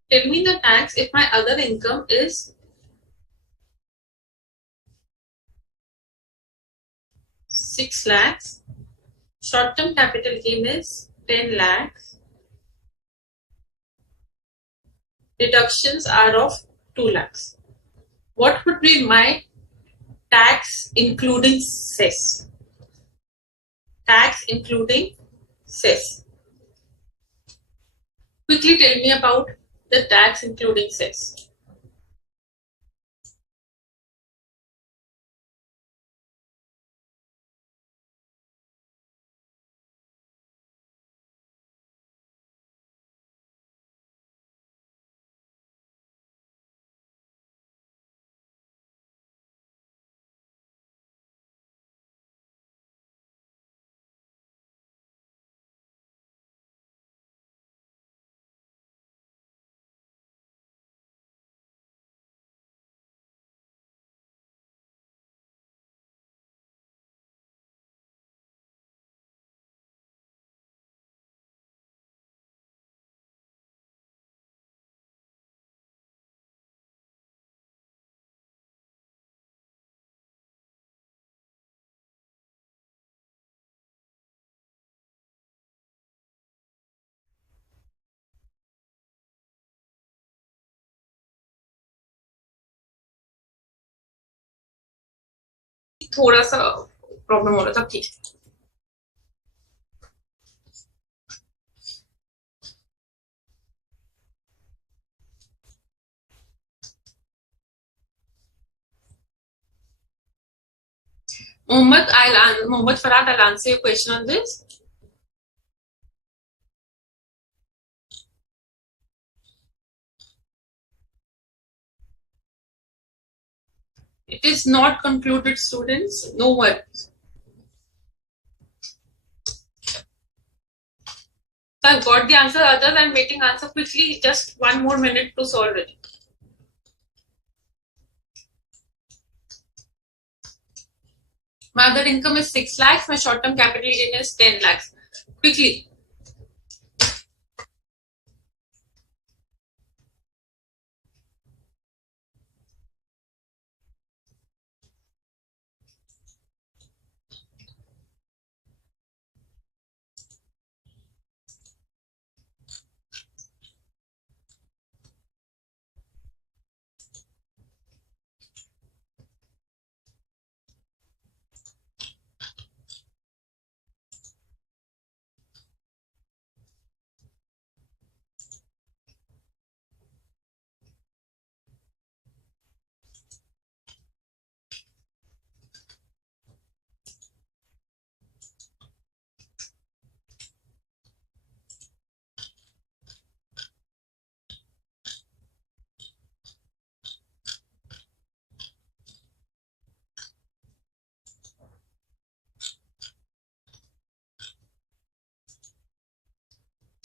tell me the tax if my other income is 6 lakhs, short-term capital gain is 10 lakhs, deductions are of 2 lakhs. What would be my tax including cess? Tax including cess. Quickly tell me about the tax including cess. थोड़ा सा problem हो रहा था. ठीक. Mohammed Farad, I'll answer your question on this. It is not concluded, students. No worries. So I've got the answer. Others, I'm waiting answer quickly. Just 1 more minute to solve it. My other income is 6 lakhs. My short-term capital gain is 10 lakhs. Quickly.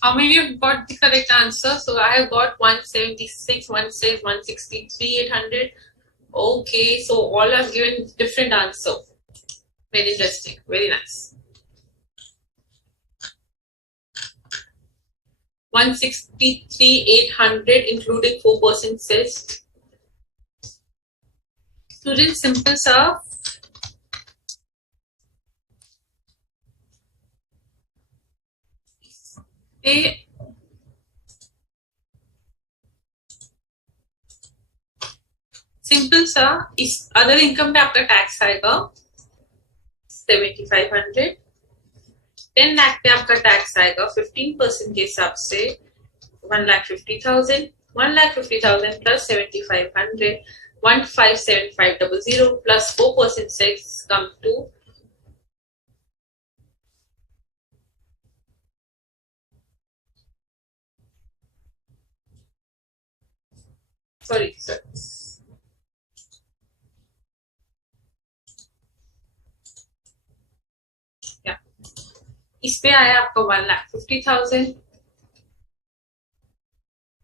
How many have got the correct answer? So I have got 176, one says 163, 800. Okay, so all have given different answer. Very interesting, very nice. 163, 800, including 4% says. Students, simple sir. Simple सा इस other income पे आपका tax आएगा 7500, 10 लाख पे आपका tax आएगा 15% के हिसाब से 1,50,000, 1,50,000 plus 7,500, 1,575,000 plus 4% tax come to sorry. Yeah. इस पे आया आपका 1,50,000.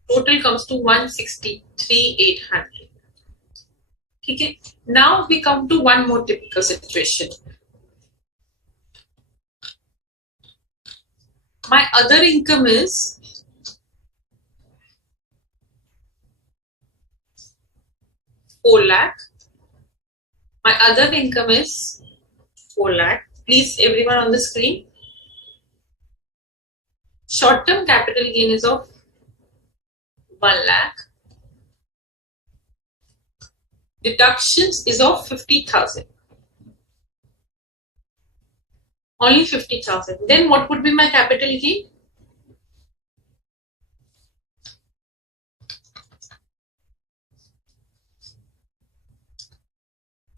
Total comes to 163,800. ठीक है. Now we come to one more typical situation. My other income is 4 lakh. My other income is 4 lakh. Please, everyone on the screen. Short-term capital gain is of 1 lakh. Deductions is of 50,000. Only 50,000. Then what would be my capital gain?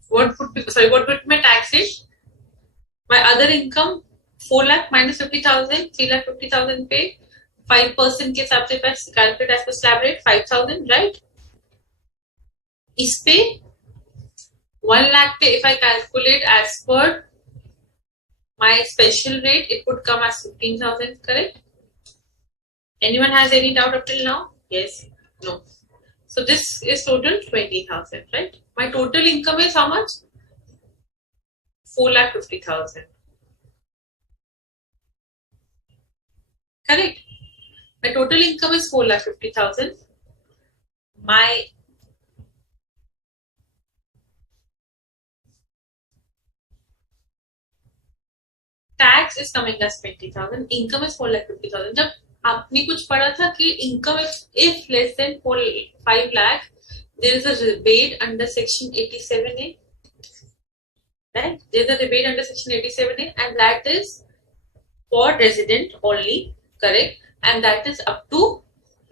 What would be my tax rate? My other income 4 lakh minus 50,000, 3,50,000 पे 5% के हिसाब से calculate as per slab rate 5,000, right? इस पे 1 lakh पे if I calculate as per my special rate, it would come as 15,000, correct? Anyone has any doubt up till now? Yes? No? So this is total 20,000, right? My total income is how much? 4,50,000. Correct? My total income is 4,50,000. My tax is coming as 20,000. Income is 4,50,000. जब आपने कुछ पढ़ा था कि income if less than 5 lakh, there is a rebate under section 87A. Right? There is a rebate under section 87A, and that is for resident only, correct? And that is up to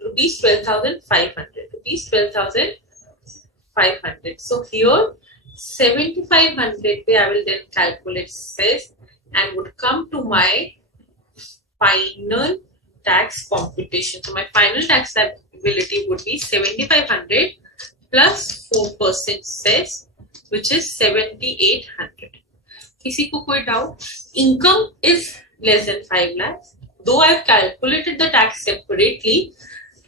rupees 12,500. Rupees 12,500. So here 7,500 पे I will then calculate cess and would come to my final tax computation. So my final tax liability would be 7,500 plus 4% cess, which is 7,800. किसी को कोई doubt? Income is less than 5 lakhs. Though I have calculated the tax separately,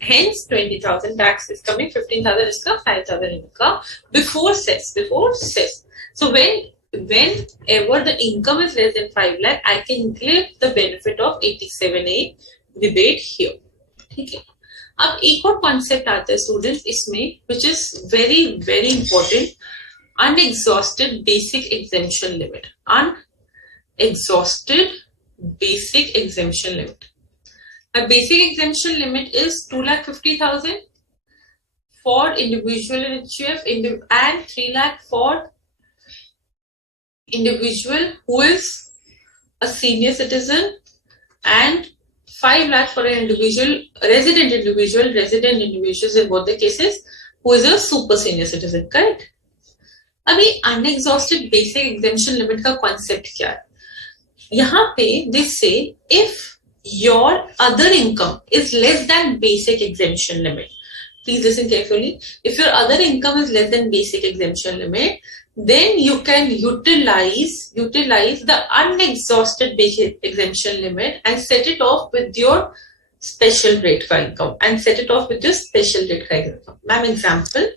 hence 20,000 tax is coming, 15,000 is ka, 5,000 is ka, before cess. So whenever the income is less than 5 lakh, I can give the benefit of 87A rebate here. ठीक है. अब एक और concept आता है students इसमें, which is very very important. Unexhausted basic exemption limit. Unexhausted basic exemption limit. My basic exemption limit is 2,50,000 for individual HUF and 3 lakh for individual who is a senior citizen and 5 lakh for an individual, resident individuals in both the cases who is a super senior citizen, correct? अभी unexhausted basic exemption limit का concept क्या है? यहाँ पे they say if your other income is less than basic exemption limit, please listen carefully. If your other income is less than basic exemption limit, then you can utilize the unexhausted basic exemption limit and set it off with your special rate का income and set it off with your special rate का income. Ma'am, example.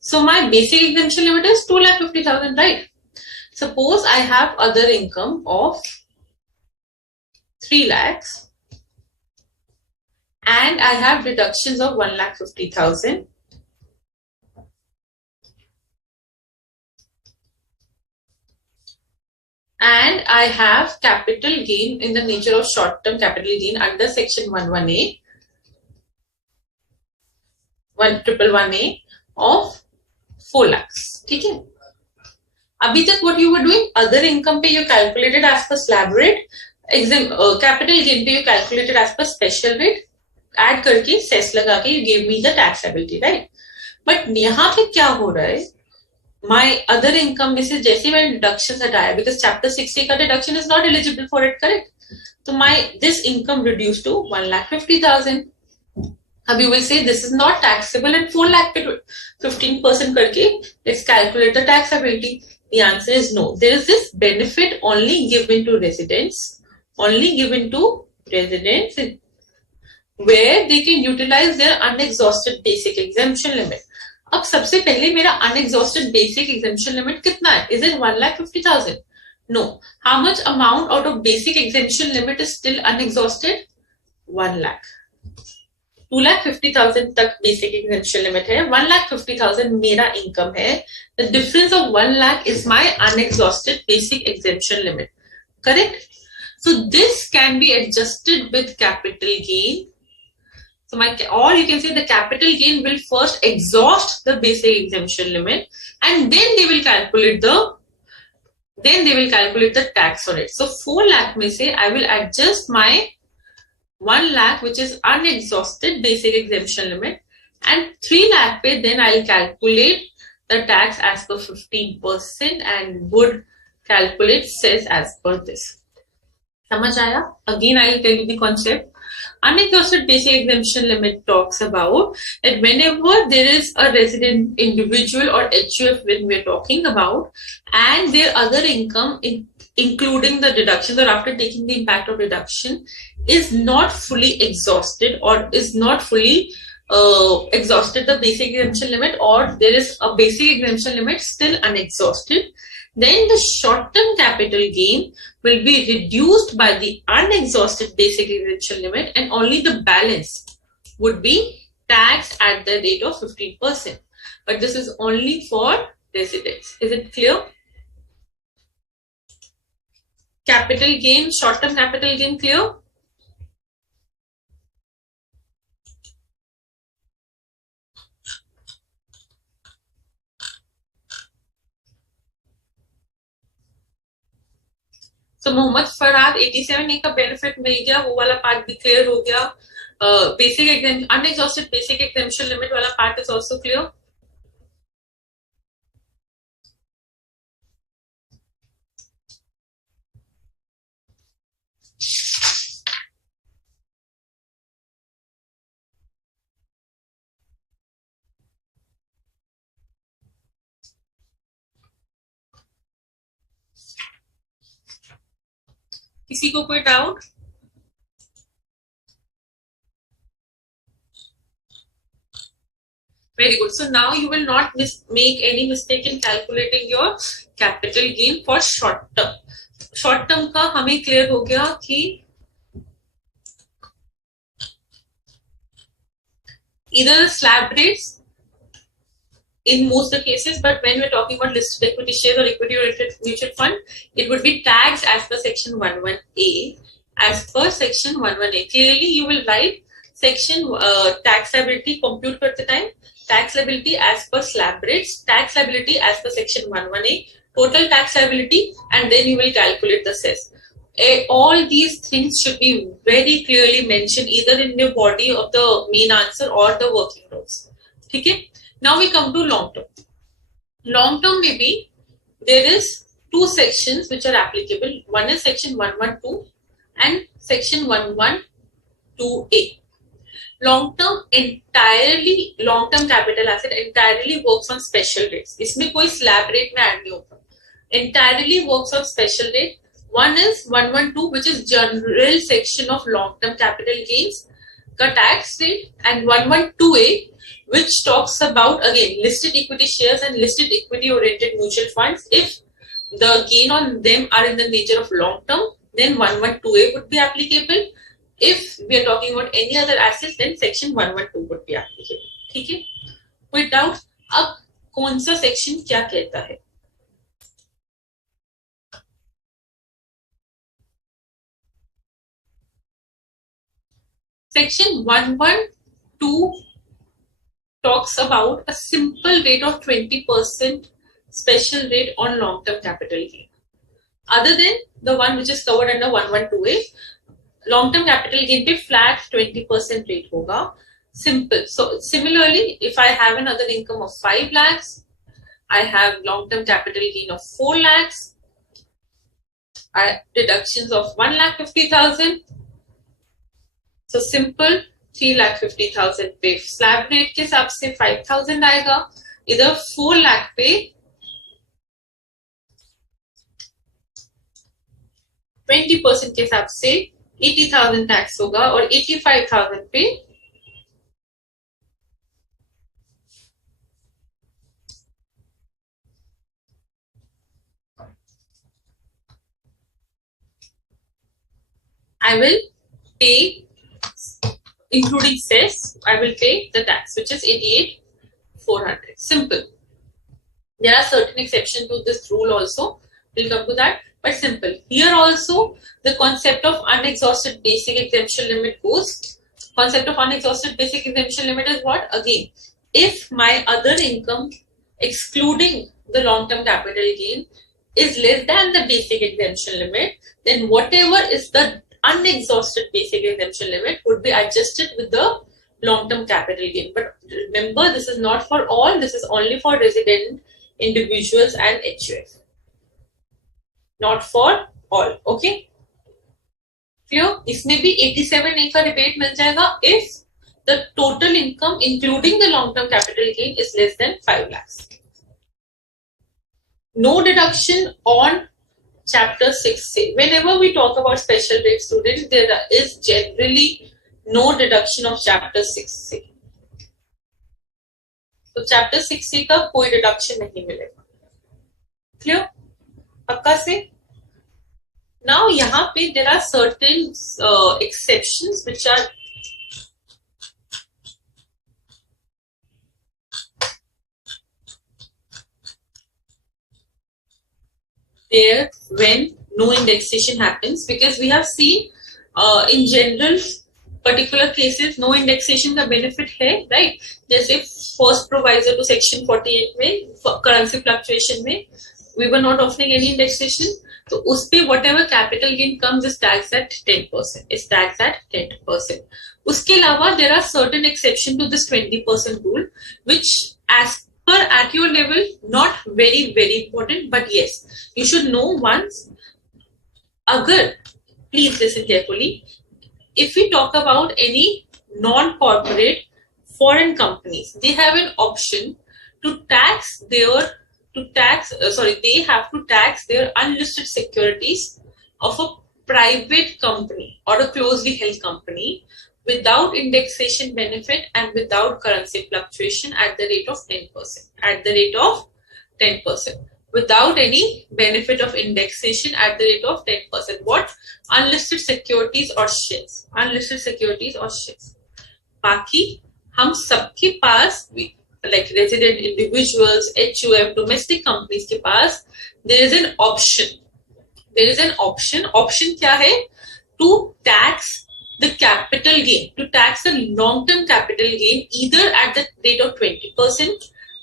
So my basic exemption limit is 2,50,000, right? Suppose I have other income of 3 lakhs and I have deductions of 1,50,000. And I have capital gain in the nature of short-term capital gain under section 11A, 111A of 4 lakhs. ठीक है, अभी तक what you were doing, other income पे you calculated as per slab rate, capital gain पे you calculated as per special rate, add करके cess लगा के you gave me the taxability, right? But यहाँ पे क्या हो रहा है, my other income में से जैसे मैंने deductions हटाया, because chapter 60 का deduction is not eligible for it, correct? So my this income reduced to 1,50,000. अब you will say this is not taxable and 4 lakh पे 15% करके let's calculate the taxability. The answer is no. There is this benefit only given to residents, where they can utilize their unexhausted basic exemption limit. अब सबसे पहले मेरा unexhausted basic exemption limit कितना है? Is it 1,50,000? No. How much amount out of basic exemption limit is still unexhausted? 1 lakh. 2,50,000 तक basic exemption limit है, 1,50,000 मेरा income है. The difference of 1 lakh is my unexhausted basic exemption limit. Correct? So this can be adjusted with capital gain. So or you can say the capital gain will first exhaust the basic exemption limit, and then they will calculate the tax on it. So 4 lakh में से I will adjust my 1 lakh, which is unexhausted basic exemption limit, and 3 lakh पे then I'll calculate the tax as per 15% and would calculate cess as per this. समझ आया? Again, I'll tell you the concept. Unexhausted basic exemption limit talks about that whenever there is a resident individual or HUF when we're talking about, and their other income, including the deductions or after taking the impact of deduction, is not fully exhausted or is not fully exhausted the basic exemption limit, or there is a basic exemption limit still unexhausted, then the short-term capital gain will be reduced by the unexhausted basic exemption limit, and only the balance would be taxed at the rate of 15%. But this is only for residents. Is it clear? Capital gain, short-term capital gain, clear? तो Mohammad Farhad 87A का benefit मिल गया, वो वाला part भी clear हो गया. Basic unexhausted basic exemption limit वाला part is also clear. किसी को कोई doubt? Very good. So now you will not make any mistake in calculating your capital gain for short term. Short term का हमें clear हो गया कि either slab rates in most of the cases, but when we're talking about listed equity shares or equity oriented mutual fund, it would be taxed as per section 11A. As per section 11A, clearly you will write section tax liability compute करते time, tax liability as per slab rates, tax liability as per section 11A, total tax liability, and then you will calculate the cess. All these things should be very clearly mentioned either in the body of the main answer or the working notes. Okay? Now we come to long term. Long term maybe there is two sections which are applicable. One is section 112 and section 112A. Long term capital asset entirely works on special rates. इसमें कोई slab rate में add नहीं होता. Entirely works on special rate. One is 112, which is general section of long term capital gains का tax rate, and 112A, which talks about again listed equity shares and listed equity oriented mutual funds. If the gain on them are in the nature of long term, then 112A would be applicable. If we are talking about any other assets, then section 112 would be applicable. ठीक है? कोई doubt? अब कौन सा section क्या कहता है? Section 112 talks talks about a simple rate of 20% special rate on long-term capital gain. Other than the one which is covered under 112A, long-term capital gain पे flat 20% rate होगा. Simple. So similarly, if I have another income of 5 lakhs, I have long-term capital gain of 4 lakhs, deductions of 1,50,000. So simple 3,50,000 पे slab rate के हिसाब से 5,000 आएगा. इधर 4 lakh पे 20% के हिसाब से 80,000 टैक्स होगा और 85,000 पे I will pay, including cess, I will pay the tax, which is 88,400. Simple. There are certain exceptions to this rule also. We'll come to that, but simple. Here also, the concept of unexhausted basic exemption limit goes. Concept of unexhausted basic exemption limit is what? Again, if my other income, excluding the long-term capital gain, is less than the basic exemption limit, then whatever is the unexhausted basic exemption limit would be adjusted with the long-term capital gain. But remember, this is not for all. This is only for resident individuals and HUF. Not for all. Okay? Clear? इसमें भी 87A का rebate मिल जाएगा if the total income including the long-term capital gain is less than 5 lakhs. No deduction on Chapter 6A. Whenever we talk about special rate students, there is generally no deduction of Chapter 6A. तो Chapter 6A का कोई deduction नहीं मिलेगा. Clear? पक्का से? Now यहाँ पे there are certain exceptions which are there when no indexation happens, because we have seen in general particular cases no indexation का benefit है, right? जैसे first provisor to section 48 में currency fluctuation में we were not offering any indexation, तो उस पे whatever capital gain comes is taxed at 10%. Is taxed at 10%. उसके अलावा there are certain exception to this 20% rule, which as per at your level not very important, but yes, you should know once. अगर please listen carefully. If we talk about any non-corporate foreign companies, they have an option to tax their they have to tax their unlisted securities of a private company or a closely held company without indexation benefit and without currency fluctuation at the rate of 10%. At the rate of 10%. Without any benefit of indexation at the rate of 10%. What? Unlisted securities or shares. Unlisted securities or shares. बाकी हम सबके पास like resident individuals, HUF, domestic companies के पास there is an option. There is an option. Option क्या है? To tax the capital gain, to tax the long-term capital gain either at the rate of 20%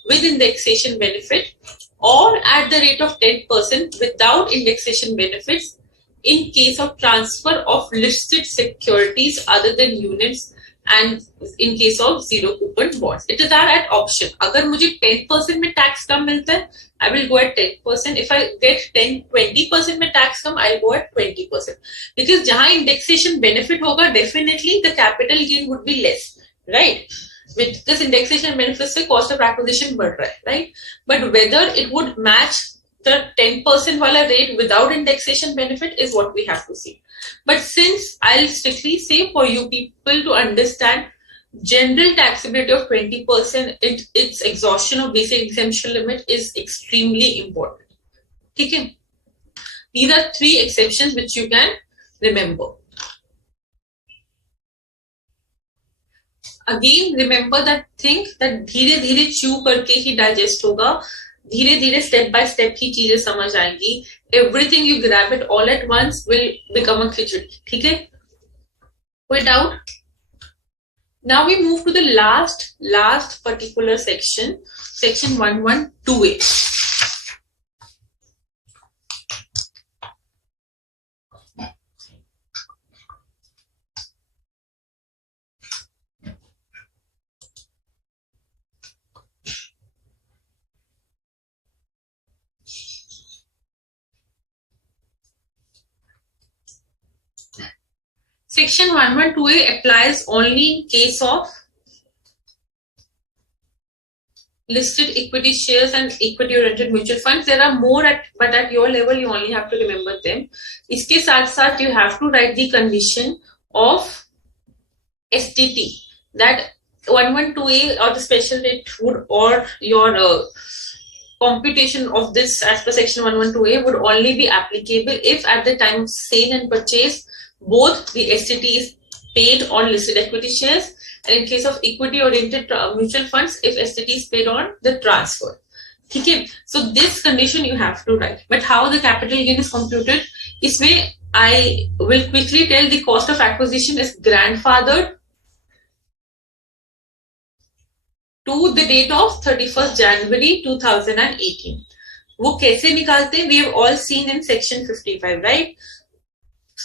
with indexation benefit or at the rate of 10% without indexation benefits in case of transfer of listed securities other than units and in case of zero coupon bonds. It is at option. अगर मुझे 10% में tax कम मिलता है, I will go at 10%. If I get 20% में tax come, I'll go at 20%. Because जहाँ indexation benefit होगा, definitely the capital gain would be less, right? With this indexation benefit से cost of acquisition बढ़ रहा है, right? But whether it would match the 10% वाला rate without indexation benefit is what we have to see. But since I'll strictly say for you people to understand general taxability of 20%, its exhaustion of basic exemption limit is extremely important. Okay? These are 3 exceptions which you can remember. Again, remember that thing that धीरे धीरे chew करके ही digest होगा, धीरे धीरे step by step ही चीजें समझ आएंगी. Everything you grab it all at once will become a खिचड़ी. ठीक है? कोई doubt? Now we move to the last particular section, section 112A. Section 112A applies only in case of listed equity shares and equity oriented mutual funds. There are more but at your level you only have to remember them. इसके साथ साथ you have to write the condition of STT, that 112A or the special rate would, or your computation of this as per section 112A would only be applicable if at the time of sale and purchase both the STT is paid on listed equity shares, and in case of equity oriented mutual funds, if STT is paid on the transfer. Okay, so this condition you have to write. But how the capital gain is computed? Isme I will quickly tell the cost of acquisition is grandfathered to the date of 31st January 2018. वो कैसे निकालते हैं? We have all seen in section 55, right?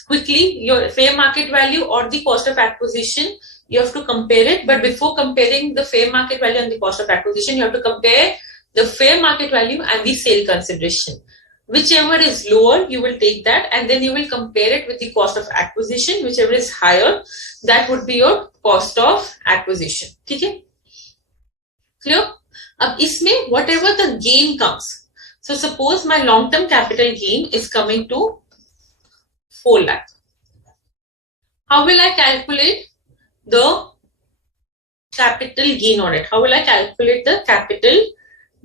Quickly, your fair market value or the cost of acquisition, you have to compare it. But before comparing the fair market value and the cost of acquisition, you have to compare the fair market value and the sale consideration. Whichever is lower, you will take that, and then you will compare it with the cost of acquisition. Whichever is higher, that would be your cost of acquisition. Okay? Clear? अब इसमें whatever the gain comes. So suppose my long-term capital gain is coming to 4 lakh. How will I calculate the capital gain on it? How will I calculate the capital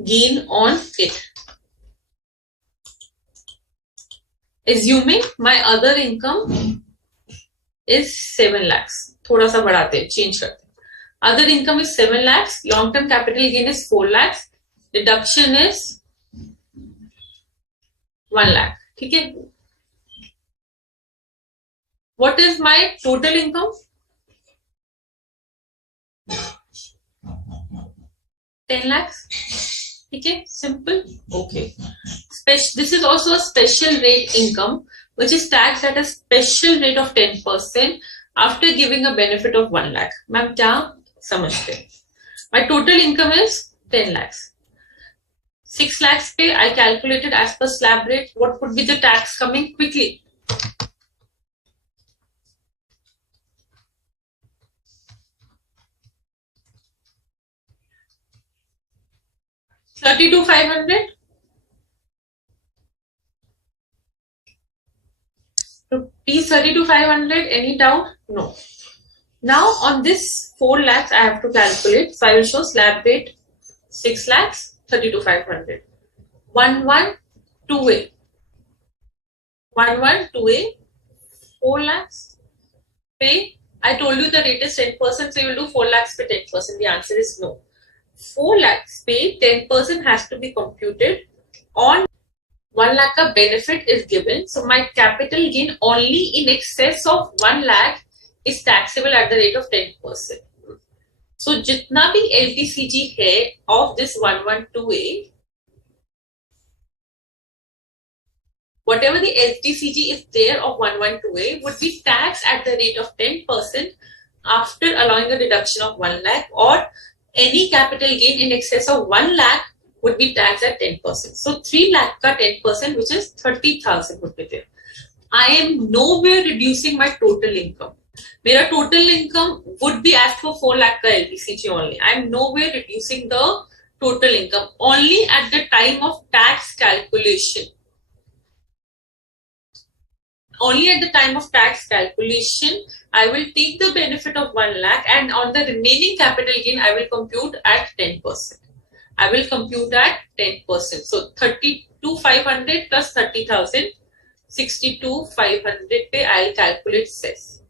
gain on it? Assuming my other income is 7 lakhs. थोड़ा सा बढ़ाते हैं, change करते हैं. Other income is 7 lakhs. Long-term capital gain is 4 lakhs. Deduction is 1 lakh. ठीक है? What is my total income? 10 lakhs. Okay, simple. Okay. This is also a special rate income, which is taxed at a special rate of 10% after giving a benefit of 1 lakh. Ma'am, क्या समझते? My total income is 10 lakhs. 6 lakhs pay, I calculated as per slab rate. What would be the tax coming? Quickly. 32,500. Rupees 32,500. Any doubt? No. Now on this 4 lakhs I have to calculate. So I will show slab rate 6 lakhs, 32,500. 112A. 112A. 4 lakhs. Pay. I told you the rate is 10%, so you will do 4 lakhs pay 10%. The answer is no. 4 lakhs pay 10% has to be computed on 1 lakh ka benefit is given. So my capital gain only in excess of 1 lakh is taxable at the rate of 10%. So jitna bhi LTCG hai of this 112A, whatever the LTCG is there of 112A would be taxed at the rate of 10% after allowing a deduction of 1 lakh, or any capital gain in excess of 1 lakh would be taxed at 10%. So 3 lakh ka 10%, which is 30,000 would be there. I am nowhere reducing my total income. Mera total income would be as for 4 lakh ka LTCG only. I am nowhere reducing the total income. Only at the time of tax calculation. Only at the time of tax calculation, I will take the benefit of 1 lakh, and on the remaining capital gain, I will compute at 10%. I will compute at 10%. So 32,500 plus 30,000, 62,500 pe I will calculate cess.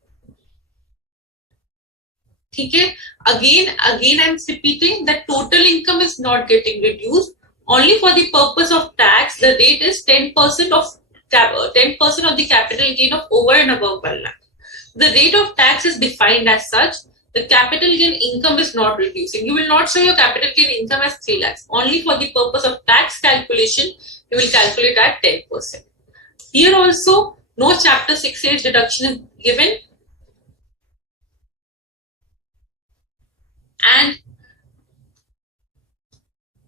Okay? Again I am repeating that total income is not getting reduced. Only for the purpose of tax, the rate is 10% of the capital gain of over and above 1 lakh. The rate of tax is defined as such the capital gain income is not reducing. You will not show your capital gain income as 3 lakhs. Only for the purpose of tax calculation, you will calculate at 10%. Here also, no chapter 6A deduction is given. And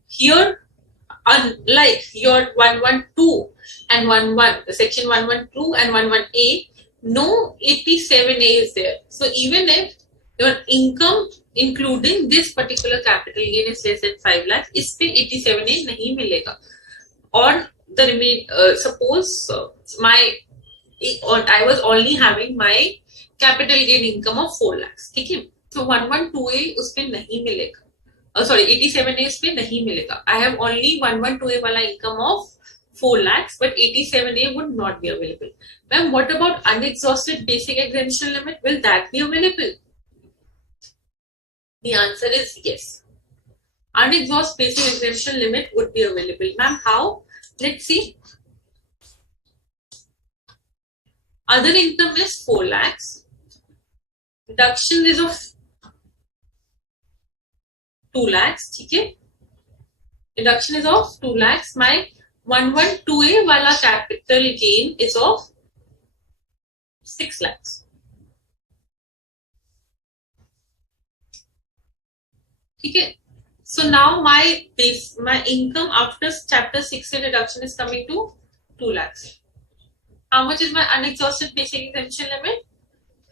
here, unlike your 112 and 11, section 112 and 11A, no 87A is there. So even if your income including this particular capital gain is less than 5 lakhs, इस पे 87A नहीं मिलेगा. Or the remain, suppose I was only having my capital gain income of 4 lakhs. ठीक है? So 112A उस पे नहीं मिलेगा. Sorry, 87A पे नहीं मिलेगा. I have only 112A वाला income of 4 lakhs, but 87A would not be available. Ma'am, what about unexhausted basic exemption limit? Will that be available? The answer is yes. Unexhausted basic exemption limit would be available. Ma'am, how? Let's see. Other income is 4 lakhs. Deduction is of 2 lakhs. Okay? Deduction is of 2 lakhs. My 112A wala capital gain is of 6 lakhs. Okay? So now my income after chapter 6A deduction is coming to 2 lakhs. How much is my unexhausted basic exemption limit?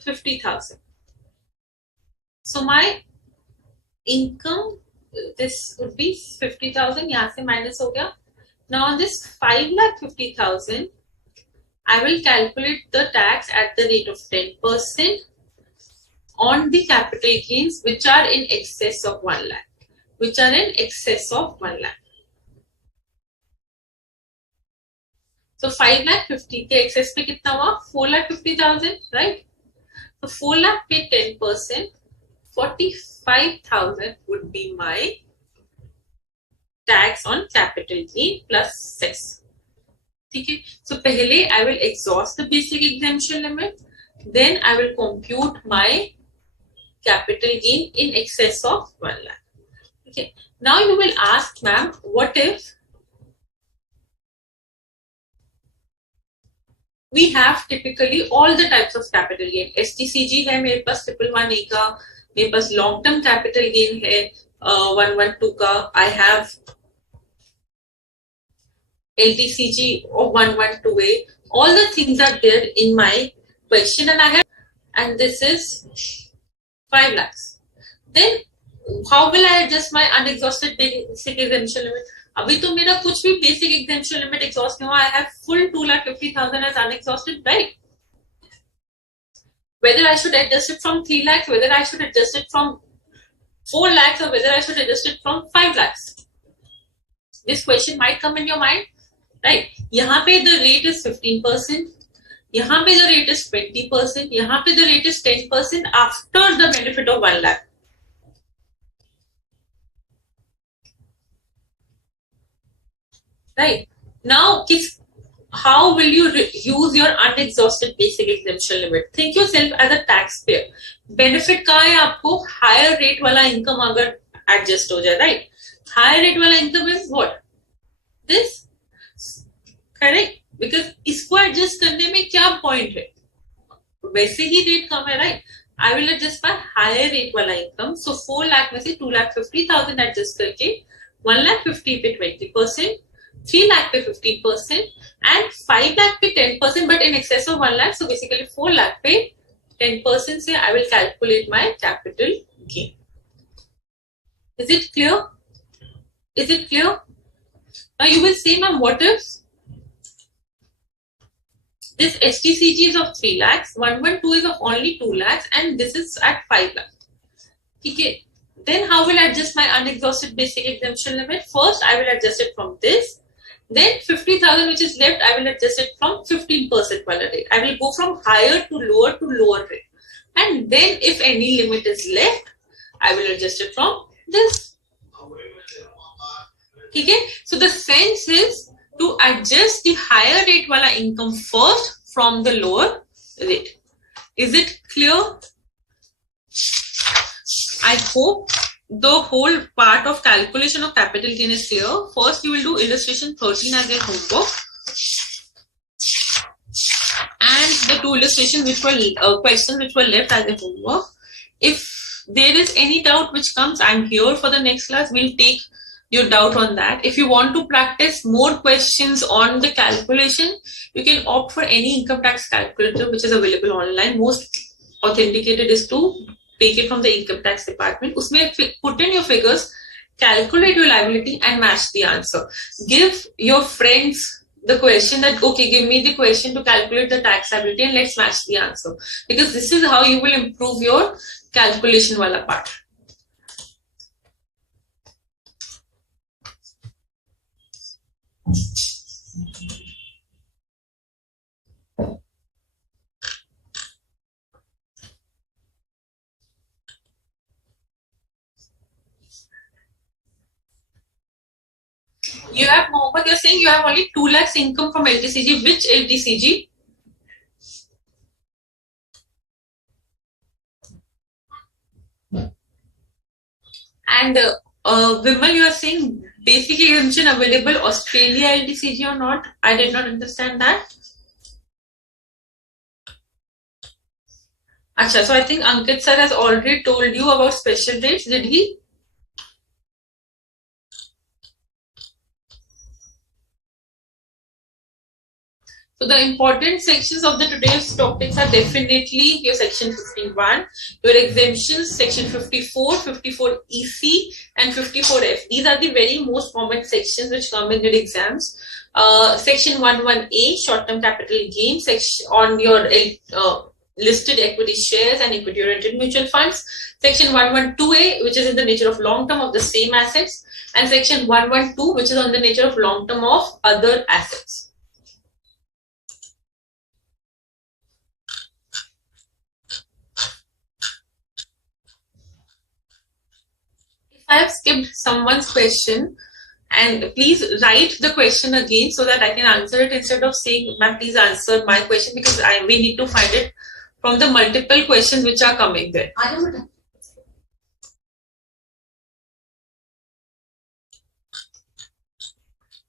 50,000. So my income, this would be 50,000. यहाँ से minus हो गया. Now on this 5,50,000, I will calculate the tax at the rate of 10% on the capital gains which are in excess of 1 lakh. Which are in excess of 1 lakh. So 5,50,000 के excess पे कितना हुआ? 4,50,000, right? So 4 lakh पे 10%, 45,000 would be my tax on capital gain plus cess. Okay. So पहले I will exhaust the basic exemption limit, then I will compute my capital gain in excess of 1 lakh. Okay. Now you will ask, ma'am, what if we have typically all the types of capital gain? STCG है मेरे पास 111A का, मेरे पास long term capital gain है 112 का. I have LTCG of 112A. All the things are there in my question, and this is 5 lakhs. Then how will I adjust my unexhausted basic exemption limit? अभी तो मेरा कुछ भी basic exemption limit exhaust नहीं हुआ. I have full 2,50,000 as unexhausted, right? Whether I should adjust it from 3 lakhs, whether I should adjust it from 4 lakhs, or whether I should adjust it from 5 lakhs. This question might come in your mind, right? यहाँ पे the rate is 15%. यहाँ पे the rate is 20%. यहाँ पे the rate is 10% after the benefit of 1 lakh. Right? Now, how will you use your unexhausted basic exemption limit? Think yourself as a taxpayer. Benefit कहाँ है आपको? Higher rate वाला income अगर adjust हो जाए, right? Higher rate वाला income is what? This? Correct? Because इसको adjust करने में क्या point है? वैसे ही rate कम है, right? I will adjust by higher rate वाला income. So 4 lakh में से 2,50,000 adjust करके 1,50,000 पे 20%. 3 lakh पे 15% and 5 lakh पे 10%, but in excess of 1 lakh. So basically 4 lakh पे 10% से I will calculate my capital gain. Is it clear? Is it clear? Now you will say, ma'am, what if this STCG is of 3 lakhs, 112 is of only 2 lakhs, and this is at 5 lakhs. Okay. Then how will I adjust my unexhausted basic exemption limit? First, I will adjust it from this. Then 50,000 which is left, I will adjust it from 15% wala rate. I will go from higher to lower rate. And then if any limit is left, I will adjust it from this. Okay? So the sense is to adjust the higher rate wala income first from the lower rate. Is it clear? I hope the whole part of calculation of capital gain is clear. First, you will do illustration 13 as a homework, and the two illustrations which were questions which were left as a homework. If there is any doubt which comes, I'm here for the next class. We'll take your doubt on that. If you want to practice more questions on the calculation, you can opt for any income tax calculator which is available online. Most authenticated is to take it from the income tax department. Usme put in your figures, calculate your liability and match the answer. Give your friends the question that, okay, give me the question to calculate the taxability and let's match the answer. Because this is how you will improve your calculation wala part. You have, Mohammed, you're saying you have only 2 lakhs income from LTCG. Which LTCG? And Vimal, you are saying basic exemption available Australia LTCG or not? I did not understand that. Acha, so I think Ankit sir has already told you about special rates, did he? So the important sections of the today's topics are definitely your section 51, your exemptions, section 54, 54 EC and 54F. These are the very most common sections which come in your exams. Section 11A, short-term capital gain, section on your listed equity shares and equity oriented mutual funds. Section 112A, which is in the nature of long-term of the same assets, and section 112, which is on the nature of long-term of other assets. I have skipped someone's question, and please write the question again so that I can answer it instead of saying, ma'am, please answer my question, because we need to find it from the multiple questions which are coming there.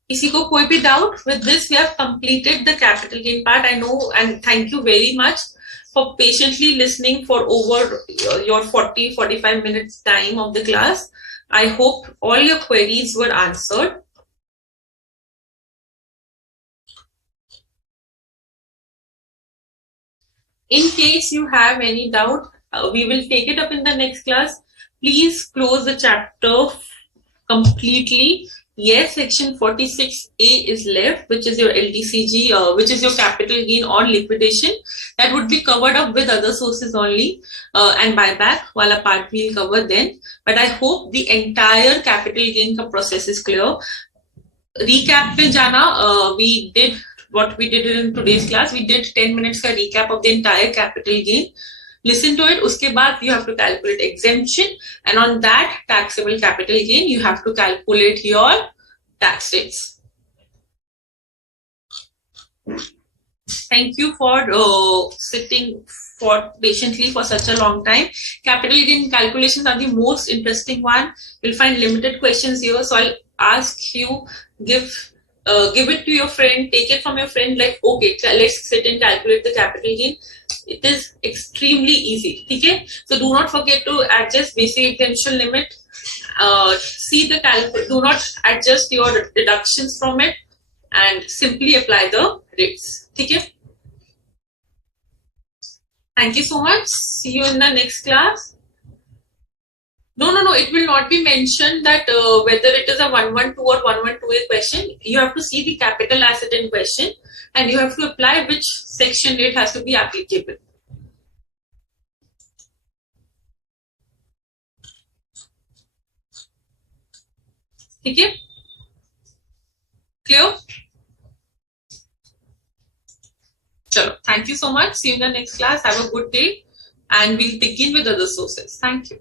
किसी को कोई भी doubt? With this, we have completed the capital gain part. I know, and thank you very much for patiently listening for over your 40-45 minutes time of the class. I hope all your queries were answered. In case you have any doubt, we will take it up in the next class. Please close the chapter completely. Yes, section 46A is left, which is your LTCG, which is your capital gain on liquidation. That would be covered up with other sources only, and buyback wala part we'll cover then. But I hope the entire capital gain process is clear. Recap pe jana, we did what we did in today's class. We did 10 minutes ka recap of the entire capital gain. Listen to it. Uske baad you have to calculate exemption, and on that taxable capital gain, you have to calculate your tax rates. Thank you for sitting for patiently for such a long time. Capital gain calculations are the most interesting one. You'll find limited questions here, so I'll ask you, give it to your friend, take it from your friend, like, okay, let's sit and calculate the capital gain. It is extremely easy. Okay? So do not forget to adjust basic exemption limit. See the calculation. Do not adjust your deductions from it, and simply apply the rates. Okay? Thank you so much. See you in the next class. No. It will not be mentioned that whether it is a 112 or 112A question. You have to see the capital asset in question, and you have to apply which section it has to be applicable. Okay? Clear? Chalo. Thank you so much. See you in the next class. Have a good day, and we'll begin with other sources. Thank you.